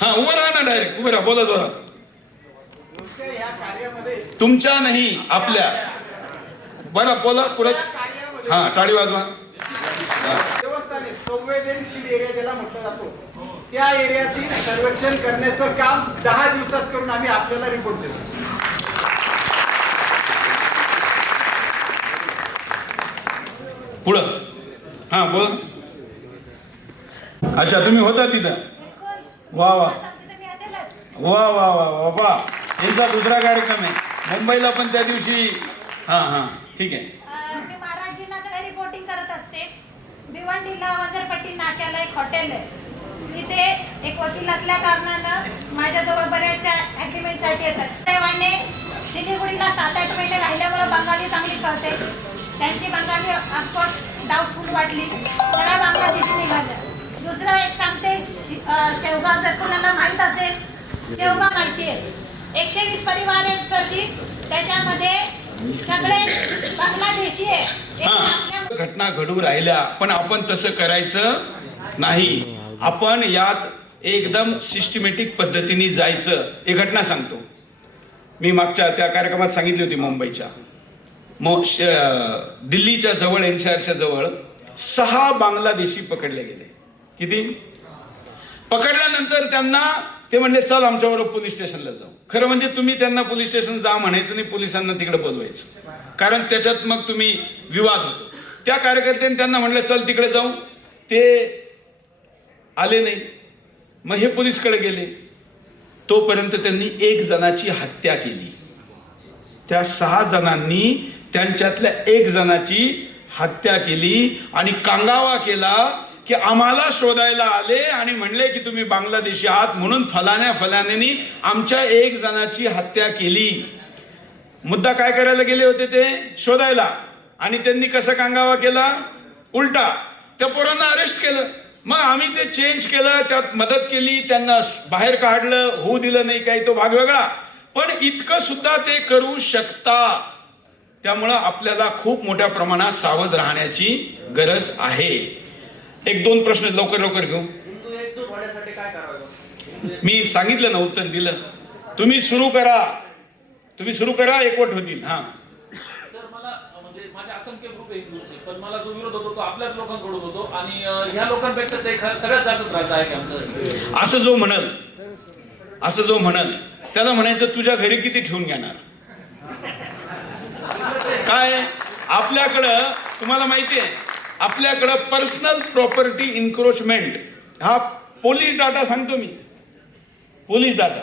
हा उभं राहा ना, डायरेक्ट उभं राहा, बोला जोरात. तुमच्या नाही, आपल्या. बरं बोला पुढं. हा टाळी वाजवा. देवस्थान संवेदनशील एरिया ज्याला म्हटलं जातो, त्या एरियातील सर्वेक्षण करण्याचं काम 10 दिवसात करून आम्ही आपल्याला रिपोर्ट देतो. पुढं हा बोल. अच्छा तुम्ही होता तिथं. वा वा वा वा वा वा वा. यांचा दुसरा कार्यक्रम आहे मुंबईला पण त्या दिवशी. हा हा ठीक आहे. मी महाराजींना सगळं रिपोर्टिंग करत असते. भिवंडीला वंजरपट्टी नाक्याला एक हॉटेल आहे. तिथे एक वकील असल्या कारणानं माझ्याजवळ बऱ्याचशा ॲग्रीमेंटसाठी येतात. देवाने शिलीगुडीला 7-8 महिने राहिल्यामुळे बंगाली चांगली कळते. त्यांची बंगाली ऑफकोर्स डाऊटफुल वाटली. सगळ्या बांगलादेशी निघाल्या. दुसरं एक सांगते, शेवगाव जर कोणाला माहीत असेल, शेवगाव माहिती आहे. 120 परिवार आहेत सरजी, त्याच्यामध्ये सगळे बांगलादेशी आहे. हा घटना घडू राहिल्या, पण आपण तसं करायचं नाही. आपण यात एकदम सिस्टमॅटिक पद्धतीने जायचं. एक घटना सांगतो. मी मागच्या त्या कार्यक्रमात सांगितली होती मुंबईच्या. दिल्लीच्या जवळ एनसीआरच्या जवळ 6 बांगलादेशी पकडले गेले. किती पकडल्यानंतर त्यांना ते म्हणले चल आमच्याबरोबर पोलीस स्टेशनला जाऊ. खरं म्हणजे तुम्ही त्यांना पोलीस स्टेशन जा म्हणायचं नाही, पोलिसांना तिकडे बोलवायचं, कारण त्याच्यात मग तुम्ही विवाद होतो. त्या कार्यकर्त्यांनी त्यांना म्हटलं चल तिकडे जाऊ. ते आले नाही. मग हे पोलीसकडे गेले. तोपर्यंत त्यांनी 1 जणाची हत्या केली. त्या 6 जणांनी त्यांच्यातल्या 1 जणाची हत्या केली आणि कांगावा केला की आम्हाला शोधायला आले आणि म्हणले की तुम्ही बांगलादेशी आहात म्हणून फलाण्यानी आमच्या 1 जणाची हत्या केली. मुद्दा काय करायला गेले होते? ते शोधायला. आणि त्यांनी कसा कांगावा केला? उलटा. त्या पोरांना अरेस्ट केलं. मग आम्ही ते चेंज केलं, त्यात मदत केली, त्यांना बाहेर काढलं, होऊ दिलं नाही, काही तो भाग वेगळा. पण इतकं सुद्धा ते करू शकता. त्यामुळं आपल्याला खूप मोठ्या प्रमाणात सावध राहण्याची गरज आहे. 1-2 प्रश्न लवकर लवकर घेऊ. हिंदू एकजूट होण्यासाठी काय करावं? मी सांगितलं ना, उत्तर दिलं. तुम्ही सुरू करा, एकवट होतील. हा सर मला म्हणजे माझे असंख्य ग्रुप आहे हिंदूचे, पण मला जो विरोध होतो तो आपल्याच लोकांकडून होतो. आणि ह्या लोकांपेक्षा ते सगळ्यात जास्त त्रास आहे आमचं. असं जो म्हणल त्याला म्हणायचं तुझ्या घरी किती ठेवून घेणार. काय आपल्याकडं तुम्हाला माहिती आहे, आपल्याकडं पर्सनल प्रॉपर्टी इन्क्रोचमेंट हा पोलीस डाटा सांगतो मी. पोलीस डाटा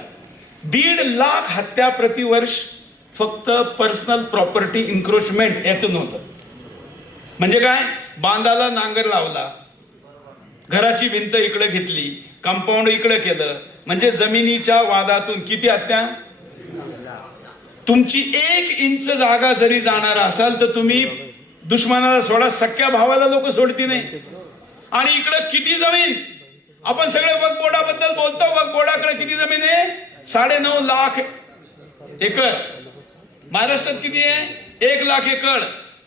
1.5 लाख हत्या प्रतिवर्ष फक्त पर्सनल प्रॉपर्टी इन्क्रोचमेंट यातून होतं. म्हणजे काय? बांधाला नांगर लावला, घराची भिंत इकडे घेतली, कंपाऊंड इकडे केलं, म्हणजे जमिनीच्या वादातून किती हत्या. तुमची 1 इंच जागा जरी जाणार असाल तर तुम्ही दुश्मनाला सोडा, सख्या भावाला लोक सोडती नाही. आणि इकडं किती जमीन, आपण सगळे वक्फ बोर्डाबद्दल बोलतो. वक्फ बोर्डाकडे किती जमीन आहे? 9.5 लाख एकर. महाराष्ट्रात किती आहे? 1 लाख एकर.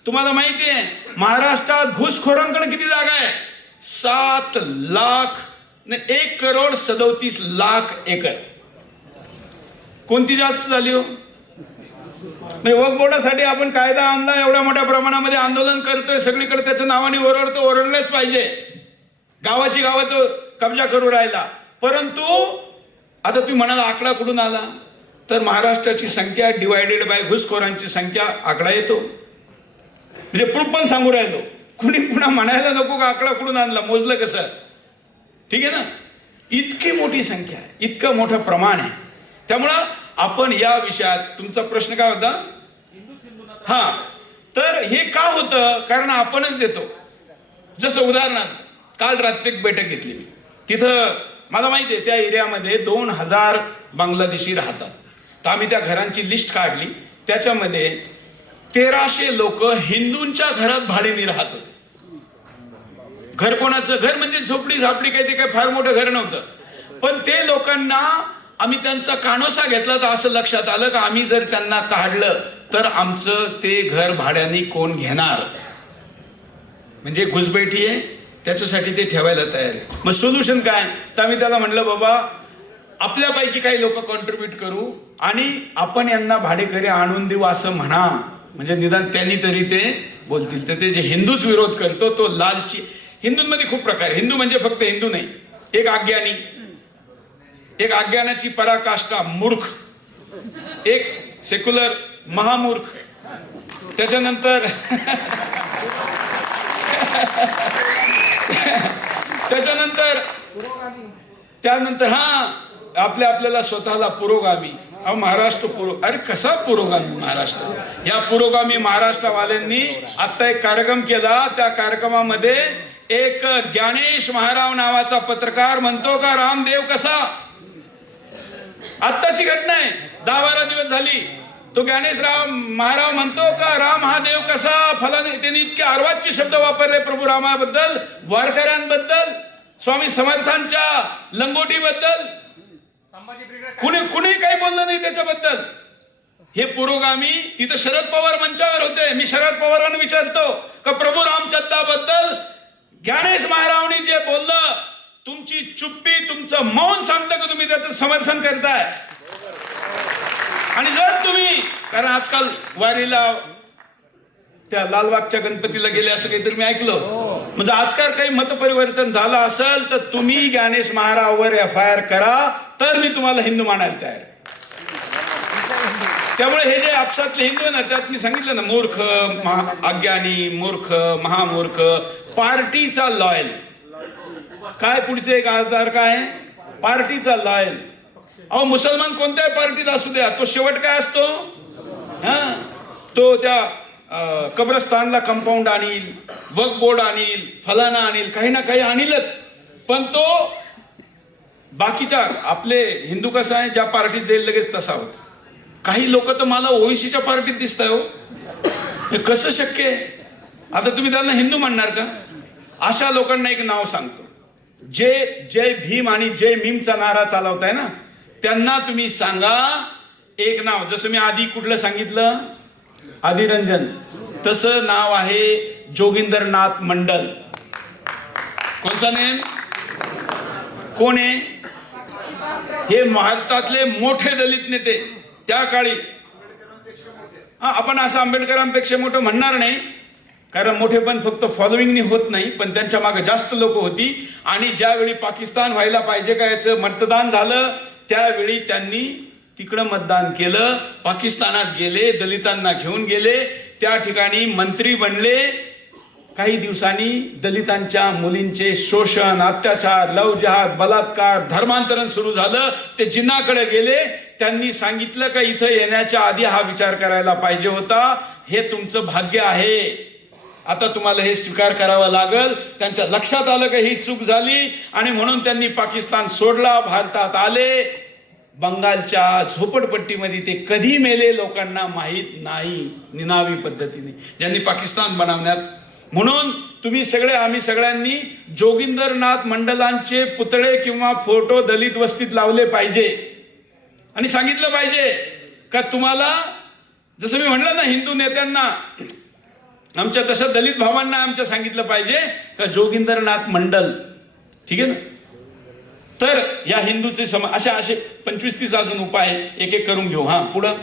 तुम्हाला माहिती आहे महाराष्ट्रात घुसखोरांकडे किती जागा आहे? 1,37,00,000 एकर. कोणती जास्त झाली हो? वक्फ बोर्डासाठी आपण कायदा आणला, एवढ्या मोठ्या प्रमाणामध्ये आंदोलन करतोय, सगळीकडे त्याचं नावाने ओरडलंच पाहिजे. गावाची गावं तो कब्जा करू राहिला. परंतु आता तुम्ही म्हणाला आकडा कुठून आला? तर महाराष्ट्राची संख्या डिवायडेड बाय घुसखोरांची संख्या आकडा येतो. म्हणजे प्रूफ पण सांगू राहिलो. कुणी पुन्हा म्हणायला नको का आकडा कुठून आणला, मोजलं कसं. ठीक आहे ना? इतकी मोठी संख्या आहे, इतकं मोठं प्रमाण आहे. त्यामुळं आपण या विषयात, तुमचा प्रश्न काय होता? हा, तर हे का होतं? कारण आपणच देतो. जसं उदाहरणार्थ काल रात्री एक बैठक घेतली मी. तिथं मला माहिती आहे त्या एरियामध्ये 2000 बांगलादेशी राहतात. तर आम्ही त्या घरांची लिस्ट काढली. त्याच्यामध्ये 1300 लोक हिंदूंच्या घरात भाड्याने राहत होते. घर कोणाचं? घर म्हणजे झोपडी झापडी, काही ते काही फार मोठं घर नव्हतं. पण ते लोकांना आम्ही त्यांचा कानोसा घेतला तर असं लक्षात आलं का आम्ही जर त्यांना काढलं तर आमचं ते घर भाड्याने कोण घेणार. म्हणजे घुसबैठी आहे, त्याच्यासाठी ते ठेवायला तयार आहे. मग सोल्युशन काय? तर आम्ही त्याला म्हणलं बाबा आपल्यापैकी काही लोक कॉन्ट्रीब्यूट करू आणि आपण यांना भाडेकरी आणून देऊ असं म्हणा, म्हणजे निदान त्यांनी तरी ते बोलतील. तर ते जे हिंदूच विरोध करतो तो लालची. हिंदूंमध्ये खूप प्रकार. हिंदू म्हणजे फक्त हिंदू नाही, एक अज्ञानी, एक अज्ञानाची पराकाष्ठा मूर्ख, एक सेक्युलर महामूर्ख, त्याच्यानंतर त्यानंतर आपल्याला स्वतःला पुरोगामी. अहो महाराष्ट्र अरे कसा पुरोगामी महाराष्ट्र? या पुरोगामी महाराष्ट्रवाल्यांनी आता एक कार्यक्रम केला. त्या कार्यक्रमामध्ये एक ज्ञानेश महाराव नावाचा पत्रकार म्हणतो का रामदेव कसा. आत्ताची घटना आहे, 10-12 दिवस झाली. तो ज्ञानेशराव महाराव म्हणतो का राम हा देव कसा फलाने. त्यांनी इतके अर्वाच्य शब्द वापरले प्रभू रामाबद्दल, वारकऱ्यांबद्दल, स्वामी समर्थांच्या लंगोटीबद्दल. कुणी काही बोललं नाही त्याच्याबद्दल. हे पुरोगामी. तिथं शरद पवार मंचावर होते. मी शरद पवारांना विचारतो का प्रभू रामचंद्राबद्दल ज्ञानेश महारावनी जे बोललं, तुमची चुप्पी, तुमचं मौन सांगतं का तुम्ही त्याचं समर्थन करताय? आणि जर तुम्ही, कारण आजकाल वारीला त्या लालबागच्या गणपतीला गेले असं काहीतरी मी ऐकलं, म्हणजे आजकाल काही मतपरिवर्तन झालं असेल तर तुम्ही ज्ञानेश महाराजवर FIR करा, तर मी तुम्हाला हिंदू मानायला तयार आहे. त्यामुळे हे जे आपसातले हिंदू आहे ना, त्यात मी सांगितलं ना, मूर्ख, अज्ञानी, मूर्ख, महामूर्ख, पार्टीचा लॉयल. काय पुढचे एक आजार काय? पार्टीचा लॉयल. अहो मुसलमान कोणत्याही पार्टीत असू द्या, तो शेवट काय असतो? तो त्या कब्रस्तानला कंपाऊंड आणील, वक्फ बोर्ड आणील, फलाना आणील, काही ना काही आणीलच. पण तो बाकीच्या आपले हिंदू कसा आहे, ज्या पार्टीत जाईल लगेच तसा होत. काही लोक तर मला ओवीसीच्या पार्टीत दिसत आहे. हो, हे कसं शक्य आहे? आता तुम्ही त्यांना हिंदू म्हणणार का? अशा लोकांना एक नाव सांगतो, जे जय भीम आणि जय मीमचा नारा चालवताय ना, त्यांना तुम्ही सांगा एक नाव. जसं मी आधी कुठलं सांगितलं, आदिरंजन, तसं नाव आहे जोगिंदरनाथ मंडल. कोणचा नेम? कोण आहे? हे भारतातले मोठे दलित नेते त्या काळी. आपण असं आंबेडकरांपेक्षा मोठं म्हणणार नाही, कारण मोठे पण फक्त फॉलोईंगनी होत नाही, पण त्यांच्या मागे जास्त लोक होती. आणि ज्यावेळी पाकिस्तान व्हायला पाहिजे का याचं मतदान झालं, त्यावेळी त्यांनी तिकडं मतदान केलं, पाकिस्तानात गेले, दलितांना घेऊन गेले, त्या ठिकाणी मंत्री बनले. काही दिवसांनी दलितांच्या मुलींचे शोषण, अत्याचार, लवजहाद, बलात्कार, धर्मांतरण सुरू झालं. ते जिन्नाकडे गेले. त्यांनी सांगितलं का इथं येण्याच्या आधी हा विचार करायला पाहिजे होता, हे तुमचं भाग्य आहे, आता तुम्हाला हे स्वीकार करावं लागल. त्यांच्या लक्षात आलं का ही चूक झाली आणि म्हणून त्यांनी पाकिस्तान सोडला, भारतात आले. बंगालच्या झोपडपट्टीमध्ये ते कधी मेले लोकांना माहीत नाही, निनावी पद्धतीने, ज्यांनी पाकिस्तान बनवण्यात. म्हणून तुम्ही सगळे, आम्ही सगळ्यांनी जोगिंदरनाथ मंडलांचे पुतळे किंवा फोटो दलित वस्तीत लावले पाहिजे आणि सांगितलं पाहिजे का तुम्हाला, जसं मी म्हणलं ना हिंदू नेत्यांना आमच्या, तसं दलित भावांना आमच्या सांगितलं पाहिजे का जोगिंदरनाथ मंडल, ठीक आहे ना. तर या हिंदूचे असे 25-30 अजून उपाय एक एक करून घेऊ. हा पुढं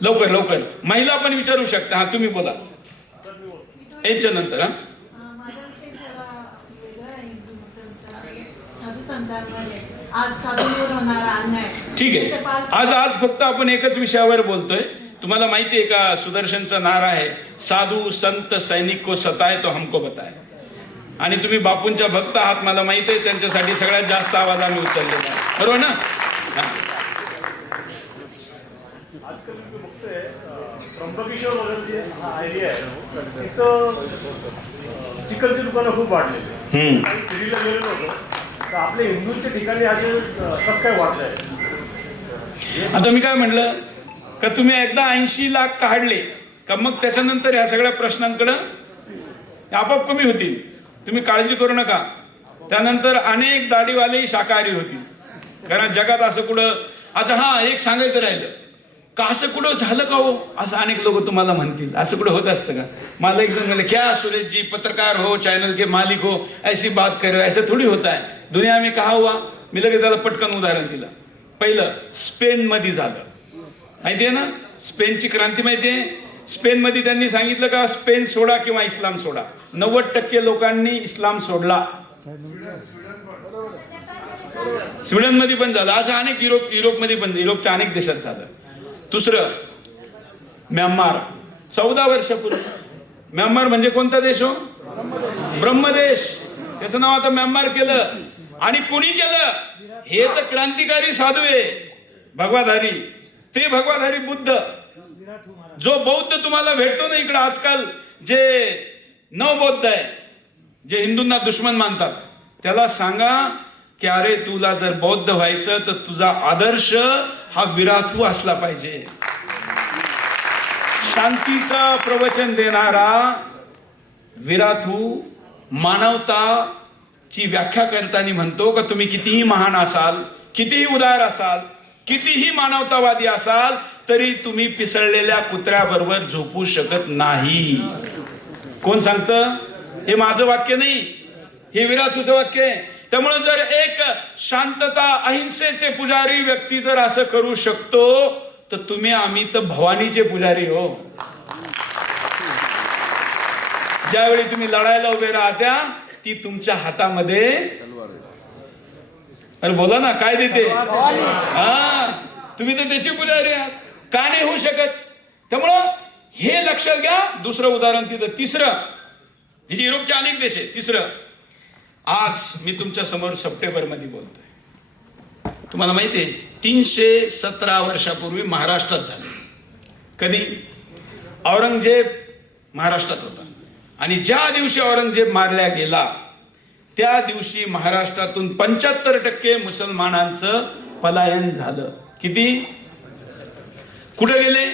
लवकर महिला पण विचारू शकता. हा तुम्ही बोला यांच्या नंतर. हा ठीक आहे. आज फक्त आपण एकच विषयावर बोलतोय. तुम्हाला माहिती आहे का, सुदर्शनचा नारा आहे, साधू संत सैनिक को सताए तो हमको बताए. आणि तुम्ही बापूंच्या भक्त आहात, मला माहिती आहे, त्यांच्यासाठी सगळ्यात जास्त आवाज आम्ही उचललेला आहे, बरोबर ना. आजकाल मी बघतोय त्र्यंबकेश्वर वगैरे जे हा एरिया आहे, तिथं चिकनची दुकानं खूप वाढलेली. दिल्लीला गेलेलो होतो तर आपल्या हिंदूंच्या ठिकाणी असे कसं काय वाढलंय? आता मी काय म्हणलं, का तुम्ही एकदा 80 लाख काढले का मग त्याच्यानंतर ह्या सगळ्या प्रश्नांकडं आपोआप कमी होतील, तुम्ही काळजी करू नका. त्यानंतर अनेक दाढीवाले शाकाहारी होतील, कारण जगात असं कुठं. आता हा एक सांगायचं राहिलं का, असं कुठं झालं का हो, असं अनेक लोक तुम्हाला म्हणतील, असं कुठं होत असतं का. मला एक जण म्हणले, क्या सुरेश जी पत्रकार हो, चॅनल के मालिक हो, ऐसी बात करो, ऐसा थोडी होता है दुनिया में, कहा हुआ. मी लगेच त्याला पटकन उदाहरण दिलं. पहिलं स्पेनमध्ये झालं, माहिती आहे ना, स्पेनची क्रांती माहिती आहे. स्पेनमध्ये त्यांनी सांगितलं का स्पेन सोडा किंवा इस्लाम सोडा. 90% लोकांनी इस्लाम सोडला. स्वीडनमध्ये पण झालं असं, अनेक युरोपमध्ये पण, युरोपच्या अनेक देशात झालं. दुसरं म्यानमार, 14 वर्षापूर्वी. म्यानमार म्हणजे कोणता देश हो? ब्रह्मदेश. त्याचं नाव आता म्यानमार केलं. आणि कोणी केलं? हे तर क्रांतिकारी साधू आहे, भगवाधारी. ते भगवाधारी बुद्ध, जो बौद्ध तुम्हाला भेटतो ना इकडं आजकाल, जे नवबौद्ध आहे, जे हिंदूंना दुश्मन मानतात, त्याला सांगा की अरे तुला जर बौद्ध व्हायचं तर तुझा आदर्श हा विराथू असला पाहिजे. शांतीचं प्रवचन देणारा विराथू मानवताची व्याख्या करताना म्हणतो का तुम्ही कितीही महान असाल, कितीही उदार असाल, कितीही मानवतावादी असाल, तरी तुम्ही पिसळलेल्या कुत्र्याबरोबर झोपू शकत नाही. कोण सांगतं? हे माझं वाक्य नाही, हे विराथूचं वाक्य आहे. त्यामुळे जर एक शांतता अहिंसेचे पुजारी व्यक्ती जर असं करू शकतो, तर तुम्ही आम्ही तर भवानीचे पुजारी हो. ज्यावेळी तुम्ही लढायला उभे राहत्या, ती तुमच्या हातामध्ये, अरे बोला ना, काय देते? हा, तुम्ही तर त्याची पुजारी आहात, का नाही होऊ शकत? त्यामुळं हे लक्षात घ्या. दुसरं उदाहरण तिथं. तिसरं, हे जे युरोपचे अनेक देश आहे. तिसरं, आज मी तुमच्या समोर सप्टेंबरमध्ये बोलतोय. तुम्हाला माहिती आहे 317 वर्षापूर्वी महाराष्ट्रात झाले. कधी? औरंगजेब महाराष्ट्रात होता, आणि ज्या दिवशी औरंगजेब मारल्या गेला त्या दिवशी महाराष्ट्रातून 75% मुसलमानांचं पलायन झालं. किती? कुठे गेले?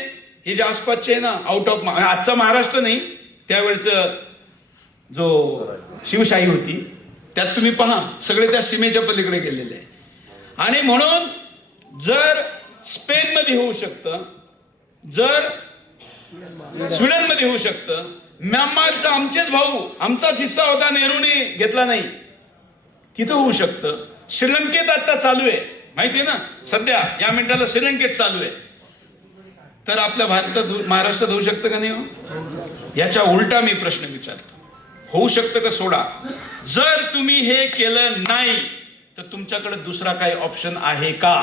हे जे आसपासचे आहे ना, आउट ऑफ, आजचा महाराष्ट्र नाही, त्यावेळेचं जो शिवशाही होती त्यात तुम्ही पहा, सगळे त्या सीमेच्या पलीकडे गेलेले आहे. आणि म्हणून जर स्पेनमध्ये होऊ शकतं, जर स्वीडनमध्ये होऊ शकतं, म्यानमारचा आमचेच भाऊ, आमचाच हिस्सा होता, नेहरूने घेतला नाही, तिथं होऊ शकतं. श्रीलंकेत आता चालू आहे, माहिती आहे ना, सध्या या मिनिटाला श्रीलंकेत चालू आहे. तर आपल्या भारतात, महाराष्ट्रात होऊ शकतं का नाही हो? याच्या उलटा मी प्रश्न विचारतो, होऊ शकतं का? सोडा. जर तुम्ही हे केलं नाही तर तुमच्याकडे दुसरा काही ऑप्शन आहे का?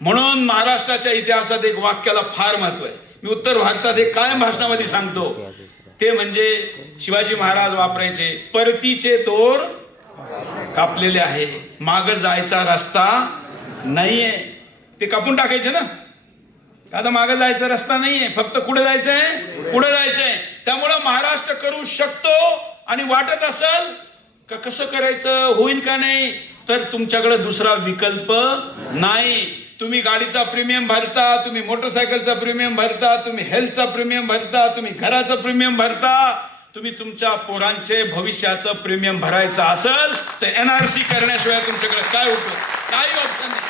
म्हणून महाराष्ट्राच्या इतिहासात एक वाक्याला फार महत्व आहे. मी उत्तर भारतात एक कायम भाषणामध्ये सांगतो, ते म्हणजे शिवाजी महाराज वापरायचे, परतीचे तोर कापलेले आहे, माग जायचा रस्ता नाहीये. ते कापून टाकायचे ना, आता मागे जायचा रस्ता नाहीये, फक्त कुठे जायचंय? पुढे जायचंय. त्यामुळं महाराष्ट्र करू शकतो. आणि वाटत असेल का कसं करायचं, होईल का नाही, तर तुमच्याकडे दुसरा विकल्प नाही. तुम्ही गाडीचा प्रीमियम भरता, तुम्ही मोटरसायकलचा प्रीमियम भरता, तुम्ही हेल्थचा प्रीमियम भरता, तुम्ही घराचं प्रीमियम भरता, तुम्ही तुमच्या पोरांचे भविष्याचं प्रीमियम भरायचं असेल तर NRC करण्याशिवाय तुमच्याकडे काय होतं? काही ऑप्शन नाही.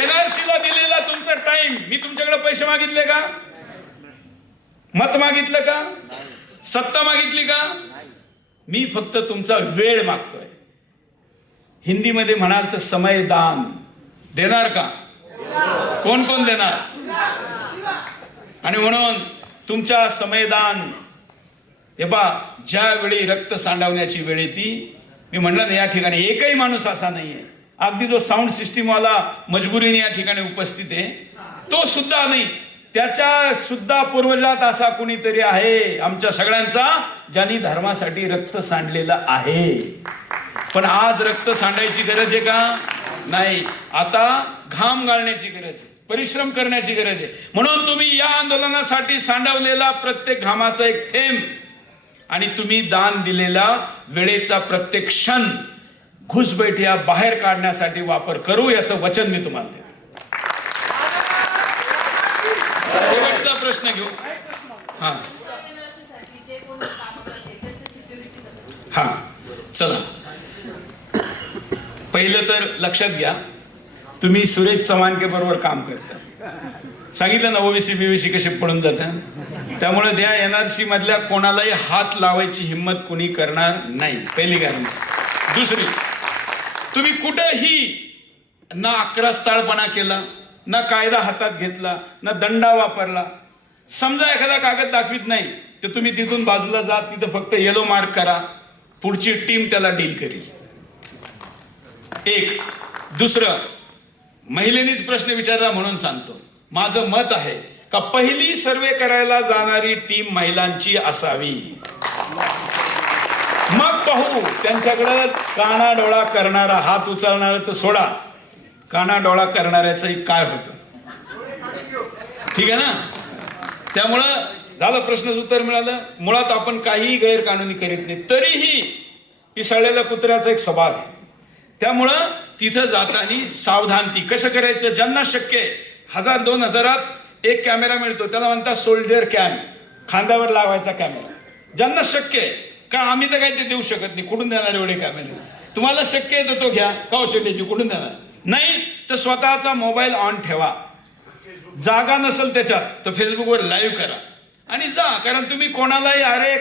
NRC ला दिलेला तुमचा टाइम, मी तुमच्याकडे पैसे मागितले का? मत मागितलं का? सत्ता मागितली का? मी फक्त तुमचा वेळ मागतोय. हिंदीमध्ये म्हणाल तर समय दान देणार का? कोण कोण देणार? आणि म्हणून तुमच्या समयदान, हे बा, ज्यावेळी रक्त सांडवण्याची वेळ येते, मी म्हणलं ना, या ठिकाणी एकही माणूस असा नाहीये, अगदी जो साऊंड सिस्टीमवाला मजबुरीने या ठिकाणी उपस्थित आहे तो सुद्धा नाही, त्याच्या सुद्धा पूर्वजात असा कुणीतरी आहे आमच्या सगळ्यांचा, ज्यांनी धर्मासाठी रक्त सांडलेलं आहे. पण आज रक्त सांडायची गरज आहे का? नाही. आता घाम गाळण्याची गरज आहे, परिश्रम करण्याची गरज आहे. म्हणून तुम्ही या आंदोलनासाठी सांडवलेला प्रत्येक घामाचा एक थेंब आणि तुम्ही दान दिलेला वेळेचा प्रत्येक क्षण घुसबैठ्या बाहेर काढण्यासाठी वापर करू, याचं वचन मी तुम्हाला देतो. प्रश्न घेऊ. हा हा चला, पहिलं तर लक्षात घ्या, तुम्ही सुरेश चव्हाणके बरोबर काम करता. सांगितलं ना ओबीसी बीबीसी कसे पडून जातात. त्यामुळे त्या NRC मधल्या कोणालाही हात लावायची हिंमत कोणी करणार नाही, पहिली गॅरंटी. दुसरी, तुम्ही कुठंही ना अक्रास्थाळपणा केला, ना कायदा हातात घेतला, ना दंडा वापरला. समजा एखादा कागद दाखवित नाही तर तुम्ही तिथून बाजूला जा, तिथं फक्त येलो मार्क करा, पुढची टीम त्याला डील करेल. एक. दुसरं, महिलेनीच प्रश्न विचारला म्हणून सांगतो, माझं मत आहे का पहिली सर्वे करायला जाणारी टीम महिलांची असावी. मग पाहू त्यांच्याकडे कानाडोळा करणारा, हात उचलणारा तर सोडा, कानाडोळा करणाऱ्याचंही काय होतं. ठीक आहे ना. त्यामुळं झालं, प्रश्नाचं उत्तर मिळालं. मुळात आपण काहीही गैरकानूनी करीत नाही, तरीही पिसाळलेल्या कुत्र्याचा एक स्वभाव आहे. त्यामुळं तिथं जाताना सावधानती. कसं करायचं, ज्यांना शक्य आहे 1000-2000 एक कॅमेरा मिळतो, त्याला म्हणतात सोल्जर कॅम, खांद्यावर लावायचा कॅमेरा. ज्यांना शक्य आहे, का आम्ही तर काही ते देऊ शकत नाही, कुठून देणार एवढे कॅमेरे. तुम्हाला शक्य आहे तर तो घ्या, का औषधाची कुठून देणार. नाही तर स्वतःचा मोबाईल ऑन ठेवा, जागा नसेल त्याच्यात तर फेसबुकवर लाईव्ह करा आणि जा. कारण तुम्ही कोणालाही अरे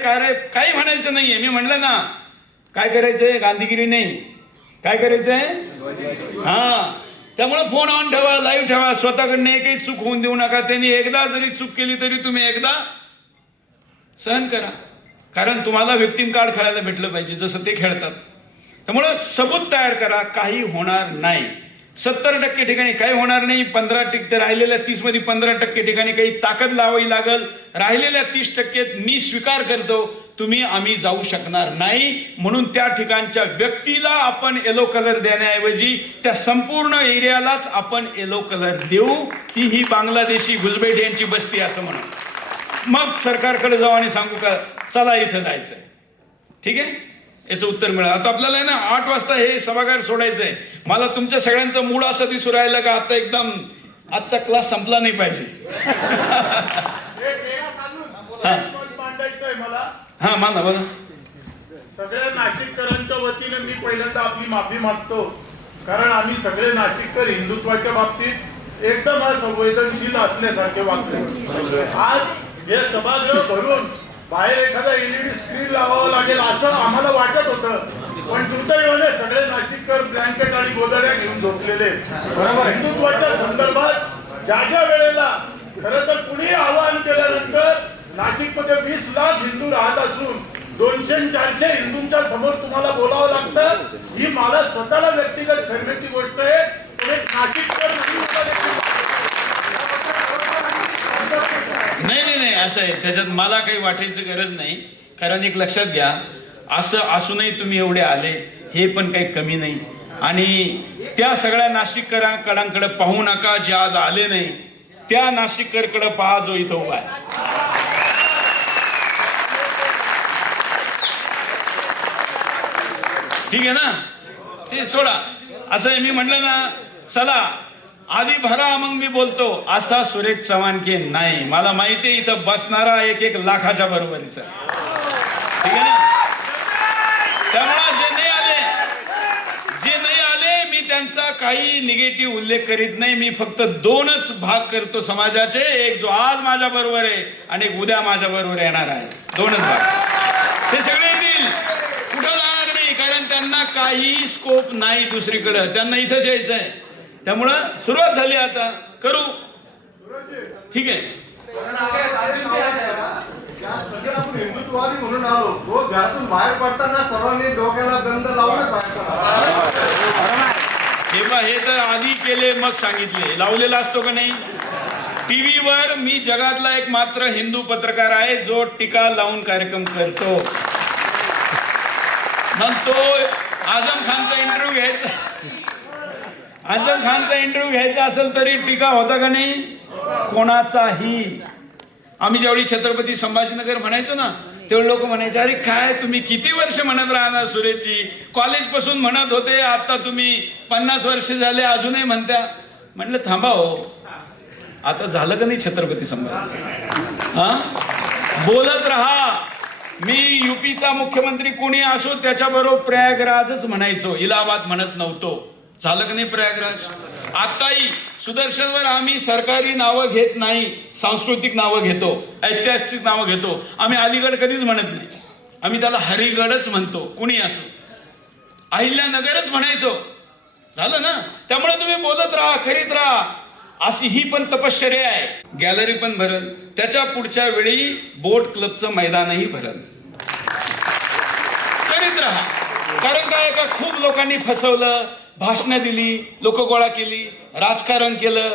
काही म्हणायचं नाहीये. मी म्हणलं ना, काय करायचंय, गांधीगिरी नाही, काय करायचंय. हा, त्यामुळे फोन ऑन ठेवा, लाईव्ह ठेवा, स्वतःकडनं एकही चूक होऊन देऊ नका. त्यांनी एकदा जरी चूक केली तरी तुम्ही एकदा सहन करा, कारण तुम्हाला विक्टिम कार्ड खेळायला भेटलं पाहिजे जसं ते खेळतात. त्यामुळं सबूत तयार करा, काही होणार नाही. 70% ठिकाणी काही होणार नाही. 15% राहिलेल्या 30 मध्ये 15% ठिकाणी काही ताकद लावावी लागल. राहिलेल्या 30% मी स्वीकार करतो, आम्ही जाऊ शकणार नाही. म्हणून त्या ठिकाणच्या व्यक्तीला आपण येलो कलर देण्याऐवजी त्या संपूर्ण एरियालाच आपण येलो कलर देऊ. ती ही बांगलादेशी घुसबैठ्यांची बस्ती असं म्हणून मग सरकारकडे जाऊ आणि सांगू का चला इथं जायचंय. ठीक आहे, याचं उत्तर मिळालं. आता आपल्याला ना 8 वाजता हे सभागार सोडायचंय. मला तुमच्या सगळ्यांचं मूड असं दिसू राहिलं का आता एकदम आजचा क्लास संपला नाही पाहिजे. हा मला बघा, सगळ्या नाशिककरांच्या वतीने मी पहिल्यांदा आपली माफी मागतो, कारण आम्ही सगळे नाशिककर हिंदुत्वाच्या बाबतीत एकदम असंवेदनशील असल्यासारखे वागतो. आज हे सभागृह भरून बाहेर एखादा LED स्क्रीन लावावं लागेल असं आम्हाला वाटत होतं, पण दुर्दैवाने सगळे नाशिककर ब्लँकेट आणि गोधड्या घेऊन झोपलेले. हिंदुत्वाच्या संदर्भात ज्या वेळेला खरं तर कुणी आवाहन केल्यानंतर नाशिकमध्ये 20 लाख हिंदू राहत असून 200-400 हिंदूंच्या समोर तुम्हाला बोलावं लागतं, ही मला स्वतःला व्यक्तिगत शरमेची गोष्ट आहे. नाही असं आहे, त्याच्यात मला काही वाटायची गरज नाही. कारण एक लक्षात घ्या, असं असूनही तुम्ही एवढे आले हे पण काही कमी नाही. आणि त्या सगळ्या नाशिककरांकडे पाहू नका जे आज आले नाही, त्या नाशिककरकडे पहा जो इथं उभा आहे. ठीक आहे ना, ते सोडा. असं आहे, मी म्हटलं ना चला आधी भरा मग मी बोलतो, असा सुरेश चव्हाणके नाही. मला माहिती आहे इथं बसणारा 1 लाखाच्या बरोबरीचा. ठीक आहे ना. त्यामुळे जे नाही आले मी त्यांचा काही निगेटिव्ह उल्लेख करीत नाही. मी फक्त 2च भाग करतो समाजाचे, एक जो आज माझ्या बरोबर आहे आणि एक उद्या माझ्या बरोबर येणार आहे. 2च भाग. ते सगळे येतील, कुठं जाणार नाही, कारण त्यांना काही स्कोप नाही दुसरीकडे, त्यांना इथंच यायचं आहे. त्यामुळं सुरुवात झाली, आता करू. ठीक आहे. आपण हिंदुत्ववादी म्हणून आलो, रोज घरातून बाहेर पडताना सर्वांनी डोक्याला गंध लावूनच बाहेर पडा. हे तर आधी केले मग सांगितले, लावलेला असतो का नाही. टीव्हीवर मी जगातला एक मात्र हिंदू पत्रकार आहे जो टीका लावून कार्यक्रम करतो. मग तो आझम खानचा इंटरव्ह्यू घ्यायचा असेल तरी टीका होता का नाही कोणाचाही. आम्ही ज्यावेळी छत्रपती संभाजीनगर म्हणायचो ना, तेवढे लोक म्हणायचे अरे काय तुम्ही किती वर्ष म्हणत राहणार सुरेशजी, कॉलेज पासून म्हणत होते, आता तुम्ही 50 वर्ष झाले अजूनही म्हणत्या. म्हटलं थांबा हो, आता झालं का नाही छत्रपती संभाजी. हा बोलत राहा. मी युपीचा मुख्यमंत्री कोणी असो त्याच्याबरोबर प्रयागराजच म्हणायचो, इलाहाबाद म्हणत नव्हतो. झालं का नाही प्रयागराज? आताही सुदर्शनवर आम्ही सरकारी नावं घेत नाही, सांस्कृतिक नावं घेतो, ऐतिहासिक नावं घेतो. आम्ही अलीगड कधीच म्हणत नाही, आम्ही त्याला हरिगडच म्हणतो. कुणी असो, अहिल्यानगरच म्हणायचो. झालं ना? त्यामुळे तुम्ही बोलत राहा, करीत राहा. अशी ही पण तपश्चर्या आहे. गॅलरी पण भरल, त्याच्या पुढच्या वेळी बोट क्लबचं मैदानही भरल. करीत राहा. कारण काय का खूप लोकांनी फसवलं, भाषणं दिली, लोक गोळा केली, राजकारण केलं,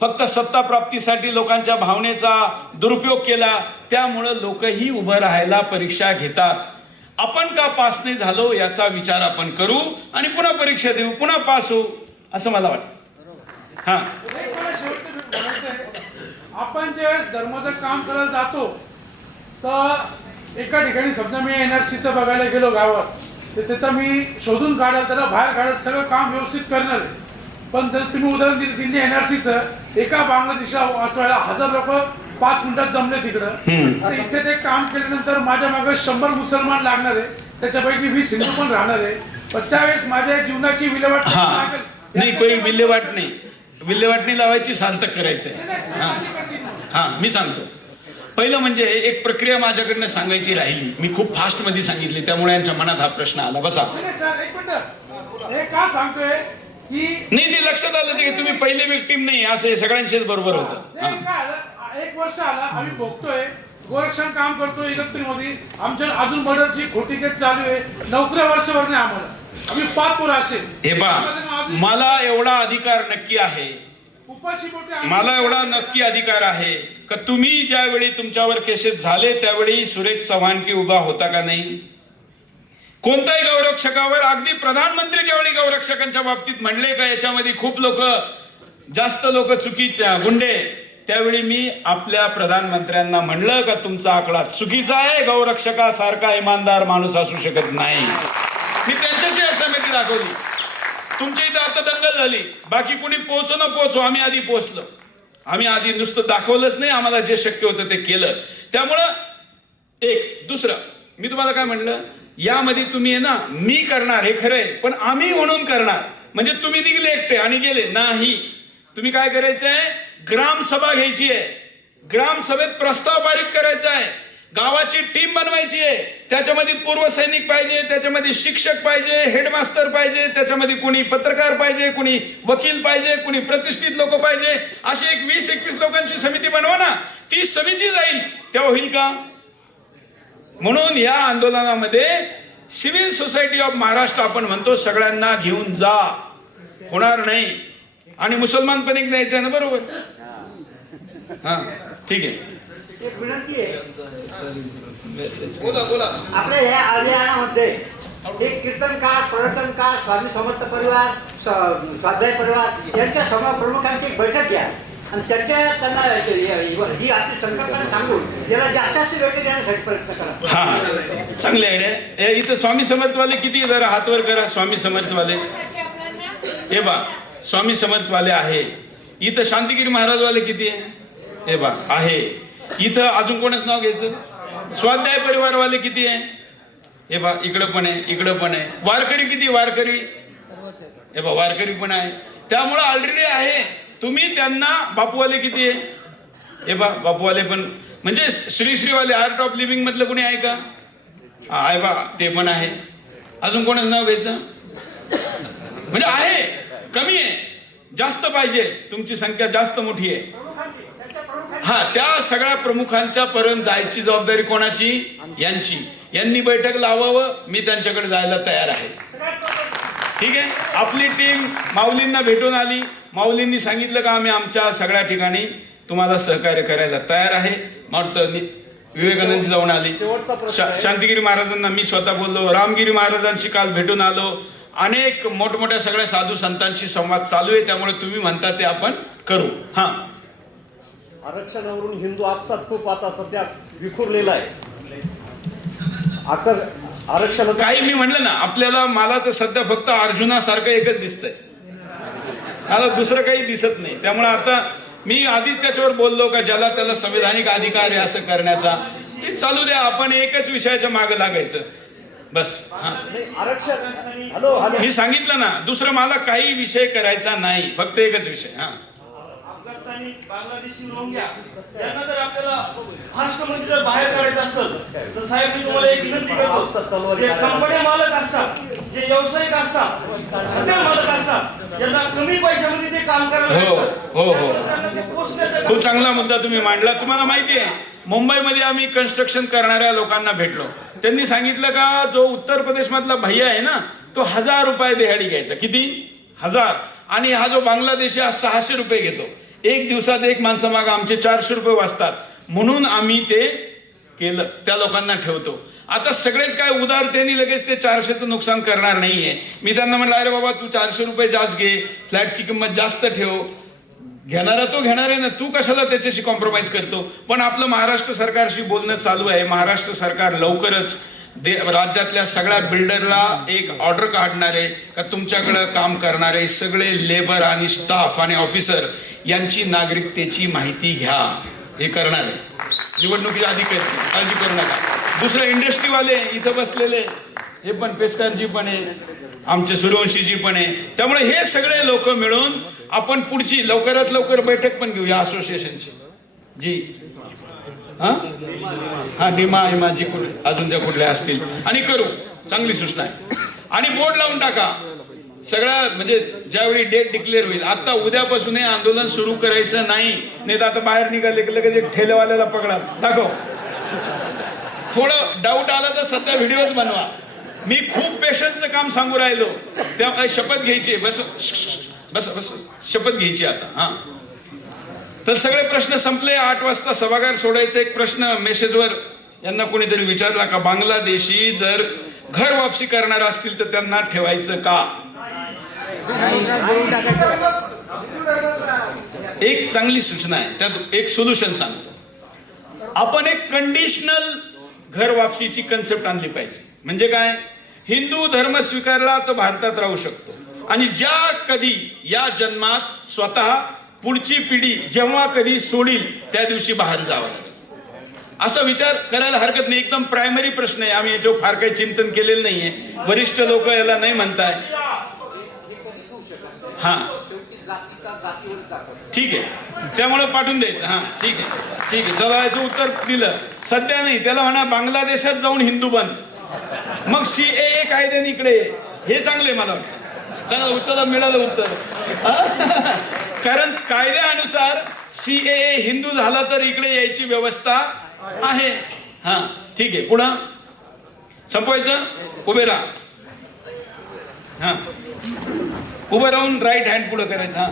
फक्त सत्ता प्राप्तीसाठी लोकांच्या भावनेचा दुरुपयोग केला. त्यामुळं लोकही उभं राहायला परीक्षा घेतात. आपण का पास नाही झालो याचा विचार आपण करू आणि पुन्हा परीक्षा देऊ, पुन्हा पास होऊ, असं मला वाटतं. हा, आपण जे धर्माचं काम करायला जातो तर एका ठिकाणी समजा मी NRCचं बघायला गेलो गावात, तर तिथं मी शोधून काढाल, त्याला बाहेर काढत सगळं काम व्यवस्थित करणार आहे. पण जर तुम्ही उदाहरण दिली NRCचं, एका बांगलादेशला वाचवायला 1000 लोक 5 मिनिटात जमले तिकडं. आता इथे ते काम केल्यानंतर माझ्या मागे 100 मुसलमान लागणार आहे, त्याच्यापैकी 20 हिंदू पण राहणार आहे. पण त्यावेळेस माझ्या जीवनाची विल्हेवाट लागेल. नाही, काही विल्हेवाट नाही, विल्हेवाट नाही लावायची, सार्थक करायचंय. हा, मी सांगतो. पहिलं म्हणजे एक प्रक्रिया माझ्याकडनं सांगायची राहिली, मी खूप फास्ट मध्ये सांगितली, त्यामुळे यांच्या मनात हा प्रश्न आला. बसा. एक मिनिट, हे का सांगतोय की नाही, ते लक्षात आलं की तुम्ही पहिले विक्टीम नाही, असं हे सगळ्यांशीच बरोबर होतं. 1 वर्ष आला आम्ही भोगतोय, गोरक्षण काम करतोय इगतपुरीमध्ये. आमच्या अजून मर्डरची खोटी केस चालू आहे, नोकऱ्या वर्षभर नाही आम्हाला. आम्ही पाचपूर असेल. हे पहा, मला एवढा अधिकार नक्की आहे, मला एवढा नक्की अधिकार आहे का तुम्ही ज्यावेळी तुमच्यावर केसेस झाले त्यावेळी सुरेश चव्हाण की उभा होता का नाही? कोणत्याही गौरक्षकावर, अगदी प्रधानमंत्री ज्यावेळी गौरक्षकांच्या बाबतीत म्हणले का याच्यामध्ये खूप लोक, जास्त लोक चुकीच्या गुंडे, त्यावेळी मी आपल्या प्रधानमंत्र्यांना म्हणलं का तुमचा आकडा चुकीचा आहे, गौरक्षकासारखा इमानदार माणूस असू शकत नाही. मी त्यांच्याशी असहमती दाखवली. तुमच्या इथं आता दंगल झाली, बाकी कुणी पोहोचो न पोहोचो, आम्ही आधी पोहोचलो. आम्ही आधी नुसतं दाखवलंच नाही, आम्हाला जे शक्य होतं ते केलं. त्यामुळं एक दुसरं मी तुम्हाला काय म्हणलं, यामध्ये तुम्ही आहे ना, मी करणार हे खरंय, पण आम्ही म्हणून करणार. म्हणजे तुम्ही निघले एकटे आणि गेले नाही. तुम्ही काय करायचंय, ग्रामसभा घ्यायची आहे, ग्रामसभेत प्रस्ताव पारित करायचा आहे, गावाची टीम बनवायची आहे. त्याच्यामध्ये पूर्व सैनिक पाहिजे, त्याच्यामध्ये शिक्षक पाहिजे, हेडमास्टर पाहिजे, त्याच्यामध्ये कुणी पत्रकार पाहिजे, कुणी वकील पाहिजे, कुणी प्रतिष्ठित लोक पाहिजे. अशी एक 20-21 लोकांची समिती बनवा ना. ती समिती जाईल तेव्हा होईल का? म्हणून या आंदोलनामध्ये सिव्हिल सोसायटी ऑफ महाराष्ट्र आपण म्हणतो, सगळ्यांना घेऊन जा, होणार नाही. आणि मुसलमान पण एक द्यायचं आहे ना, बरोबर? हा, ठीक आहे. एक विनंती आहे, बोला बोला. आपल्या ह्या हरियाणामध्ये एक कीर्तनकार, पर्यटनकार, स्वामी समर्थ परिवार, स्वाध्याय परिवार यांच्या प्रमुखांची एक बैठक घ्या आणि त्यांना ही आपली संकल्पना सांगून याला जास्त वेळ देण्यासाठी प्रयत्न करा. हा, चांगली आयडिया. इथं स्वामी समर्थवाले किती, जरा हातवर करा. स्वामी समर्थवाले हे बा, स्वामी समर्थवाले आहे. इथं शांतिगिरी महाराजवाले किती आहे? हे बा आहे. इथं अजून कोणाच नाव घ्यायचं? स्वाध्याय परिवारवाले किती आहे? हे बा इकडं पण आहे, इकडं पण आहे. वारकरी किती? वारकरी हे बा वारकरी पण आहे. त्यामुळं ऑलरेडी आहे. तुम्ही त्यांना, बापूवाले किती आहे? हे बा बापूवाले पण, म्हणजे श्रीवाले आर्ट ऑफ लिव्हिंग मधलं कोणी आहे का? आहे बा, ते पण आहे. अजून कोणाचं नाव घ्यायचं? म्हणजे आहे, कमी आहे, जास्त पाहिजे. तुमची संख्या जास्त मोठी आहे. हा, त्या सगळ्या प्रमुखांच्या पर्यंत जायची जबाबदारी कोणाची? यांची. यांनी बैठक लावावं, मी त्यांच्याकडे जायला तयार आहे. ठीक आहे. आपली टीम माऊलींना भेटून आली, माऊलींनी सांगितलं का आम्ही आमच्या सगळ्या ठिकाणी तुम्हाला सहकार्य करायला तयार आहे. विवेकानंद जाऊन आली, शांतिगिरी महाराजांना मी स्वतः बोललो, रामगिरी महाराजांशी काल भेटून आलो. अनेक मोठमोठ्या सगळ्या साधू संतांशी संवाद चालू आहे. त्यामुळे तुम्ही म्हणता ते आपण करू. हा, आरक्षणावरून हिंदू आपसात खूप आता सध्या विखुरलेला आहे. आरक्षण काही मी म्हणलं ना, आपल्याला, मला तर सध्या फक्त अर्जुनासारखं एकच दिसतंय, मला दुसरं काही दिसत नाही. त्यामुळे आता मी आधीच त्याच्यावर बोललो का ज्याला त्याला संवैधानिक अधिकार आहे असं करण्याचा, ते चालू द्या, आपण एकच विषयाच्या मागे लागायचं बस. आरक्षण हॅलो हॅलो मी सांगितलं ना, दुसरं मला काही विषय करायचा नाही, फक्त एकच विषय. हा अफगाणिस्तानी बांगलादेशी रोहिंग्या यांना जर आपल्याला महाराष्ट्रामध्ये जर बाहेर काढायचं असेल तर साहेब मी तुम्हाला एक विनंती करतो, जे कंपन्या मालक असतात, जे व्यावसायिक असतात, हॉटेल मालक असतात, यांना कमी पैशामध्ये ते काम करायला हो लागतात. हो हो त्यांना ते पोस्ट देतात. खूप चांगला मुद्दा तुम्ही मांडला. तुम्हाला माहिती आहे, मुंबईमध्ये आम्ही कन्स्ट्रक्शन करणाऱ्या लोकांना भेटलो. त्यांनी सांगितलं का जो उत्तर प्रदेश मधला भैया आहे ना, तो 1000 रुपये दिहाडी घ्यायचा. किती? 1000. आणि हा जो बांगलादेशी हा 600 रुपये घेतो. एक दिवसात एक माणसामागं आमचे 400 रुपये वाचतात, म्हणून आम्ही ते केलं, त्या लोकांना ठेवतो. आता सगळेच काय उदारतेने लगेच ते 400चं नुकसान करणार नाहीये. मी त्यांना म्हटलं, अरे बाबा तू 400 रुपये जास्त घे, फ्लॅटची किंमत जास्त ठेव, घेणारा तो घेणार आहे ना, तू कशाला त्याच्याशी कॉम्प्रोमाइज करतो. पण आपलं महाराष्ट्र सरकारशी बोलणं चालू आहे. महाराष्ट्र सरकार लवकरच राज्यातल्या सगळ्या बिल्डरला एक ऑर्डर काढणार आहे का तुमच्याकडं काम करणारे सगळे लेबर आणि स्टाफ आणि ऑफिसर यांची नागरिकतेची माहिती घ्या. हे करणार आहे निवडणुकीच्या आधी, काळजी करू नका. दुसरं इंडस्ट्रीवाले इथं बसलेले, हे पण पेशकारजी पण आहे, आमचे सूर्यवंशीजी पण आहे. त्यामुळे हे सगळे लोक मिळून आपण पुढची लवकरात लवकर बैठक पण घेऊ या असोसिएशनची. जी हा डिमा हिमाजी कुठे अजून त्या कुठल्या असतील आणि करू. चांगली सूचना आहे. आणि बोर्ड लावून टाका सगळ्या, म्हणजे ज्यावेळी डेट डिक्लेअर होईल, आता उद्यापासून हे आंदोलन सुरू करायचं नाही. तर आता बाहेर निघाले की लगेच एक ठेलेवाल्याला पकडा, दाखव. थोडं डाऊट आला तर सध्या व्हिडिओच बनवा. मी खूप पेशंटचं काम सांगू राहिलो, त्या शपथ घ्यायची. बस बस बस शपथ घ्यायची आता. हा तर सगळे प्रश्न संपले. 8 वाजता सभागार सोडायचा. एक प्रश्न मेसेजवर यांना कोणीतरी विचारला का बांगलादेशी जर घर वापसी करणार असतील तर त्यांना ठेवायचं का. एक चांगली सूचना आहे, त्यात एक सोल्युशन सांगतो. आपण एक कंडिशनल घर वापसीची कन्सेप्ट आणली पाहिजे. म्हणजे काय, हिंदू धर्म स्वीकारला तर भारतात राहू शकतो, आणि ज्या कधी या जन्मात स्वतः पुढची पिढी जेव्हा कधी सोडील त्या दिवशी बाहेर जावं लागेल, असा विचार करायला हरकत नाही. एकदम प्रायमरी प्रश्न आहे. आम्ही याच्यावर फार काही चिंतन केलेलं नाहीये. वरिष्ठ लोक याला नाही म्हणताय. हा ठीक आहे, त्यामुळे पाठवून द्यायचं. हा ठीक आहे ठीक आहे, चला याचं उत्तर दिलं. सध्या नाही, त्याला म्हणा बांगलादेशात जाऊन हिंदू बन, मग CAA कायद्याने इकडे. हे चांगले मला वाटतं. चांगलं उत्तर मिळालं उत्तर. कारण कायद्यानुसार CAA हिंदू झाला तर इकडे यायची व्यवस्था आहे. हा ठीक आहे, पुढं संपवायचं. उभे राहा. हा उभं राहून राईट हँड पुढं करायचं. हा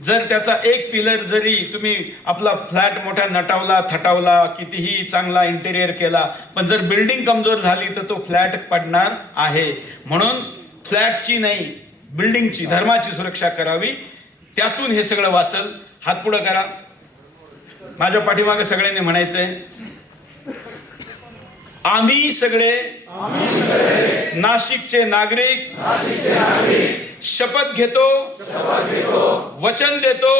जर त्याचा एक पिलर जरी तुम्ही आपला फ्लॅट मोठा नटावला थटावला, कितीही चांगला इंटेरियर केला, पण जर बिल्डिंग कमजोर झाली तर तो फ्लॅट पडणार आहे. म्हणून फ्लॅटची नाही, बिल्डिंगची, धर्माची सुरक्षा करावी. त्यातून हे सगळं वाचल. हात पुढं करा. माझ्या पाठीमागे सगळ्यांनी म्हणायचंय, आम्ही सगळे नाशिकचे नागरिक शपथ घेतो, वचन देतो,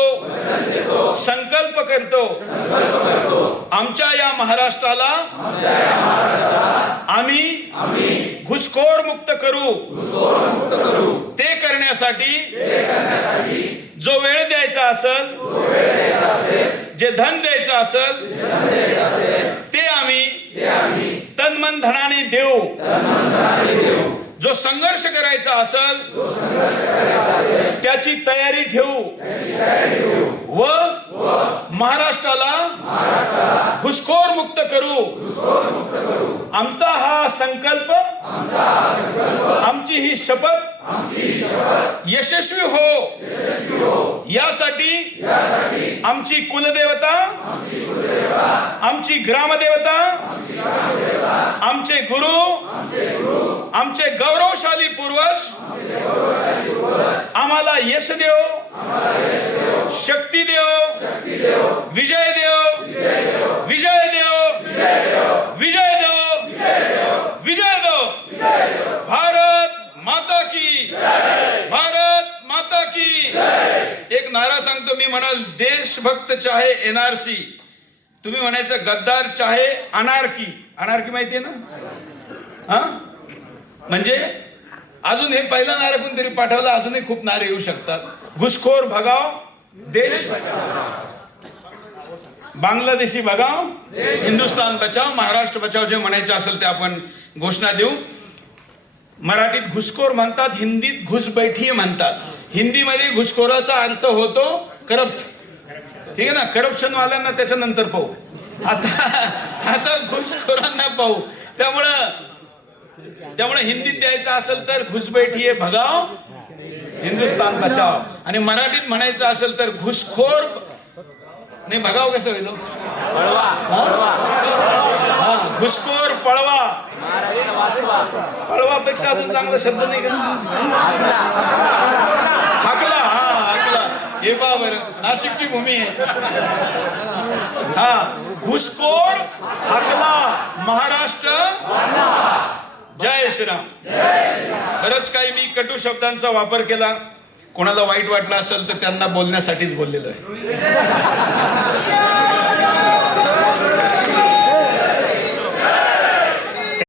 संकल्प करतो, आमच्या या महाराष्ट्राला आम्ही घुसखोर मुक्त करू. ते करण्यासाठी जो वेळ द्यायचा असेल, जे धन द्यायचं असेल, ते आम्ही तन मन धनाने देऊ. जो संघर्ष करायचा असेल त्याची तयारी ठेवू व महाराष्ट्राला घुसखोर मुक्त करू. आमचा हा संकल्प, आमची ही शपथ यशस्वी हो, यासाठी आमची कुलदेवता, आमची ग्रामदेवता, आमचे गुरु, आमचे गौरवशाली पूर्वज आम्हाला यश देव, शक्ती देव, विजय देव, विजय देव, विजय देव, विजय देव. भारत माता की, भारत माता की. चाहे एनआरसी, तुम्ही म्हणायचं गद्दार चाहे अनारकी. अनारकी माहितीये ना? हा, म्हणजे अजून हे पहिला नारा कोणतरी पाठवला, अजूनही खूप नारे येऊ शकतात. घुसखोर भगाव देश बचाव, बांगलादेशी भगाव हिंदुस्तान बचाव, महाराष्ट्र बचाव जे म्हणायचे असेल ते आपण घोषणा देऊ. मराठीत घुसखोर म्हणतात, हिंदीत घुसबैठी म्हणतात. हिंदीमध्ये घुसखोराचा अर्थ होतो करप्ट, ठीक आहे ना? करप्शन वाल्यांना त्याच्यानंतर पाहू, आता घुसखोरांना पाहू. त्यामुळे हिंदीत द्यायचं असेल तर घुसबैठी भगाव हिंदुस्तान बचाव, आणि मराठीत म्हणायचं असेल तर घुसखोर नाही भगाव कसं होईल? हा, घुसखोर पळवा. पळवापेक्षा अजून चांगला शब्द नाही का? हाकला. हा, हाकला. हे पहा बरं, नाशिकची भूमी आहे. हा, घुसखोर हाकला, महाराष्ट्र जय श्रीराम. बरंच काही मी कटू शब्दांचा वापर केला. कोणाला वाईट वाटलं असेल तर त्यांना बोलण्यासाठीच बोललेलं आहे.